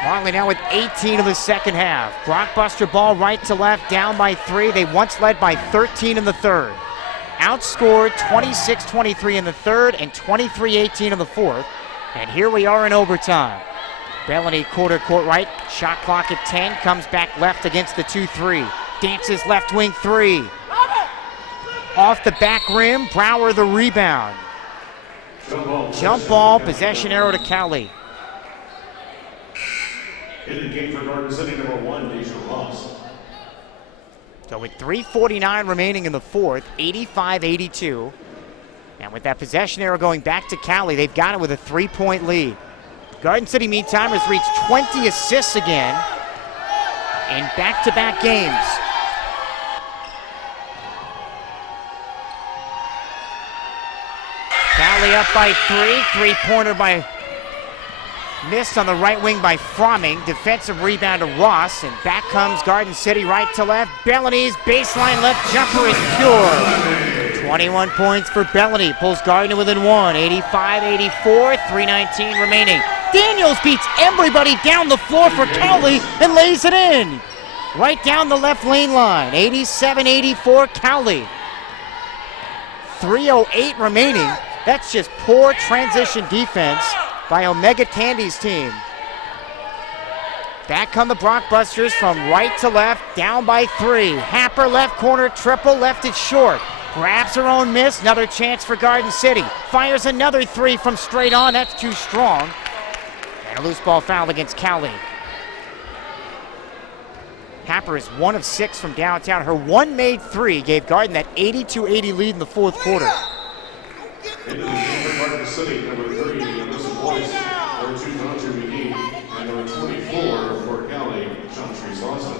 Marley now with 18 of the second half. Blockbuster ball right to left, down by 3. They once led by 13 in the third. Outscored 26-23 in the third and 23-18 in the fourth. And here we are in overtime. Bellany quarter court right, shot clock at 10, comes back left against the 2-3. Dances left wing 3. Off the back rim, Brower the rebound. Jump ball, possession arrow to Cowley. In the game for Garden City, number 1, Deja Ross. So with 3:49 remaining in the fourth, 85-82. And with that possession arrow going back to Cowley, they've got it with a 3-point lead. Garden City, meantime, has reached 20 assists again in back-to-back games. Cowley up by 3. Three-pointer by missed on the right wing by Fromming. Defensive rebound to Ross, and back comes Garden City right to left. Bellany's baseline left jumper is pure. 21 points for Bellany. Pulls Gardner within 1. 85-84, 3:19 remaining. Daniels beats everybody down the floor for Cowley and lays it in. Right down the left lane line. 87-84 Cowley. 3:08 remaining. That's just poor transition defense by Omega Tandy's team. Back come the Brockbusters from right to left, down by 3. Happer left corner, triple, left it short. Grabs her own miss, another chance for Garden City. Fires another 3 from straight on, that's too strong. And a loose ball foul against Cowley. Happer is 1 of 6 from downtown. Her one made 3 gave Garden that 82-80 lead in the fourth quarter. Garden City, number 30, Alyssa Boyce, number 2, Donju McGee, and number 24 for Cowley, Chantry Lawson.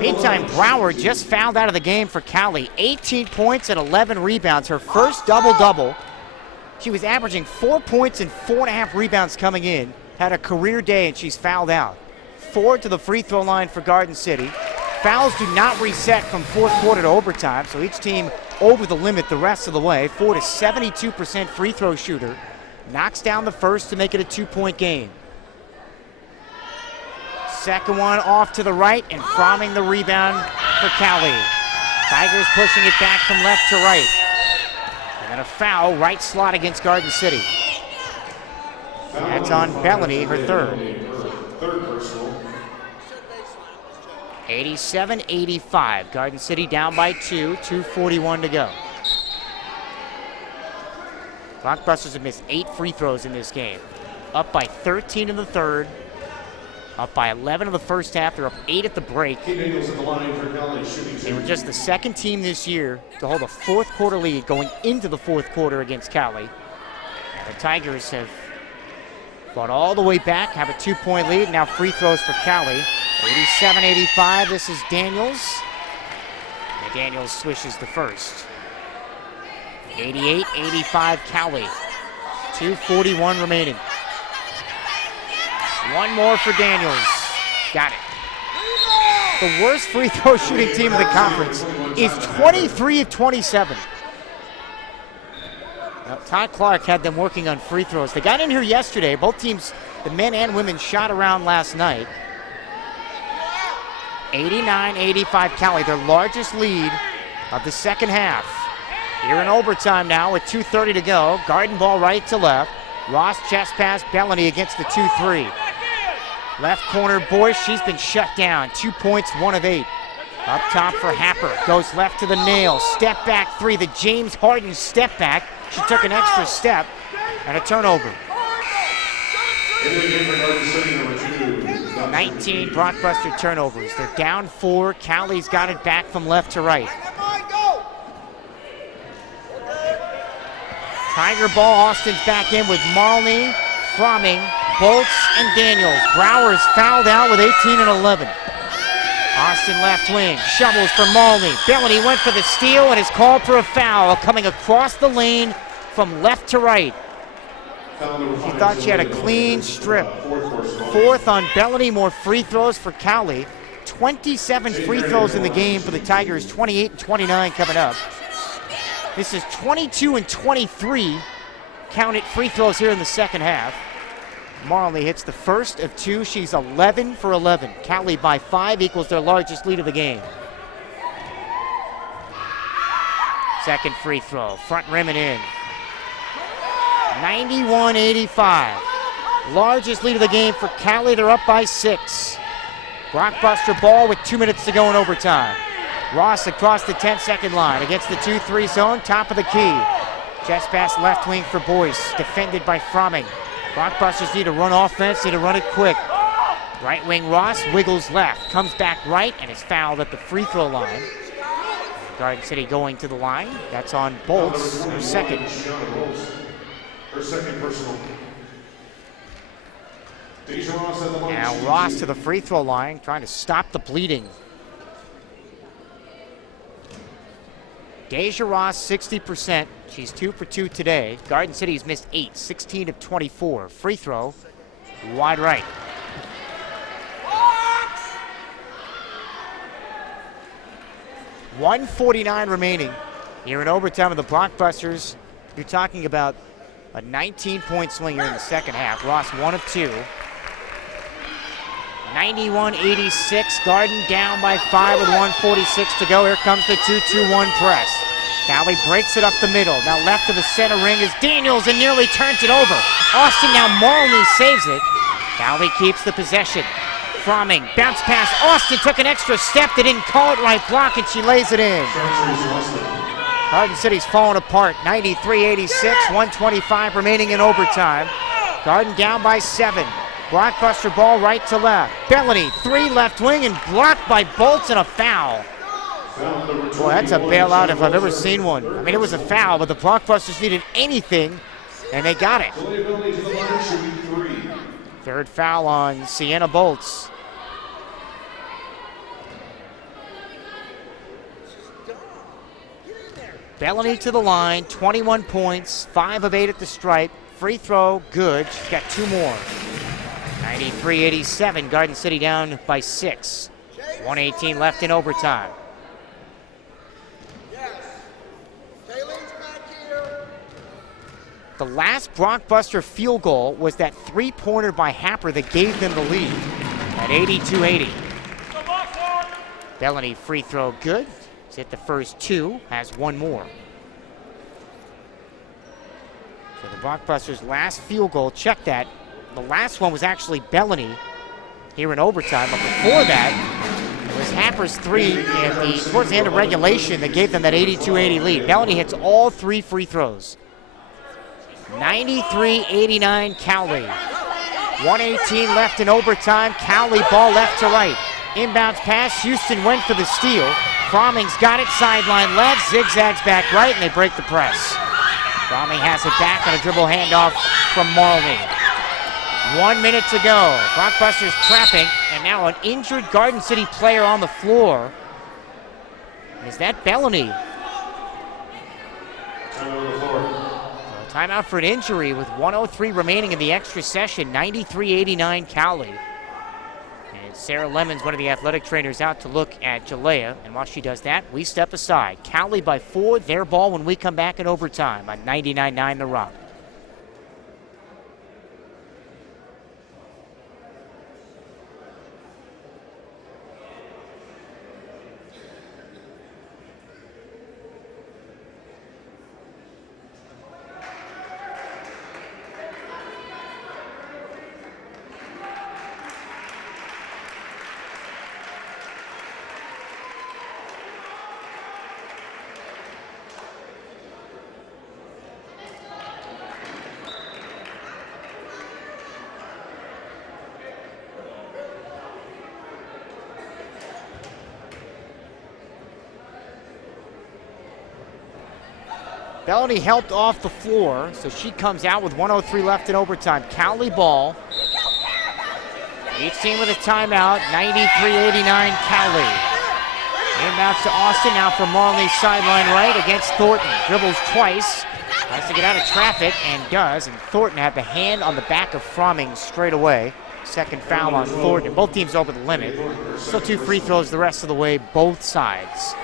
Meantime, Brower just fouled out of the game for Cowley. 18 points and 11 rebounds, her first double-double. She was averaging 4 points and 4.5 rebounds coming in. Had a career day, and she's fouled out. 4 to the free throw line for Garden City. Fouls do not reset from fourth quarter to overtime, so each team over the limit the rest of the way. Ford is 72% free throw shooter. Knocks down the first to make it a 2-point game. Second one off to the right, and Fromming the rebound for Cowley. Tigers pushing it back from left to right. And then a foul, right slot against Garden City. That's on Bellany, her third. Third personal. 87-85. Garden City down by 2, 2:41 to go. Blockbusters have missed 8 free throws in this game. Up by 13 in the third. Up by 11 in the first half. They're up 8 at the break. They were just the second team this year to hold a fourth quarter lead going into the fourth quarter against Cowley. And the Tigers have fought all the way back, have a 2-point lead. Now free throws for Cowley. 87-85, this is Daniels. And Daniels swishes the first. 88-85 Cowley. 2:41 remaining. One more for Daniels. Got it. The worst free throw shooting team in the conference is 23 of 27. Now, Todd Clark had them working on free throws. They got in here yesterday. Both teams, the men and women, shot around last night. 89-85 Cowley, their largest lead of the second half. Here in overtime now with 2:30 to go. Garden ball right to left. Ross chest pass, Bellany against the 2-3. Left corner Boyce, she's been shut down. 2 points, 1 of 8. Up top for Happer, goes left to the nail. Step back 3, the James Harden step back. She took an extra step and a turnover. 19 Brockbuster turnovers. They're down 4. Cowley's got it back from left to right. Tiger ball, Austin's back in with Marley, Fromming, Bolts, and Daniels. Brower's fouled out with 18 and 11. Austin left wing, shovels for Marley. Bellany went for the steal and is called for a foul coming across the lane from left to right. She thought she had a clean strip. Fourth on Bellany, more free throws for Cowley. 27 free throws in the game for the Tigers, 28 and 29 coming up. This is 22 and 23 counted free throws here in the second half. Marley hits the first of 2. She's 11 for 11. Cowley by 5 equals their largest lead of the game. Second free throw, front rim and in. 91-85. Largest lead of the game for Cowley. They're up by 6. Blockbuster ball with 2 minutes to go in overtime. Ross across the 10-second line against the 2-3 zone, top of the key. Chest pass left wing for Boyce, defended by Fromming. Blockbusters need to run offense, need to run it quick. Right wing Ross wiggles left, comes back right, and is fouled at the free throw line. Garden City going to the line. That's on Bolts, her second. Her second personal. Now Ross to the free throw line, trying to stop the bleeding. Deja Ross, 60%. She's 2 for 2 today. Garden City's missed 8, 16 of 24. Free throw, wide right. $1:49 remaining here in overtime of the Blockbusters. You're talking about a 19-point swing here in the second half. Ross 1 of 2. 91-86. Garden down by 5 with 1:46 to go. Here comes the 2-2-1 press. Cowley breaks it up the middle. Now left of the center ring is Daniels and nearly turns it over. Austin now Marley saves it. Cowley keeps the possession. Fromming, bounce pass. Austin took an extra step. They didn't call it right. Block, and she lays it in. Garden City's falling apart. 93-86, 1:25 remaining in overtime. Garden down by 7. Blockbuster ball right to left. Bellany, 3 left wing, and blocked by Bolts and a foul. Boy, that's a bailout if I've ever seen one. I mean, it was a foul, but the Blockbusters needed anything, and they got it. Third foul on Sienna Bolts. Bellany to the line, 21 points, 5 of 8 at the stripe. Free throw, good. She's got 2 more. 93-87, Garden City down by 6. 1:18 left in overtime. The last Blockbuster field goal was that 3-pointer by Happer that gave them the lead at 82-80. Bellany free throw good. He's hit the first 2, has 1 more. So the Blockbusters' last field goal, check that. The last one was actually Bellany here in overtime, but before that, it was Happer's 3 towards the end of regulation that gave them that 82-80 lead. Bellany hits all 3 free throws. 93-89 Cowley. 1:18 left in overtime. Cowley ball left to right. Inbounds pass. Houston went for the steal. Fromming's got it. Sideline left. Zigzags back right, and they break the press. Fromming has it back on a dribble handoff from Marley. 1 minute to go. Blockbusters trapping, and now an injured Garden City player on the floor. Is that Bellany? Timeout for an injury with 1:03 remaining in the extra session. 93-89 Cowley. And Sarah Lemon's one of the athletic trainers out to look at Jalea. And while she does that, we step aside. Cowley by 4, their ball when we come back in overtime on 99-9 The Rock. Bellany helped off the floor, so she comes out with 1:03 left in overtime. Cowley ball. Each team with a timeout. 93-89 Cowley. Inbounds to Austin now from Marley's sideline right against Thornton. Dribbles twice. Tries to get out of traffic and does. And Thornton had the hand on the back of Fromming straight away. Second foul on Thornton. Both teams over the limit. Still 2 free throws the rest of the way, both sides.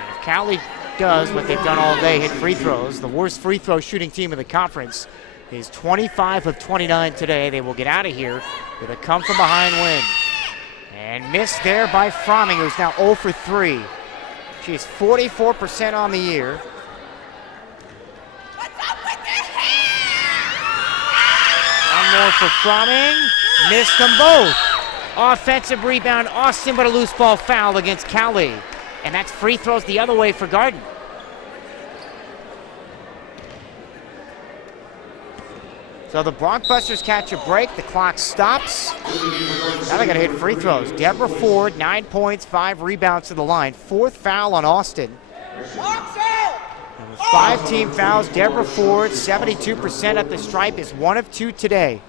And if Cowley does what they've done all day, hit free throws. The worst free throw shooting team in the conference is 25 of 29 today. They will get out of here with a come-from-behind win. And missed there by Fromming, who's now 0 for 3. She's 44% on the year. One more for Fromming. Missed them both. Offensive rebound, Austin, but a loose ball foul against Cowley. And that's free throws the other way for Garden. So the Blockbusters catch a break. The clock stops. Now they got to hit free throws. Deborah Ford, 9 points, 5 rebounds to the line. 4th foul on Austin. And with 5 team fouls, Deborah Ford, 72% at the stripe, is 1 of 2 today.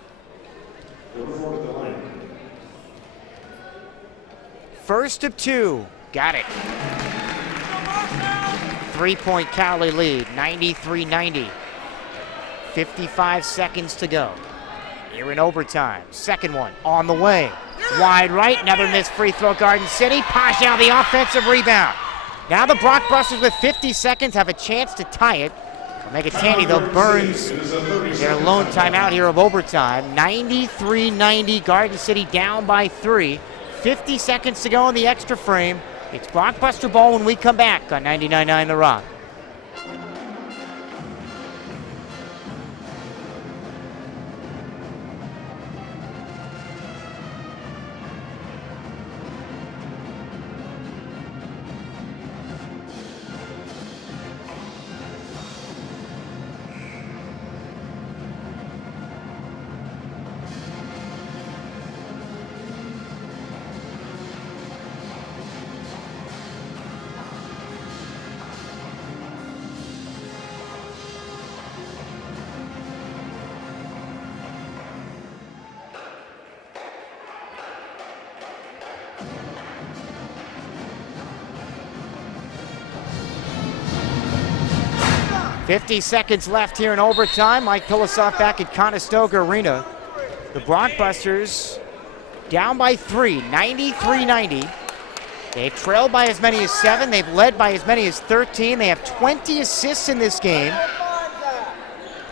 First of 2. Got it. 3-point Cowley lead, 93-90. 55 seconds to go. Here in overtime. Second one on the way. Wide right, another missed free throw, Garden City. Pajal the offensive rebound. Now the Brockbusters with 50 seconds have a chance to tie it. Omega Tandy, though, burns their lone timeout here of overtime. 93-90, Garden City down by 3. 50 seconds to go in the extra frame. It's Blockbuster ball when we come back on 99.9 The Rock. .50 seconds left here in overtime. Mike Pilosoff back at Conestoga Arena. The Brockbusters down by 3, 93-90. They've trailed by as many as 7. They've led by as many as 13. They have 20 assists in this game.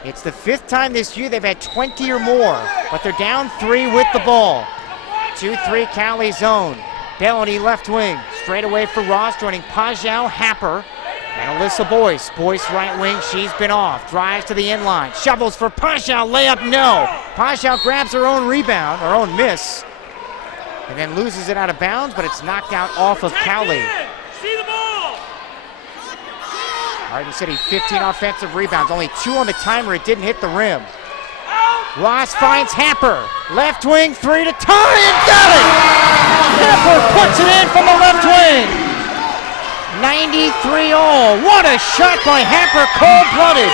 It's the 5th time this year they've had 20 or more, but they're down 3 with the ball. 2-3 Cowley zone. Bellany left wing. Straight away for Ross, joining Pajal, Happer, and Alyssa Boyce. Boyce right wing, she's been off. Drives to the inline. Shovels for Pajal, layup no. Pajal grabs her own rebound, her own miss, and then loses it out of bounds, but it's knocked out off of Cowley. See the ball! Garden City 15 offensive rebounds, only 2 on the timer. It didn't hit the rim. Ross finds Happer. Left wing, 3 to tie, and got it! Happer puts it in from the left wing. 93 all. What a shot by Happer, cold-blooded.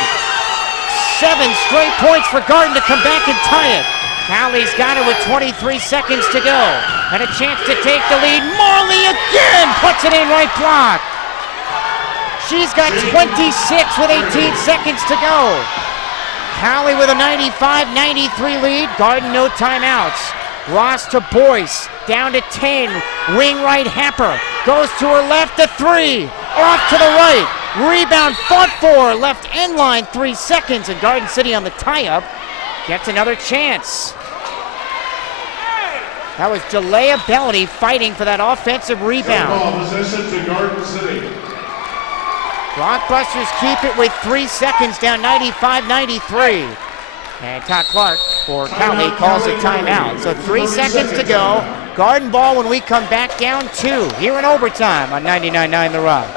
7 straight points for Garden to come back and tie it. Cowley's got it with 23 seconds to go. And a chance to take the lead. Marley again puts it in right block. She's got 26 with 18 seconds to go. Cowley with a 95-93 lead. Garden no timeouts. Ross to Boyce. Down to 10. Wing right Happer. Goes to her left to 3. Off to the right. Rebound fought for. Left end line 3 seconds. And Garden City on the tie-up gets another chance. That was Jalea Bellany fighting for that offensive rebound. Ball possession to Garden City. Blockbusters keep it with 3 seconds, down 95-93. And Todd Clark for Cowley calls a timeout. So 3 seconds to go. Garden ball when we come back, down 2 here in overtime on 99.9 The Rock.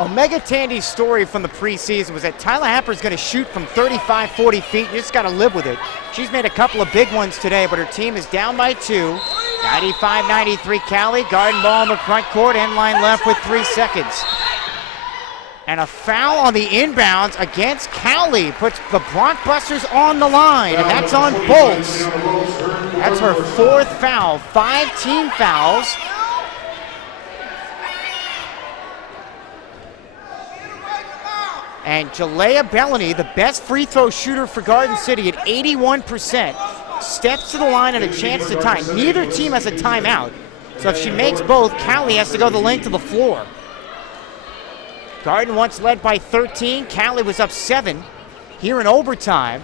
Omega Tandy's story from the preseason was that Tyler Happer's going to shoot from 35, 40 feet. You just got to live with it. She's made a couple of big ones today, but her team is down by 2. 95-93 Cowley. Garden ball in the front court. End line left with 3 seconds. And a foul on the inbounds against Cowley puts the Blockbusters on the line, and that's on Bolts. That's her 4th foul. 5 team fouls. And Jalea Bellany, the best free throw shooter for Garden City at 81%, steps to the line and a chance to tie. Neither team has a timeout. So if she makes both, Cowley has to go the length of the floor. Garden once led by 13. Cowley was up 7 here in overtime.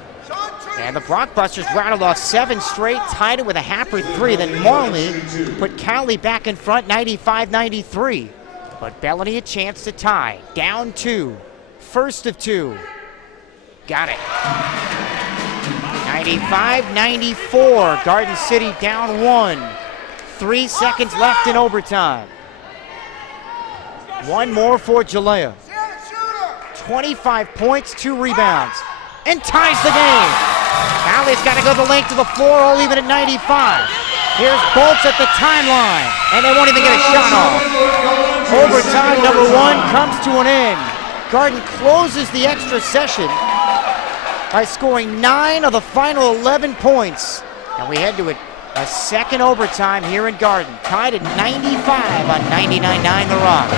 And the Blockbusters rattled off 7 straight, tied it with a Happer 3. Then Marley put Cowley back in front, 95-93. But Bellany a chance to tie. Down 2. first of two. Got it. 95-94. Garden City down 1. 3 seconds left in overtime. One more for Jalea. 25 points, 2 rebounds, and ties the game. Cowley's got to go the length of the floor, all even at 95. Here's Bolts at the timeline, and they won't even get a shot off. Overtime number 1 comes to an end. Garden closes the extra session by scoring 9 of the final 11 points. And we head to a second overtime here in Garden, tied at 95 on 99.9 The Rock.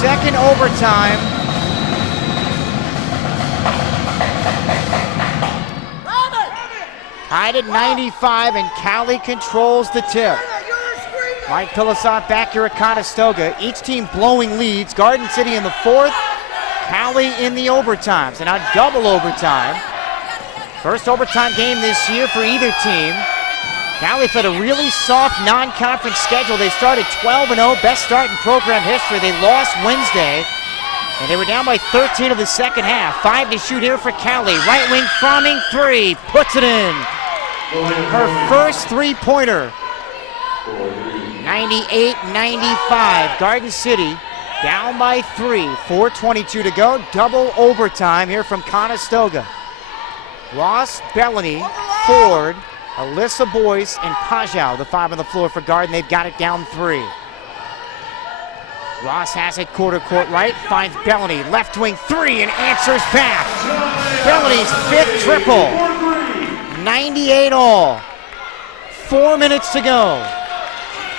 Second overtime. Tied at 95, and Cowley controls the tip. Mike Pilasov back here at Conestoga. Each team blowing leads. Garden City in the 4th, Cowley in the overtimes. And now double overtime. First overtime game this year for either team. Cowley played a really soft non-conference schedule. They started 12-0, best start in program history. They lost Wednesday, and they were down by 13 of the second half. 5 to shoot here for Cowley. Right wing Fromming 3, puts it in. Her first three-pointer. 98-95. Garden City down by 3. 4:22 to go. Double overtime here from Conestoga. Ross, Bellany, Ford, Alyssa Boyce, and Pajau, the 5 on the floor for Garden. They've got it down 3. Ross has it quarter court right, finds Bellany, left wing 3, and answers back. Bellany's 5th triple. 98 all. 4 minutes to go.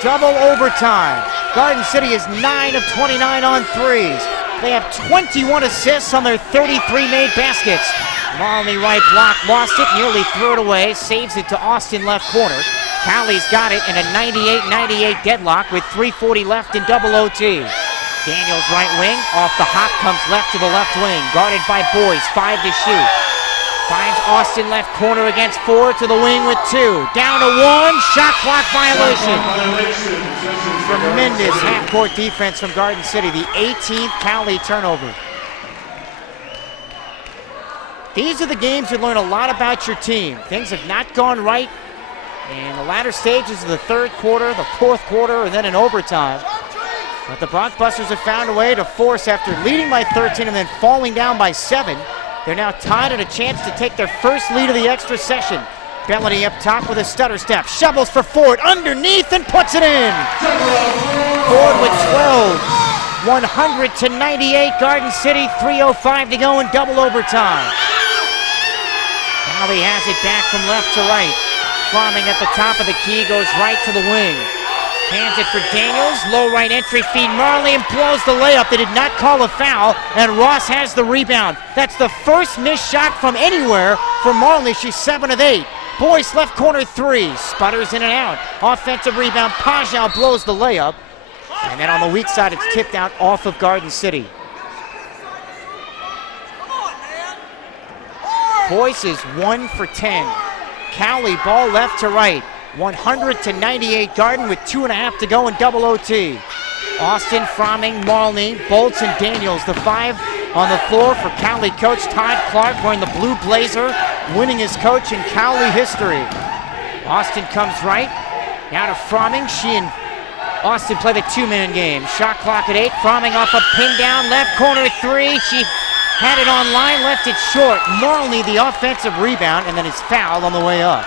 Double overtime. Garden City is 9 of 29 on threes. They have 21 assists on their 33 made baskets. Marley right block, lost it, nearly threw it away, saves it to Austin left corner. Cowley's got it in a 98-98 deadlock with 3:40 left in double OT. Daniels right wing, off the hop, comes left to the left wing, guarded by Boyce, 5 to shoot. Finds Austin left corner against 4 to the wing with 2. Down to 1, shot clock violation. Tremendous half-court defense from Garden City, the 18th Cowley turnover. These are the games you learn a lot about your team. Things have not gone right in the latter stages of the 3rd quarter, the 4th quarter, and then in overtime. But the Bronxbusters have found a way to force, after leading by 13 and then falling down by 7. They're now tied at a chance to take their first lead of the extra session. Bellany up top with a stutter step, shovels for Ford, underneath, and puts it in. Ford with 12. 100-98, Garden City, 3:05 to go in double overtime. Cowley has it back from left to right. Fromming at the top of the key, goes right to the wing. Hands it for Daniels, low right entry feed. Marley and blows the layup. They did not call a foul, and Ross has the rebound. That's the first missed shot from anywhere for Marley. She's 7 of 8. Boyce left corner 3, sputters in and out. Offensive rebound, Pajau blows the layup. And then on the weak side, it's tipped out off of Garden City. Boyce is 1 for 10. Cowley ball left to right. 100-98 Garden with 2.5 to go in double OT. Austin, Fromming, Malney, Bolts, and Daniels, the 5 on the floor for Cowley coach Todd Clark, wearing the blue blazer, winning his coach in Cowley history. Austin comes right, Now to Fromming. She and Austin play the two-man game. Shot clock at 8. Fromming off a pin down. Left corner 3. She had it on line, left it short. Marley the offensive rebound, and then is fouled on the way up.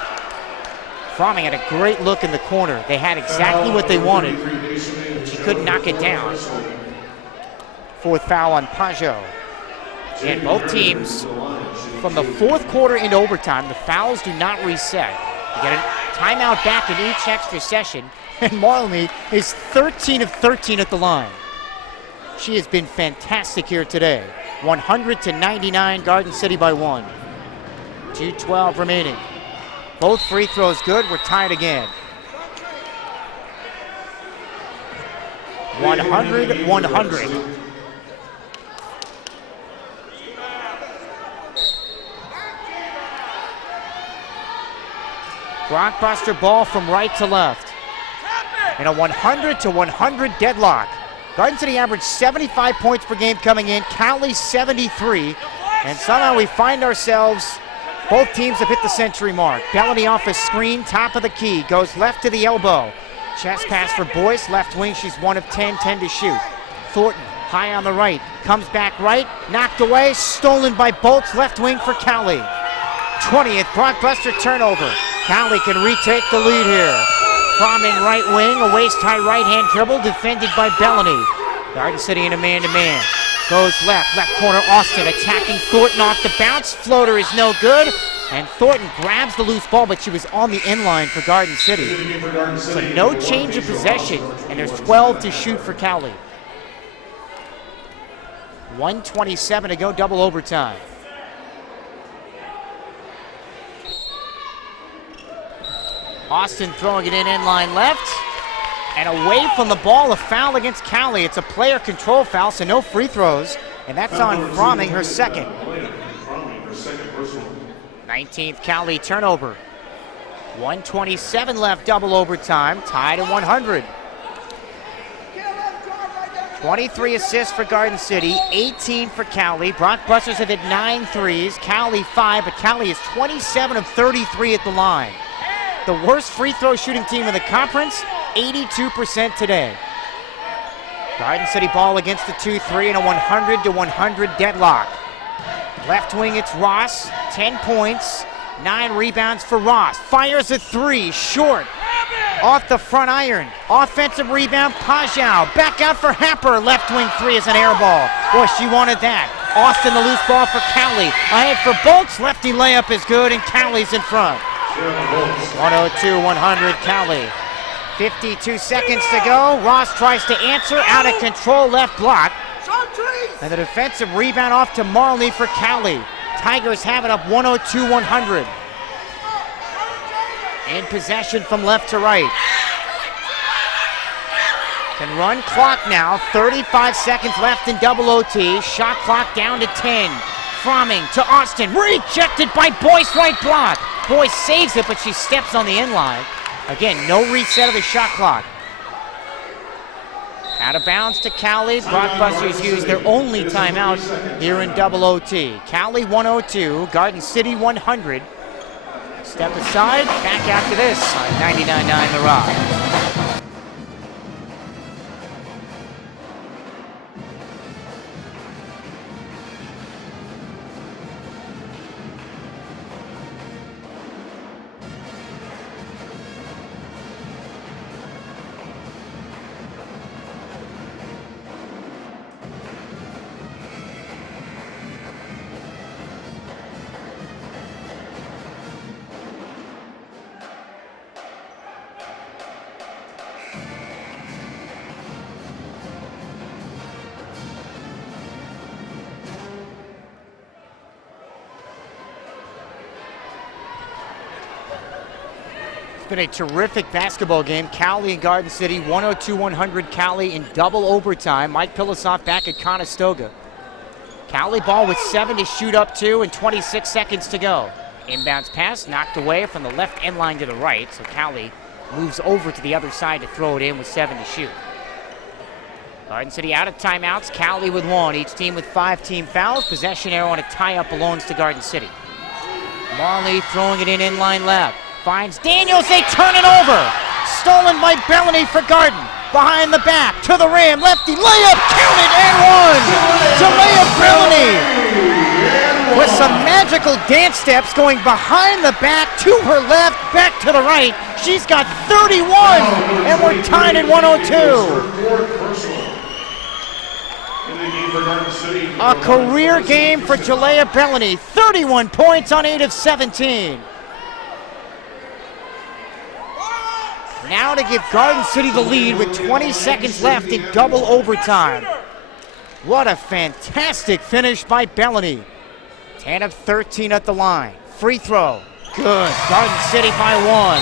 Fromming had a great look in the corner. They had exactly what they wanted. She couldn't knock it down. Fourth foul on Pajot. And both teams, from the fourth quarter into overtime, the fouls do not reset. You get a timeout back in each extra session, and Marley is 13 of 13 at the line. She has been fantastic here today. 100-99, Garden City by 1. 2:12 remaining. Both free throws good. We're tied again. 100-100. Blockbuster ball from right to left. And a 100-100 deadlock. Garden City averaged 75 points per game coming in. Cowley 73. And somehow we find ourselves, both teams have hit the century mark. Bellany off a screen, top of the key. Goes left to the elbow. Chest pass for Boyce, left wing. She's 1 of 10, 10 to shoot. Thornton, high on the right. Comes back right, knocked away, stolen by Bolts, left wing for Cowley. 20th blockbuster turnover. Cowley can retake the lead here. Fromming right wing, a waist-high right-hand dribble, defended by Bellany. Garden City in a man-to-man. Goes left corner, Austin attacking Thornton off the bounce. Floater is no good. And Thornton grabs the loose ball, but she was on the inline for Garden City. So no change of possession, and there's 12 to shoot for Cowley. 1:27 to go, double overtime. Austin throwing it in line left. And away from the ball, a foul against Cowley. It's a player control foul, so no free throws. And that's on Fromming, her second. 19th Cowley turnover. 1:27 left, double overtime, tied at 100. 23 assists for Garden City, 18 for Cowley. Blockbusters have hit 9 threes, Cowley 5, but Cowley is 27 of 33 at the line. The worst free throw shooting team in the conference, 82% today. Garden City ball against the 2-3 and a 100-100 deadlock. Left wing, it's Ross, 10 points, 9 rebounds for Ross. Fires a 3, short, off the front iron. Offensive rebound, Pajot. Back out for Happer, left wing 3 is an air ball. Boy, she wanted that. Austin the loose ball for Cowley. Ahead for Bolts, lefty layup is good, and Cowley's in front. 102-100 Cowley. 52 seconds to go. Ross tries to answer, out of control, left block. And the defensive rebound off to Marley for Cowley. Tigers have it up 102-100. In possession from left to right. Can run clock now. 35 seconds left in double OT. Shot clock down to 10. Fromming to Austin. Rejected by Boyce, right block. Boyce saves it, but she steps on the inline. Again, no reset of the shot clock. Out of bounds to Cowley. Blockbusters use their only timeout here in double OT. Cowley 102, Garden City 100. Step aside, back after this on 99.9 The Rock. Been a terrific basketball game. Cowley and Garden City, 102-100 Cowley in double overtime. Mike Pilosoff back at Conestoga. Cowley ball with 7 to shoot up to and 26 seconds to go. Inbounds pass knocked away from the left end line to the right, so Cowley moves over to the other side to throw it in with 7 to shoot. Garden City out of timeouts, Cowley with 1. Each team with 5 team fouls. Possession arrow and a tie-up belongs to Garden City. Marley throwing it in line left. Finds Daniels, they turn it over. stolen by Bellany for Garden. Behind the back, to the rim, lefty, layup, counted, and one! Jalea Bellany with some magical dance steps going behind the back, to her left, back to the right. She's got 31, and we're tied at 102. A career game for Jalea Bellany, 31 points on 8 of 17. Now to give Garden City the lead with 20 seconds left in double overtime. What a fantastic finish by Bellany. 10 of 13 at the line. Free throw, good. Garden City by 1.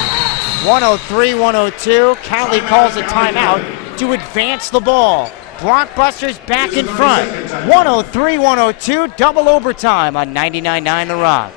103-102. Cowley calls a timeout to advance the ball. Blockbusters back in front. 103-102, double overtime on 99.9 The Rock.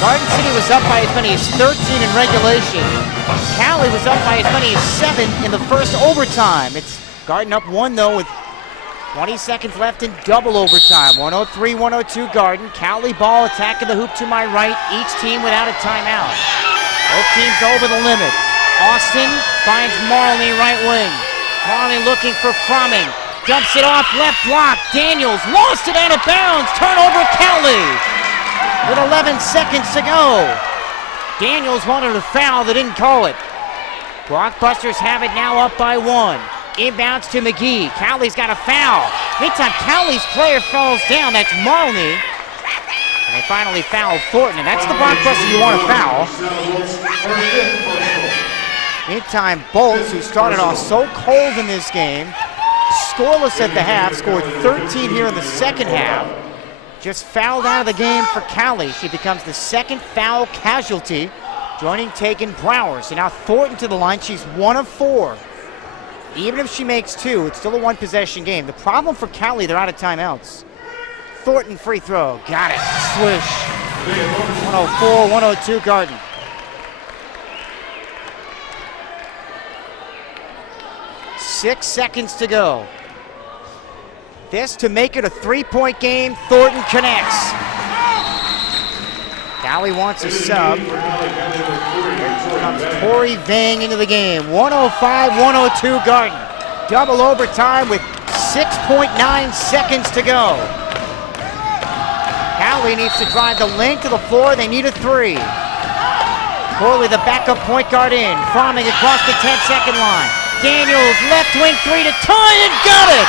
Garden City was up by as many as 13 in regulation. Cowley was up by as many as 7 in the first overtime. It's Garden up 1 though with 20 seconds left in double overtime. 103-102 Garden. Cowley ball attacking the hoop to my right. Each team without a timeout. Both teams over the limit. Austin finds Marley right wing. Marley looking for Fromming. Dumps it off left block. Daniels lost it out of bounds. Turnover Cowley. With 11 seconds to go. Daniels wanted a foul, they didn't call it. Blockbusters have it now up by 1. Inbounds to McGee. Cowley's got a foul. Meantime, Cowley's player falls down. That's Marley. And they finally foul Thornton, and that's the blockbuster you want to foul. Meantime, Bolts, who started off so cold in this game, scoreless at the half, scored 13 here in the second half. Just fouled out of the game for Cowley. She becomes the second foul casualty, joining Tegan Brower. So now Thornton to the line. She's 1 of 4. Even if she makes 2, it's still a one-possession game. The problem for Cowley, they're out of timeouts. Thornton free throw. Got it. Swish. 104-102 Garden. Six seconds to go. This to make it a 3-point game. Thornton connects. Cowley wants a sub. Here comes Tori Vang into the game. 105-102 Garden. Double overtime with 6.9 seconds to go. Cowley needs to drive the length of the floor. They need a 3. Corley, the backup point guard in. Fromming across the 10-second line. Daniels, left wing 3 to tie and got it!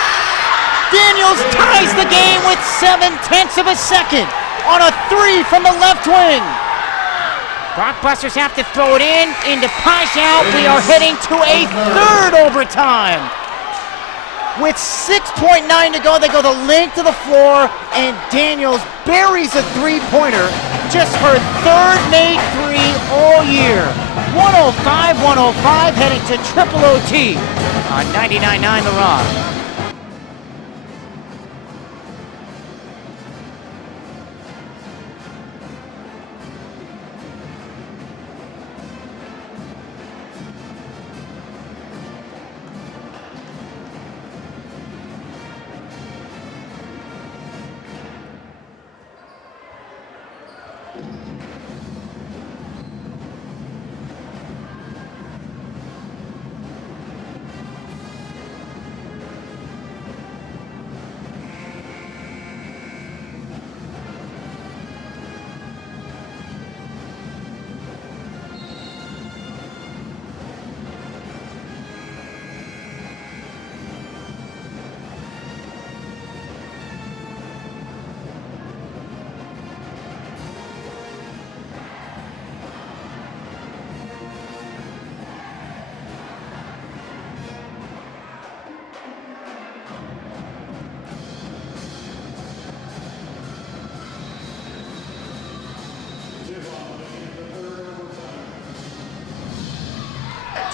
Daniels ties the game with 0.7 of a second on a 3 from the left wing. Blockbusters have to throw it into Pajau. We are heading to a third overtime. With 6.9 to go, they go the length of the floor, and Daniels buries a three-pointer. Just her third made 3 all year. 105-105, heading to triple OT on 99.9 The Rock.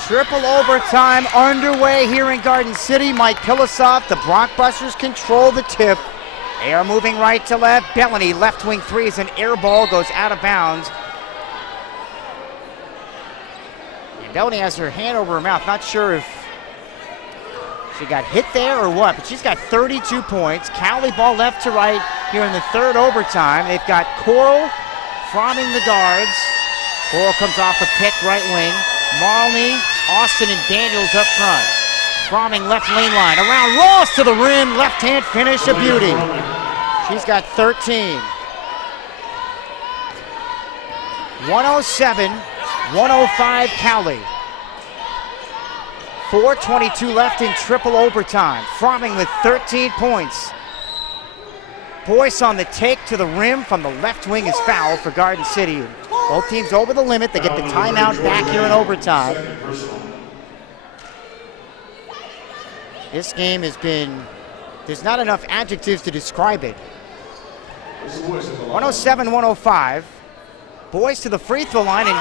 Triple overtime underway here in Garden City. Mike Pilasov, the Blockbusters control the tip. They are moving right to left. Bellany, left wing three is an air ball, goes out of bounds. And Bellany has her hand over her mouth. Not sure if she got hit there or what, but she's got 32 points. Cowley ball left to right here in the third overtime. They've got Coral fronting the guards. Coral comes off the pick right wing. Marley, Austin, and Daniels up front. Fromming left lane line. Around Ross to the rim. Left hand finish, a beauty. She's got 13. 107-105 Cowley. 4:22 left in triple overtime. Fromming with 13 points. Boyce on the take to the rim from the left wing is foul for Garden City. Both teams over the limit. They get the timeout back here in overtime. This game has been, there's not enough adjectives to describe it. 107-105. Boyce to the free throw line and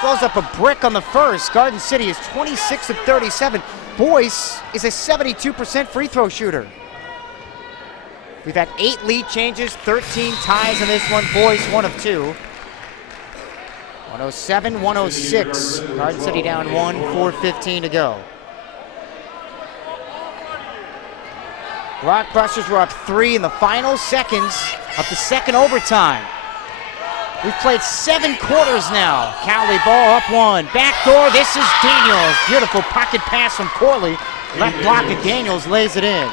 throws up a brick on the first. Garden City is 26 of 37. Boyce is a 72% free throw shooter. We've had 8 lead changes, 13 ties in this one. Boyce 1 of 2. 107-106. Garden City down 1, 4:15 to go. Blockbusters were up 3 in the final seconds of the second overtime. We've played 7 quarters now. Cowley ball up 1. Backdoor, this is Daniels. Beautiful pocket pass from Corley. Left block and Daniels lays it in.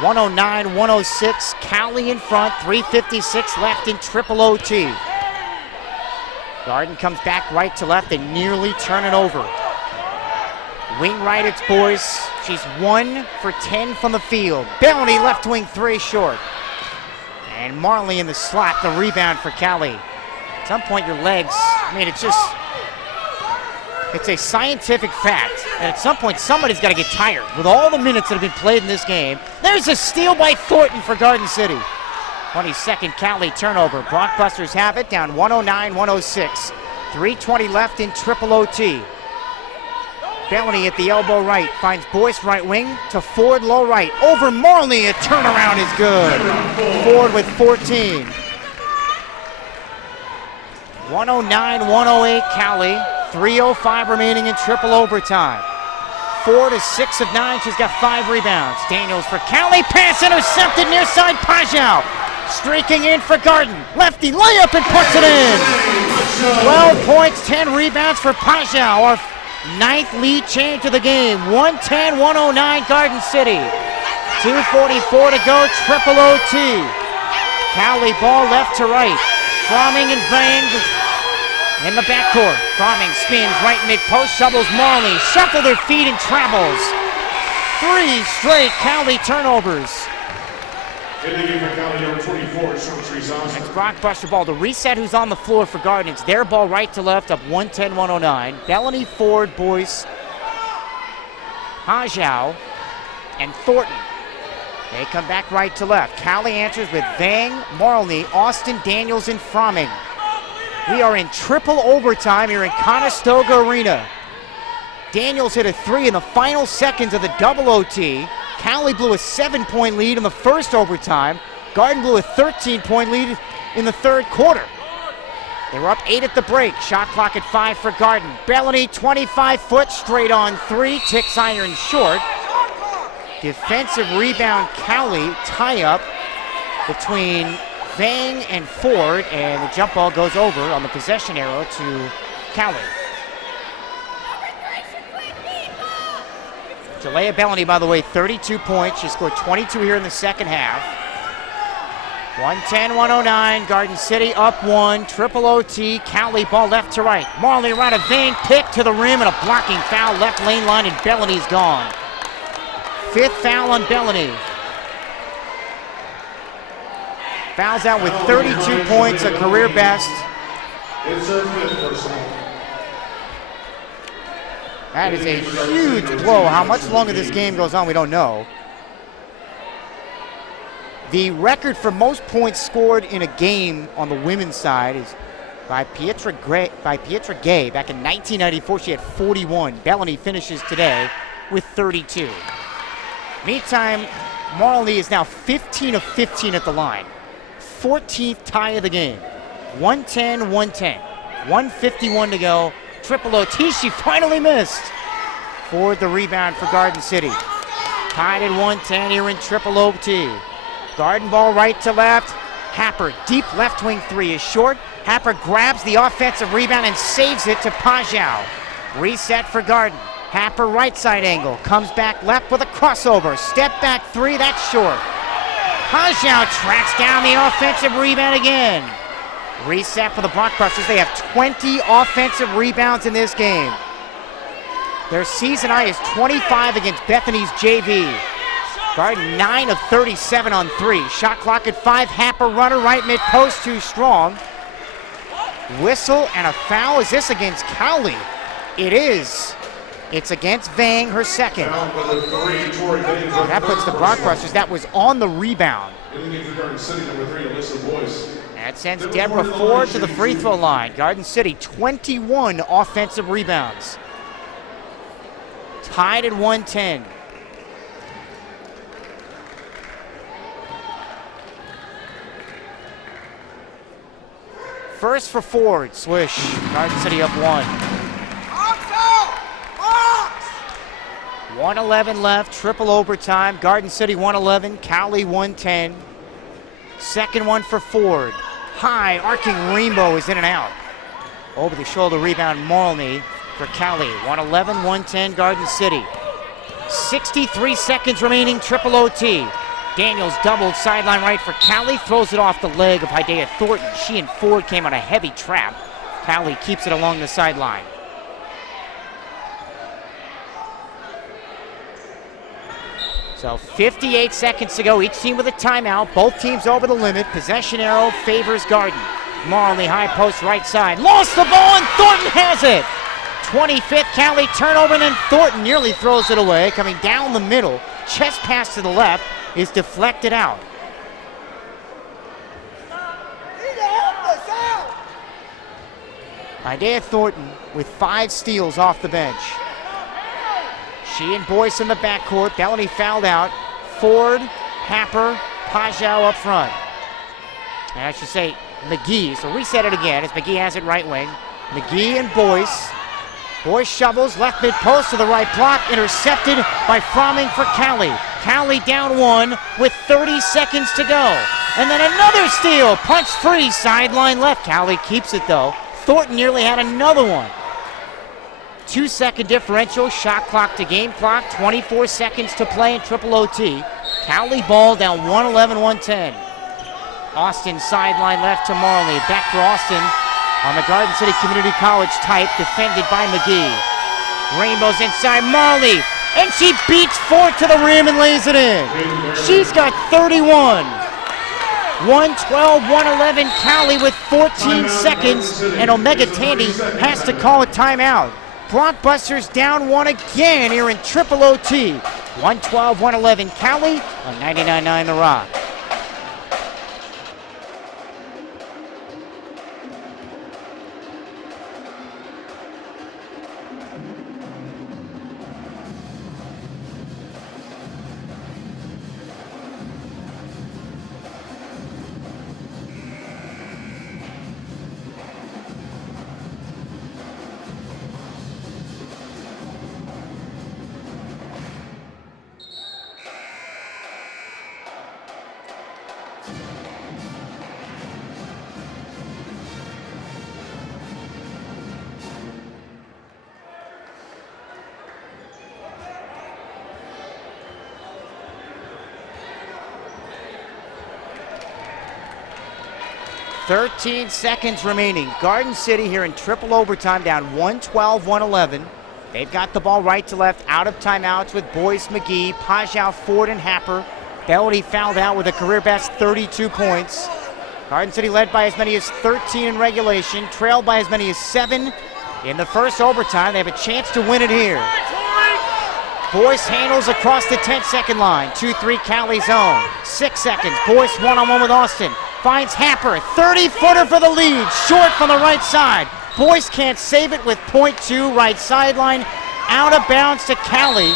109-106. Cowley in front. 3:56 left in triple OT. Garden comes back right to left and nearly turn it over. Wing right, it's Boyce. She's 1 for 10 from the field. Bellany left wing 3 short. And Marley in the slot, the rebound for Cowley. At some point your legs, I mean, it's a scientific fact. And at some point somebody's got to get tired. With all the minutes that have been played in this game, there's a steal by Thornton for Garden City. 22nd Cowley turnover. Blockbusters have it, down 109-106. 3:20 left in triple OT. Bellany at the elbow right, finds Boyce right wing to Ford low right. Over Marley, a turnaround is good. Ford with 14. 109-108 Cowley. 3:05 remaining in triple overtime. Ford is 6 of 9, she's got 5 rebounds. Daniels for Cowley, pass intercepted near side Pajau. Streaking in for Garden. Lefty layup and puts it in. 12 points, 10 rebounds for Pajau. Our 9th lead change of the game. 110-109 Garden City. 2:44 to go, triple OT. Cowley ball left to right. Fromming and Vang in the backcourt. Fromming spins right mid-post, shovels Marley. Shuffle their feet and travels. 3 straight Cowley turnovers. In the game for Cowley, number 24, Next Blockbuster ball to reset who's on the floor for Garden. It's their ball right to left, up 110-109. Bellany, Ford, Boyce, Pajau, and Thornton. They come back right to left. Cowley answers with Vang, Marley, Austin, Daniels, and Fromming. We are in triple overtime here in Conestoga Arena. Daniels hit a 3 in the final seconds of the double OT. Cowley blew a 7-point lead in the first overtime. Garden blew a 13-point lead in the third quarter. They were up 8 at the break. Shot clock at 5 for Garden. Bellany, 25-foot, straight on 3, ticks iron short. Defensive rebound, Cowley, tie-up between Vang and Ford, and the jump ball goes over on the possession arrow to Cowley. Jalea Bellany, by the way, 32 points. She scored 22 here in the second half. 110-109, Garden City up 1, triple OT. Cowley ball left to right. Marley around a Vang pick to the rim and a blocking foul left lane line, and Bellany's gone. 5th foul on Bellany. Fouls out with 32 points, a career best. It's her 5th personal. That is a huge blow. How much longer this game goes on, we don't know. The record for most points scored in a game on the women's side is by Pietra Gay. Back in 1994, she had 41. Bellany finishes today with 32. Meantime, Marley is now 15 of 15 at the line. 14th tie of the game. 110, 110. 151 to go. Triple OT, she finally missed. Ford the rebound for Garden City. Tied at 110 here in triple OT. Garden ball right to left. Happer, deep left wing three is short. Happer grabs the offensive rebound and saves it to Pajau. Reset for Garden. Happer right side angle. Comes back left with a crossover. Step back three, that's short. Pajau tracks down the offensive rebound again. Reset for the Blockbusters. They have 20 offensive rebounds in this game. Their season high is 25 against Bethany's JV. Garden 9 of 37 on three. Shot clock at 5. Happer runner right mid post, too strong. Whistle and a foul. Is this against Cowley? It is. It's against Vang, her second. That puts the Blockbusters. That was on the rebound. That sends Deborah Ford to the free throw line. Garden City, 21 offensive rebounds. Tied at 110. First for Ford, swish. Garden City up 1. 1:11 left, triple overtime. Garden City 111, Cowley 110. Second one for Ford. High, arcing rainbow is in and out. Over the shoulder rebound, Malney for Cowley. 111, 110, Garden City. 63 seconds remaining, triple OT. Daniels doubled sideline right for Cowley, throws it off the leg of Hidea Thornton. She and Ford came on a heavy trap. Cowley keeps it along the sideline. So 58 seconds to go, each team with a timeout. Both teams over the limit. Possession arrow favors Garden. Marley high post right side. Lost the ball and Thornton has it. 25th Cowley turnover and then Thornton nearly throws it away. Coming down the middle. Chest pass to the left is deflected out. Hidea Thornton with 5 steals off the bench. She and Boyce in the backcourt. Bellany fouled out. Ford, Happer, Pajau up front. And I should say McGee. So reset it again as McGee has it right wing. McGee and Boyce. Boyce shovels left mid post to the right block. Intercepted by Fromming for Cowley. Cowley down 1 with 30 seconds to go. And then another steal. Punch free. Sideline left. Cowley keeps it though. Thornton nearly had another one. 2-second differential, shot clock to game clock, 24 seconds to play in triple OT. Cowley ball down 111-110. Austin sideline left to Marley. Back for Austin on the Garden City Community College type, defended by McGee. Rainbows inside Marley, and she beats Ford to the rim and lays it in. She's got 31. 112-111, Cowley with 14 seconds, and Omega Tandy has to call a timeout. Blockbusters down 1 again here in triple OT. 112-111 Cowley on 99.9 The Rock. .13 seconds remaining. Garden City here in triple overtime down 112-111. They've got the ball right to left, out of timeouts with Boyce, McGee, Pajau, Ford, and Happer. Bellany fouled out with a career best 32 points. Garden City led by as many as 13 in regulation, trailed by as many as 7 in the first overtime. They have a chance to win it here. Boyce handles across the 10-second line. 2-3 Cowley zone. 6 seconds. Boyce one-on-one with Austin. Finds Happer, 30-footer for the lead, short from the right side. Boyce can't save it with .2, right sideline, out of bounds to Cowley.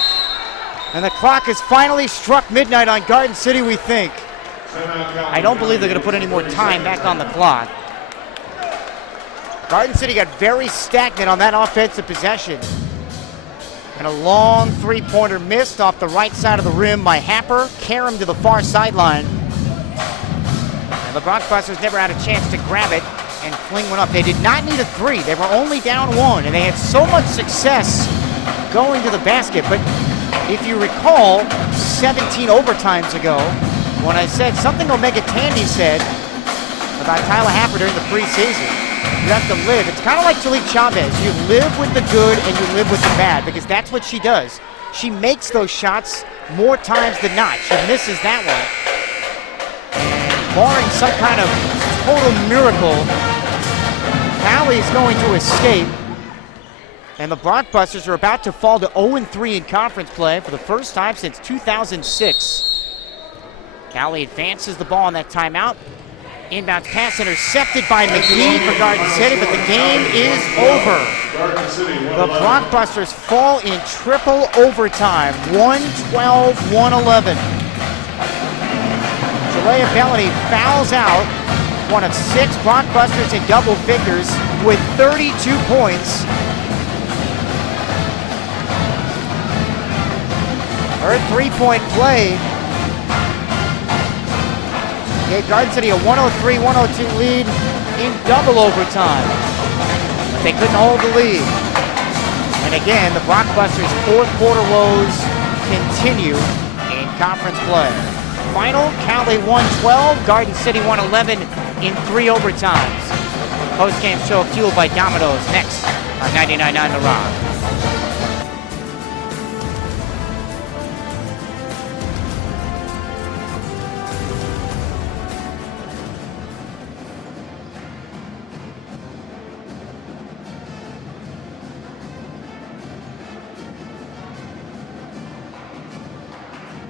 And the clock has finally struck midnight on Garden City, we think. I don't believe they're going to put any more time back on the clock. Garden City got very stagnant on that offensive possession. And a long three-pointer missed off the right side of the rim by Happer. Karam to the far sideline. And the Bronxbusters never had a chance to grab it and fling one up. They did not need a three. They were only down one, and they had so much success going to the basket. But if you recall, 17 overtimes ago, when I said something Omega Tandy said about Tyler Happer during the preseason, you have to live. It's kind of like Talik Chavez. You live with the good and you live with the bad, because that's what she does. She makes those shots more times than not. She misses that one. And barring some kind of total miracle, Cowley's going to escape. And the Bronxbusters are about to fall to 0-3 in conference play for the first time since 2006. Cowley advances the ball on that timeout. Inbound pass intercepted by McGee for Garden City, but the game is over. The Bronxbusters fall in triple overtime, 112-111. Jalea Bellany fouls out, one of 6 Bronxbusters in double figures with 32 points. Her three-point play gave Garden City a 103-102 lead in double overtime. But they couldn't hold the lead. And again, the Bronxbusters' fourth quarter woes continue in conference play. Final, Cowley 112, Garden City 111 in 3 overtimes. Post-game show fueled by Domino's next on 99.9 The Rock.